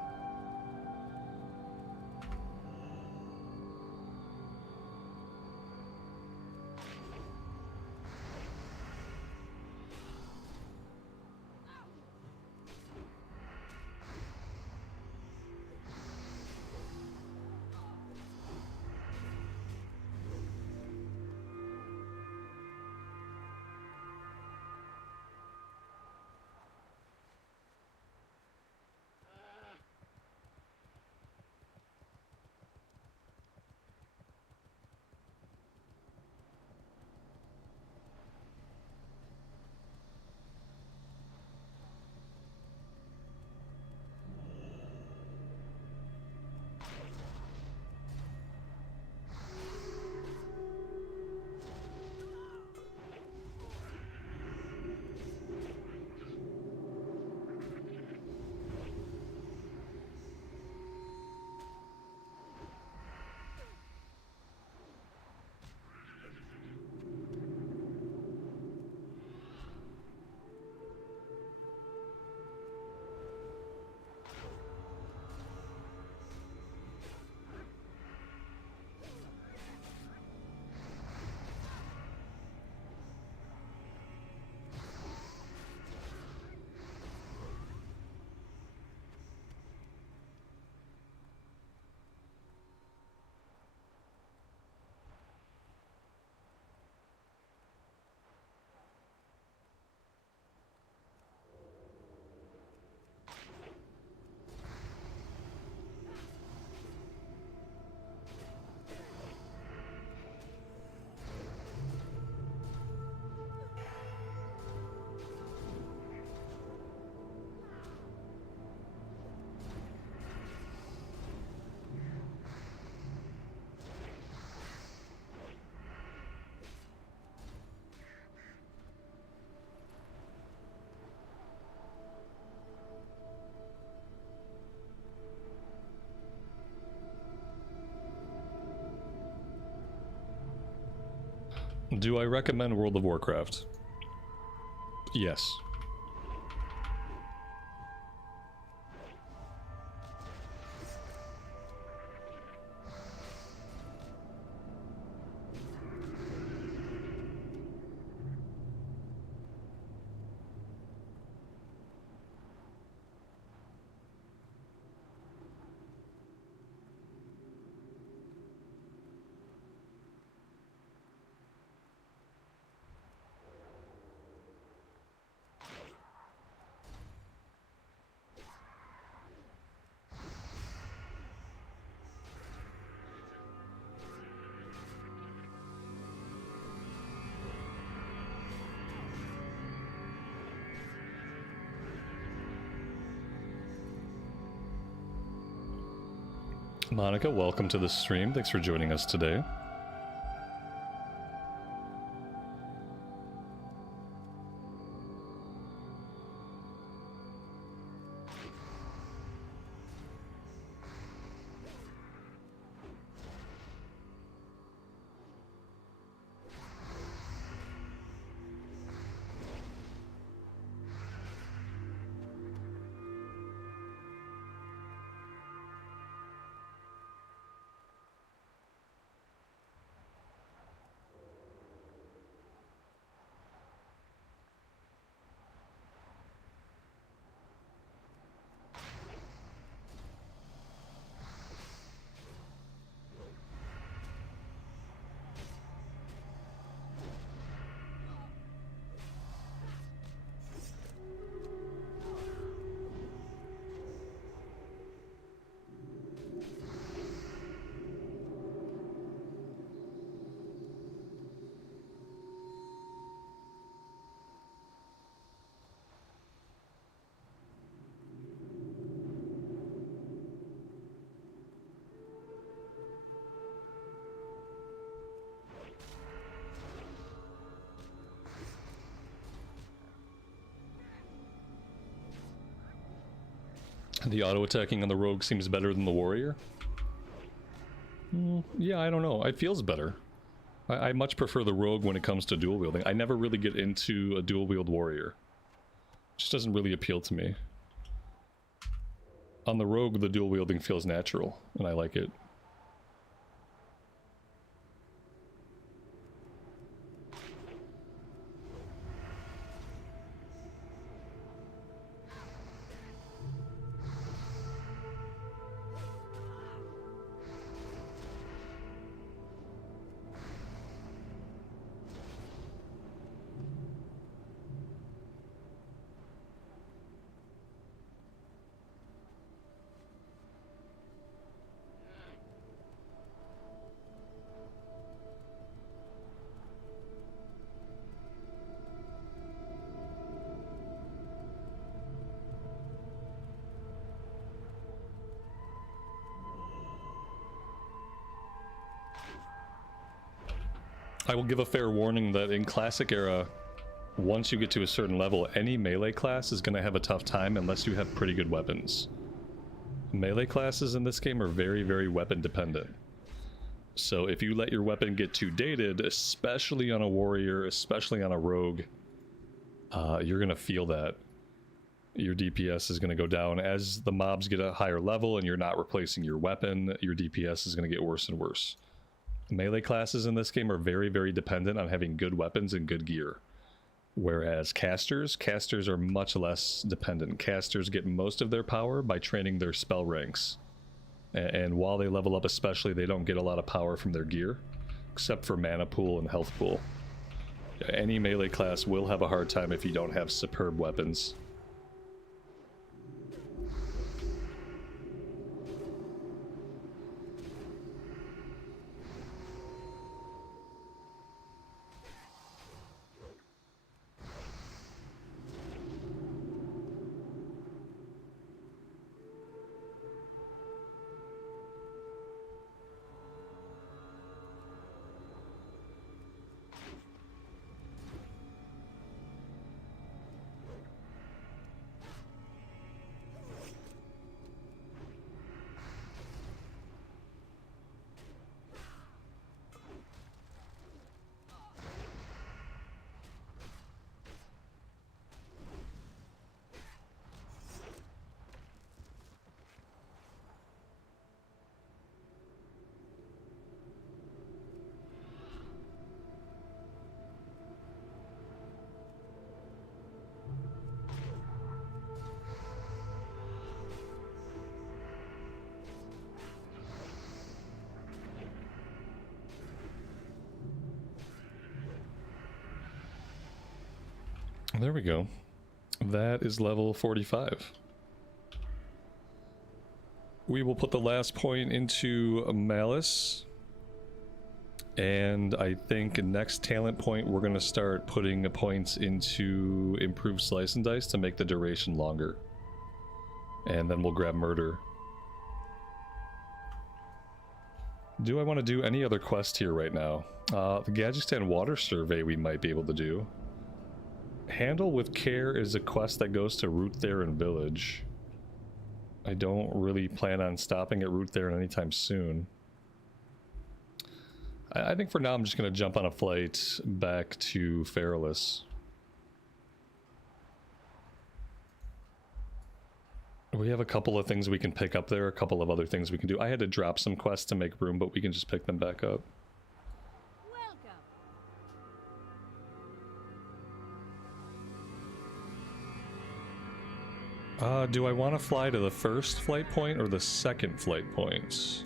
Do I recommend World of Warcraft? Yes. Monica, welcome to the stream. Thanks for joining us today. The auto-attacking on the rogue seems better than the warrior? Yeah, I don't know. It feels better. I much prefer the rogue when it comes to dual wielding. I never really get into a dual wield warrior. It just doesn't really appeal to me. On the rogue, the dual wielding feels natural, and I like it. I will give a fair warning that in Classic era, once you get to a certain level, any melee class is going to have a tough time unless you have pretty good weapons. Melee classes in this game are very, very weapon dependent. So if you let your weapon get too dated, especially on a warrior, especially on a rogue, you're going to feel that. Your DPS is going to go down. As the mobs get a higher level and you're not replacing your weapon, your DPS is going to get worse and worse. Melee classes in this game are very, very dependent on having good weapons and good gear. Whereas casters are much less dependent. Casters get most of their power by training their spell ranks. And while they level up especially, they don't get a lot of power from their gear, except for mana pool and health pool. Any melee class will have a hard time if you don't have superb weapons. There we go. That is level 45. We will put the last point into Malice. And I think next talent point, we're going to start putting points into Improved Slice and Dice to make the duration longer. And then we'll grab Murder. Do I want to do any other quest here right now? The Gadgetstan Water Survey we might be able to do. Handle with Care is a quest that goes to Root Theron Village. I don't really plan on stopping at Root Theron anytime soon. I think for now I'm just going to jump on a flight back to Feralus. We have a couple of things we can pick up there, a couple of other things we can do. I had to drop some quests to make room, but we can just pick them back up. Do I want to fly to the first flight point or the second flight point?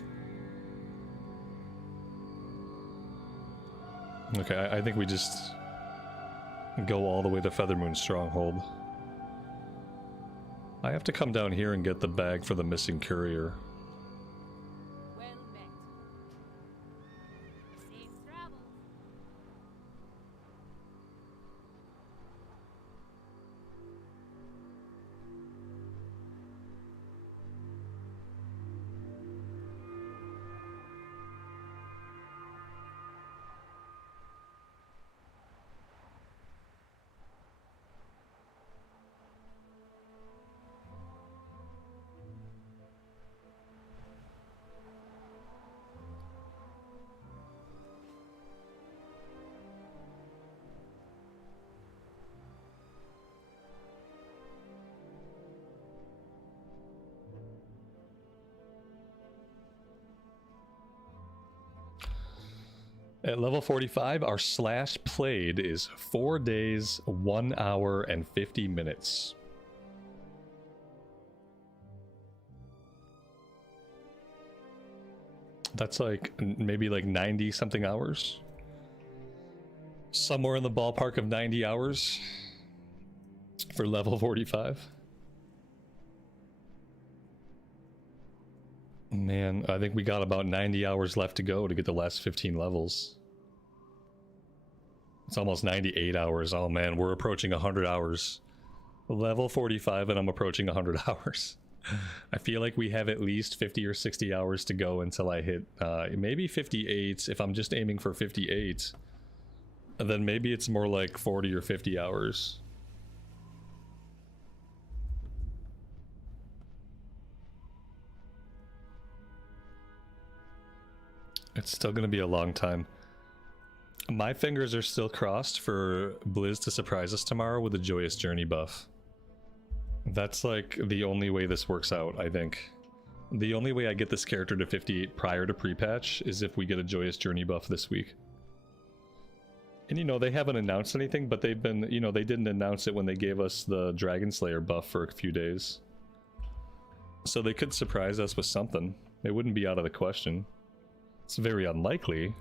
Okay, I think we just go all the way to Feathermoon Stronghold. I have to come down here and get the bag for the missing courier. Well met. Safe travels. At level 45, our slash played is 4 days, 1 hour, and 50 minutes. That's like maybe like 90 something hours. Somewhere in the ballpark of 90 hours for level 45. Man, I think we got about 90 hours left to go to get the last 15 levels. It's almost 98 hours. Oh man, we're approaching 100 hours. Level 45 and I'm approaching 100 hours. I feel like we have at least 50 or 60 hours to go until I hit maybe 58 if I'm just aiming for 58. And then maybe it's more like 40 or 50 hours. It's still going to be a long time. My fingers are still crossed for Blizz to surprise us tomorrow with a Joyous Journey buff. That's like the only way this works out, I think. The only way I get this character to 58 prior to pre-patch is if we get a Joyous Journey buff this week. And you know, they haven't announced anything, but they've been, you know, they didn't announce it when they gave us the Dragon Slayer buff for a few days. So they could surprise us with something. It wouldn't be out of the question. It's very unlikely.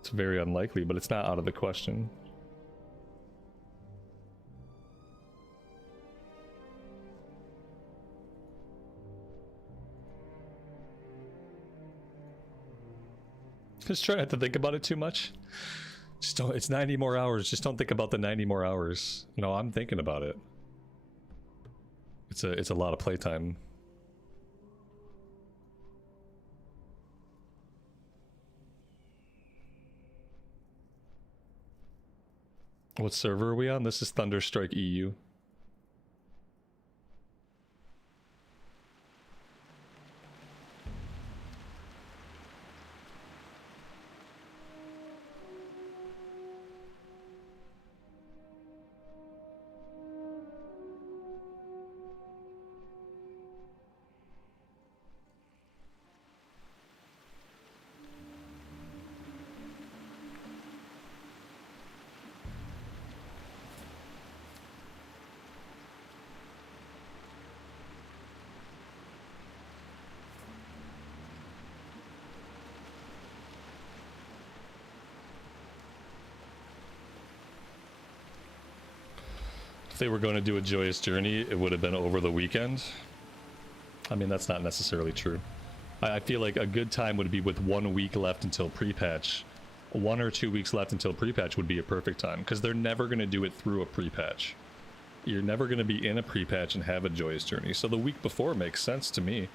It's very unlikely, but it's not out of the question. Just try not to think about it too much. Just don't, it's 90 more hours. Just don't think about the 90 more hours. No, I'm thinking about it. It's a lot of playtime. What server are we on? This is Thunderstrike EU. they were going to do a Joyous Journey, it would have been over the weekend. I mean, that's not necessarily true. I feel like a good time would be with 1 week left until pre-patch. 1 or 2 weeks left until pre-patch would be a perfect time, because they're never going to do it through a pre-patch. You're never going to be in a pre-patch and have a Joyous Journey, so the week before makes sense to me.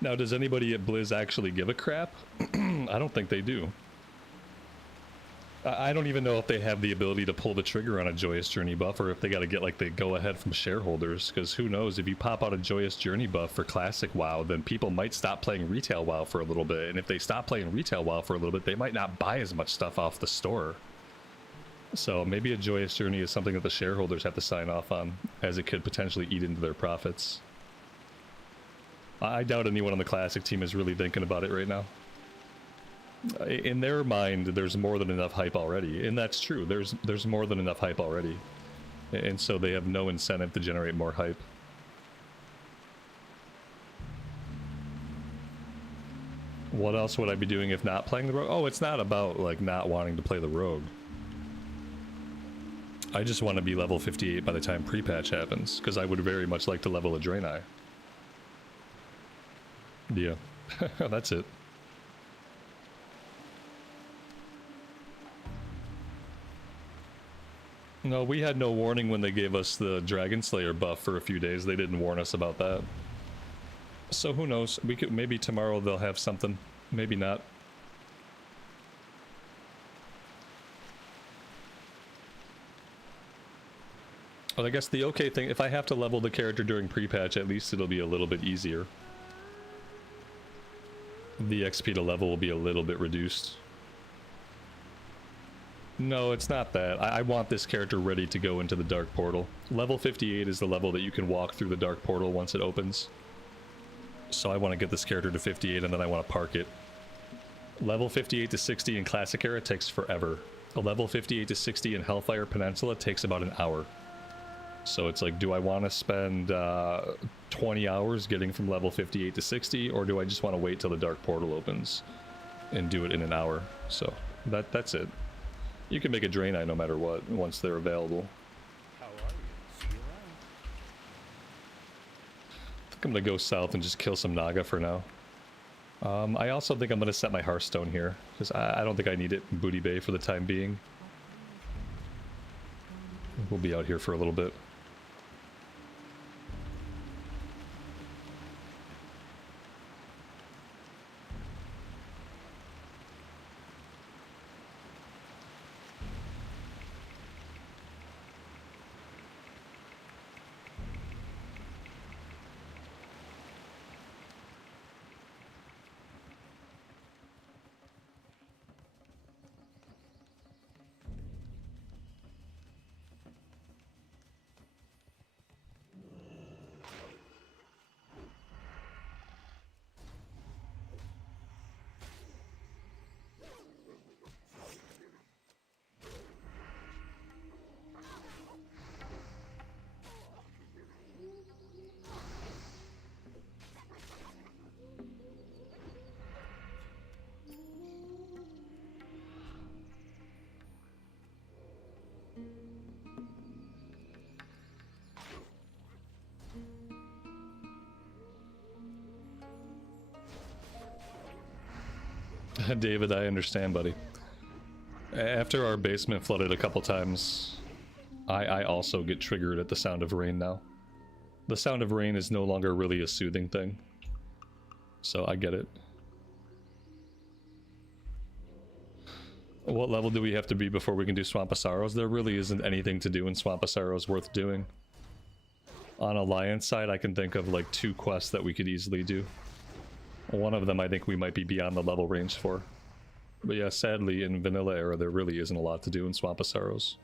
Now, does anybody at Blizz actually give a crap? I don't think they do. I don't even know if they have the ability to pull the trigger on a Joyous Journey buff, or if they got to get like the go-ahead from shareholders, because who knows, if you pop out a Joyous Journey buff for Classic WoW, then people might stop playing Retail WoW for a little bit, and if they stop playing Retail WoW for a little bit, they might not buy as much stuff off the store. So maybe a Joyous Journey is something that the shareholders have to sign off on, as it could potentially eat into their profits. I doubt anyone on the Classic team is really thinking about it right now. In their mind, there's more than enough hype already, and that's true. There's more than enough hype already, and so they have no incentive to generate more hype. What else would I be doing if not playing the rogue? Oh, it's not about like not wanting to play the rogue. I just want to be level 58 by the time pre-patch happens, because I would very much like to level a Draenei. Yeah, that's it. No, we had no warning when they gave us the Dragon Slayer buff for a few days. They didn't warn us about that. So who knows? We could, maybe tomorrow they'll have something. Maybe not. Well, I guess the okay thing, if I have to level the character during pre-patch, at least it'll be a little bit easier. The XP to level will be a little bit reduced. No, it's not that. I want this character ready to go into the Dark Portal. Level 58 is the level that you can walk through the Dark Portal once it opens. So I want to get this character to 58 and then I want to park it. Level 58 to 60 in Classic Era takes forever. A level 58 to 60 in Hellfire Peninsula takes about an hour. So it's like, do I want to spend 20 hours getting from level 58 to 60, or do I just want to wait till the Dark Portal opens and do it in an hour? So that's it. You can make a Draenei no matter what, once they're available. How are you? See you around. I think I'm gonna go south and just kill some Naga for now. I also think I'm gonna set my Hearthstone here, because I don't think I need it in Booty Bay for the time being. We'll be out here for a little bit. David, I understand, buddy. After our basement flooded a couple times, I also get triggered at the sound of rain now. The sound of rain is no longer really a soothing thing. So I get it. What level do we have to be before we can do Swamp of Sorrows? There really isn't anything to do in Swamp of Sorrows worth doing. On Alliance side, I can think of like 2 quests that we could easily do. One of them I think we might be beyond the level range for. But yeah, sadly in Vanilla Era there really isn't a lot to do in Swamp of Sorrows.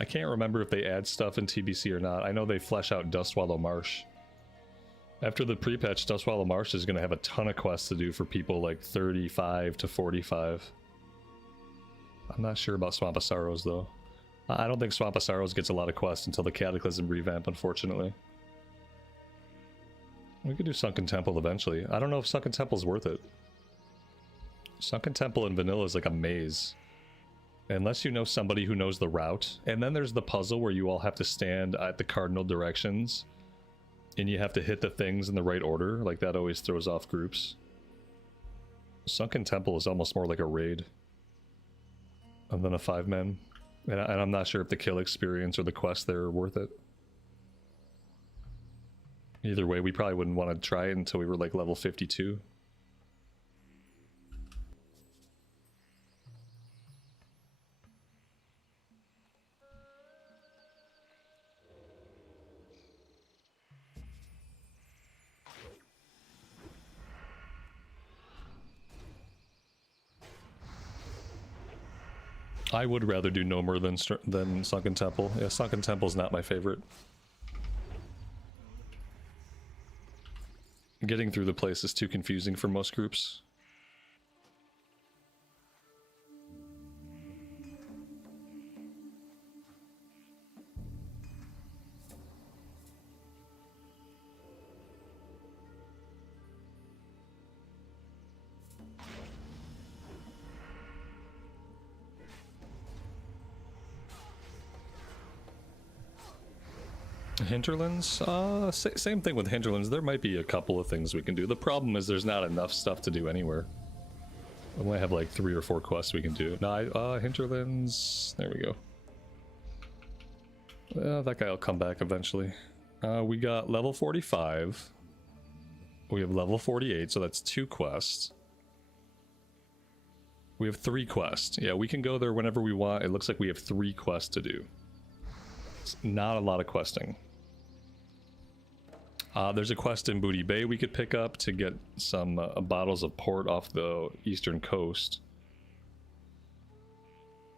I can't remember if they add stuff in TBC or not. I know they flesh out Dustwallow Marsh. After the pre-patch, Dustwallow Marsh is going to have a ton of quests to do for people like 35 to 45. I'm not sure about Swamp of Sorrows though. I don't think Swamp of Sorrows gets a lot of quests until the Cataclysm revamp, unfortunately. We could do Sunken Temple eventually. I don't know if Sunken Temple's worth it. Sunken Temple in Vanilla is like a maze. Unless you know somebody who knows the route. And then there's the puzzle where you all have to stand at the cardinal directions. And you have to hit the things in the right order. Like, that always throws off groups. Sunken Temple is almost more like a raid than a 5-man. And I'm not sure if the kill experience or the quest there are worth it. Either way, we probably wouldn't want to try it until we were like level 52. I would rather do Nomer than Sunken Temple. Yeah, Sunken Temple's not my favorite. Getting through the place is too confusing for most groups. Hinterlands? Same thing with Hinterlands. There might be a couple of things we can do. The problem is there's not enough stuff to do anywhere. We might have like 3 or 4 quests we can do. No, Hinterlands... There we go. That guy will come back eventually. We got level 45. We have level 48, so that's 2 quests. We have 3 quests. Yeah, we can go there whenever we want. It looks like we have 3 quests to do. It's not a lot of questing. There's a quest in Booty Bay we could pick up to get some bottles of port off the eastern coast.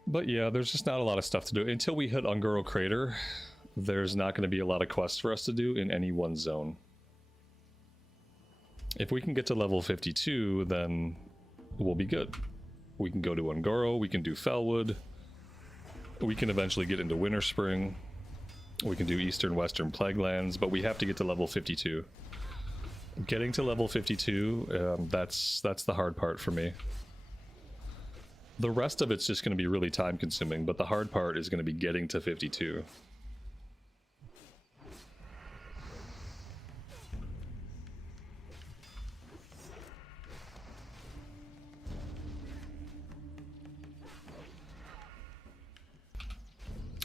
But yeah, there's just not a lot of stuff to do. Until we hit Ungoro Crater, there's not going to be a lot of quests for us to do in any one zone. If we can get to level 52, then we'll be good. We can go to Ungoro, we can do Fellwood, we can eventually get into Winter Spring. We can do Eastern Western Plaguelands, but we have to get to level 52. Getting to level 52, that's the hard part for me. The rest of it's just going to be really time consuming, but the hard part is going to be getting to 52.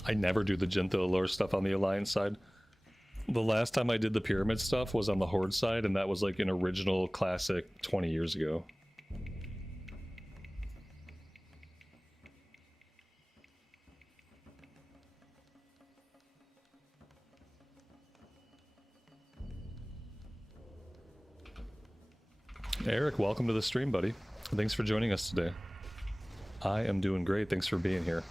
I never do the Jinto Allure stuff on the Alliance side. The last time I did the Pyramid stuff was on the Horde side, and that was like an original classic 20 years ago. Eric, welcome to the stream, buddy. Thanks for joining us today. I am doing great. Thanks for being here.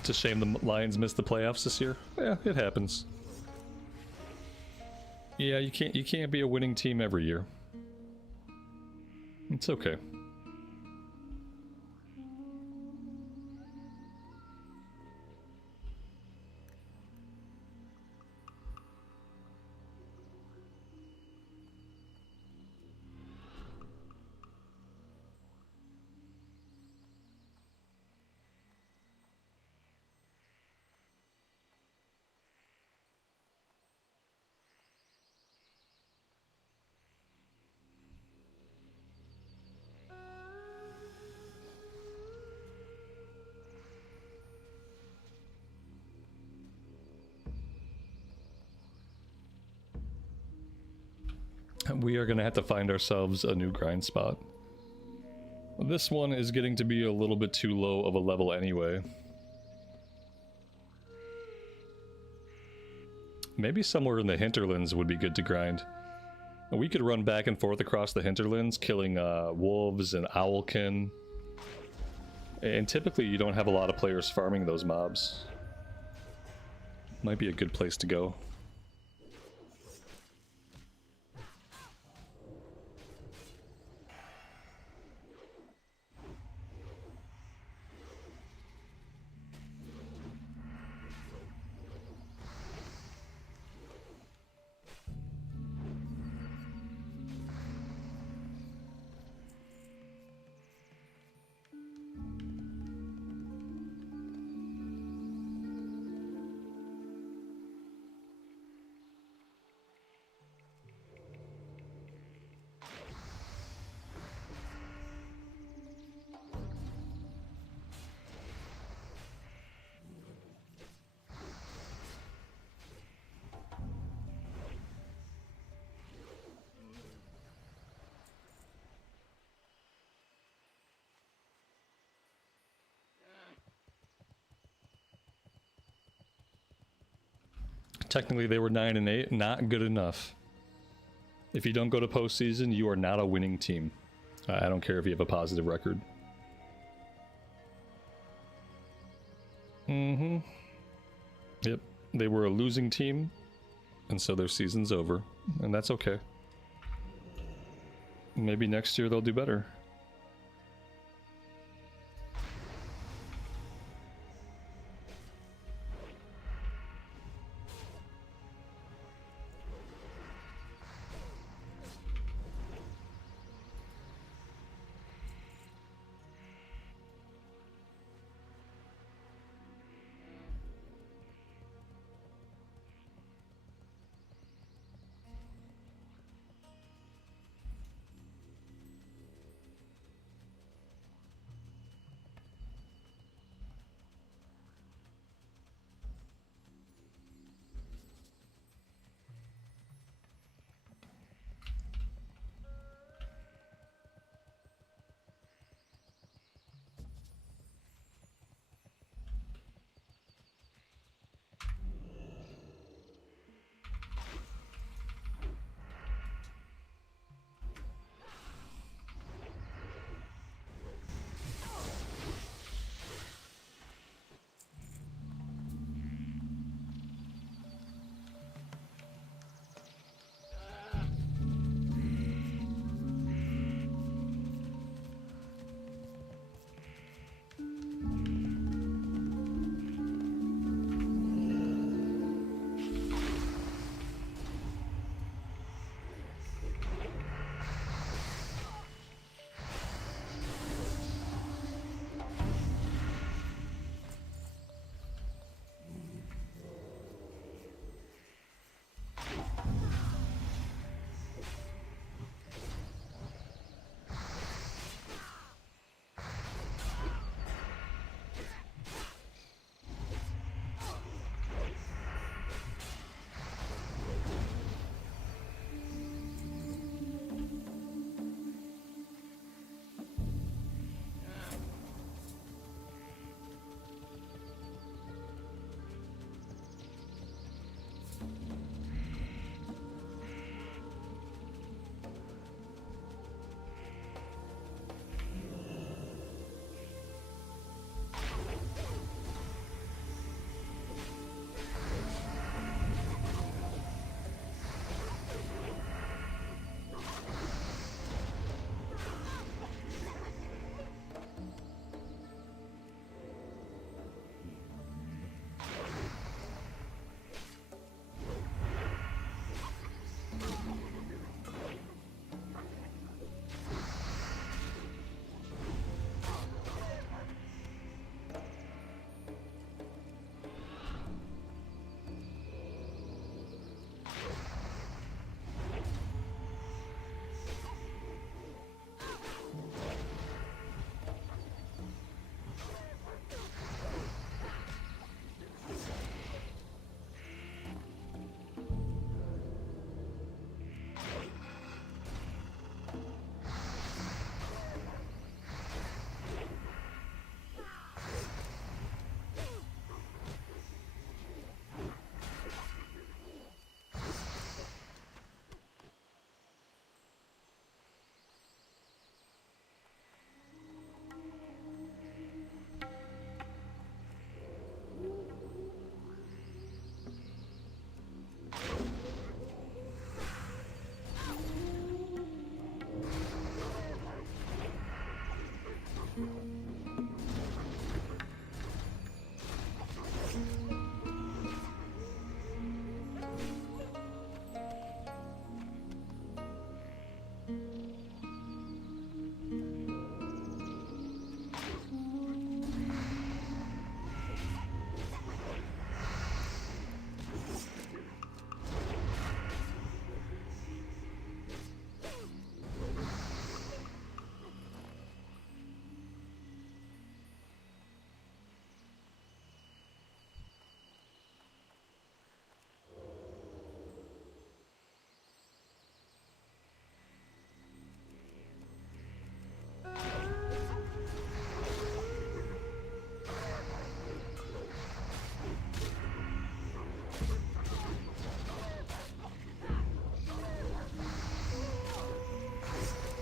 It's a shame the Lions missed the playoffs this year. Yeah, it happens. Yeah, you can't be a winning team every year. It's okay. We are going to have to find ourselves a new grind spot. This one is getting to be a little bit too low of a level anyway. Maybe somewhere in the hinterlands would be good to grind. We could run back and forth across the hinterlands, killing wolves and owlkin. And typically you don't have a lot of players farming those mobs. Might be a good place to go. Technically, they were 9 and 8. Not good enough. If you don't go to postseason, you are not a winning team. I don't care if you have a positive record. Mm-hmm. Yep. They were a losing team, and so their season's over. And that's okay. Maybe next year they'll do better.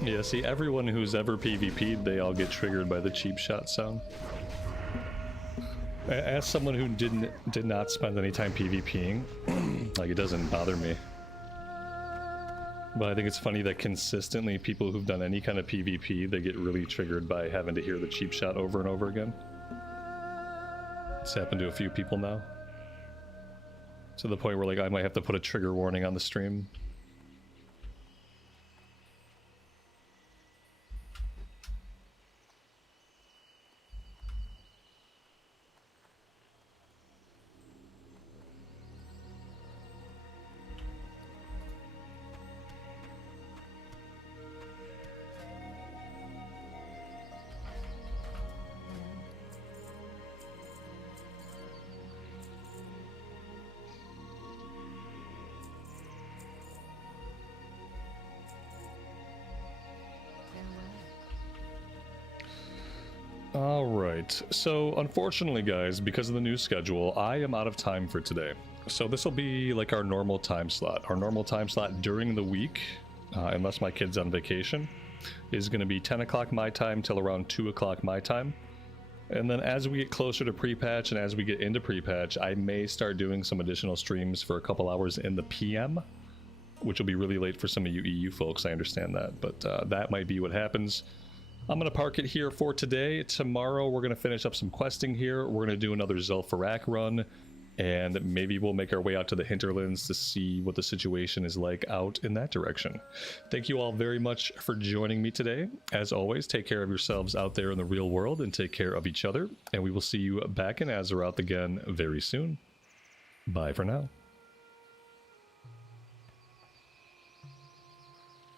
Yeah, see, everyone who's ever PvP'd, they all get triggered by the cheap shot sound. As someone who did not spend any time PvPing, like, it doesn't bother me. But I think it's funny that consistently people who've done any kind of PvP, they get really triggered by having to hear the cheap shot over and over again. It's happened to a few people now. To the point where, like, I might have to put a trigger warning on the stream. Alright, so unfortunately guys, because of the new schedule, I am out of time for today. So this will be like our normal time slot. Our normal time slot during the week, unless my kid's on vacation, is going to be 10 o'clock my time till around 2 o'clock my time. And then as we get closer to pre-patch and as we get into pre-patch, I may start doing some additional streams for a couple hours in the PM, which will be really late for some of you EU folks, I understand that, but that might be what happens. I'm going to park it here for today. Tomorrow we're going to finish up some questing here. We're going to do another Zul'Farrak run, and maybe we'll make our way out to the hinterlands to see what the situation is like out in that direction. Thank you all very much for joining me today. As always, take care of yourselves out there in the real world and take care of each other, and we will see you back in Azeroth again very soon. Bye for now.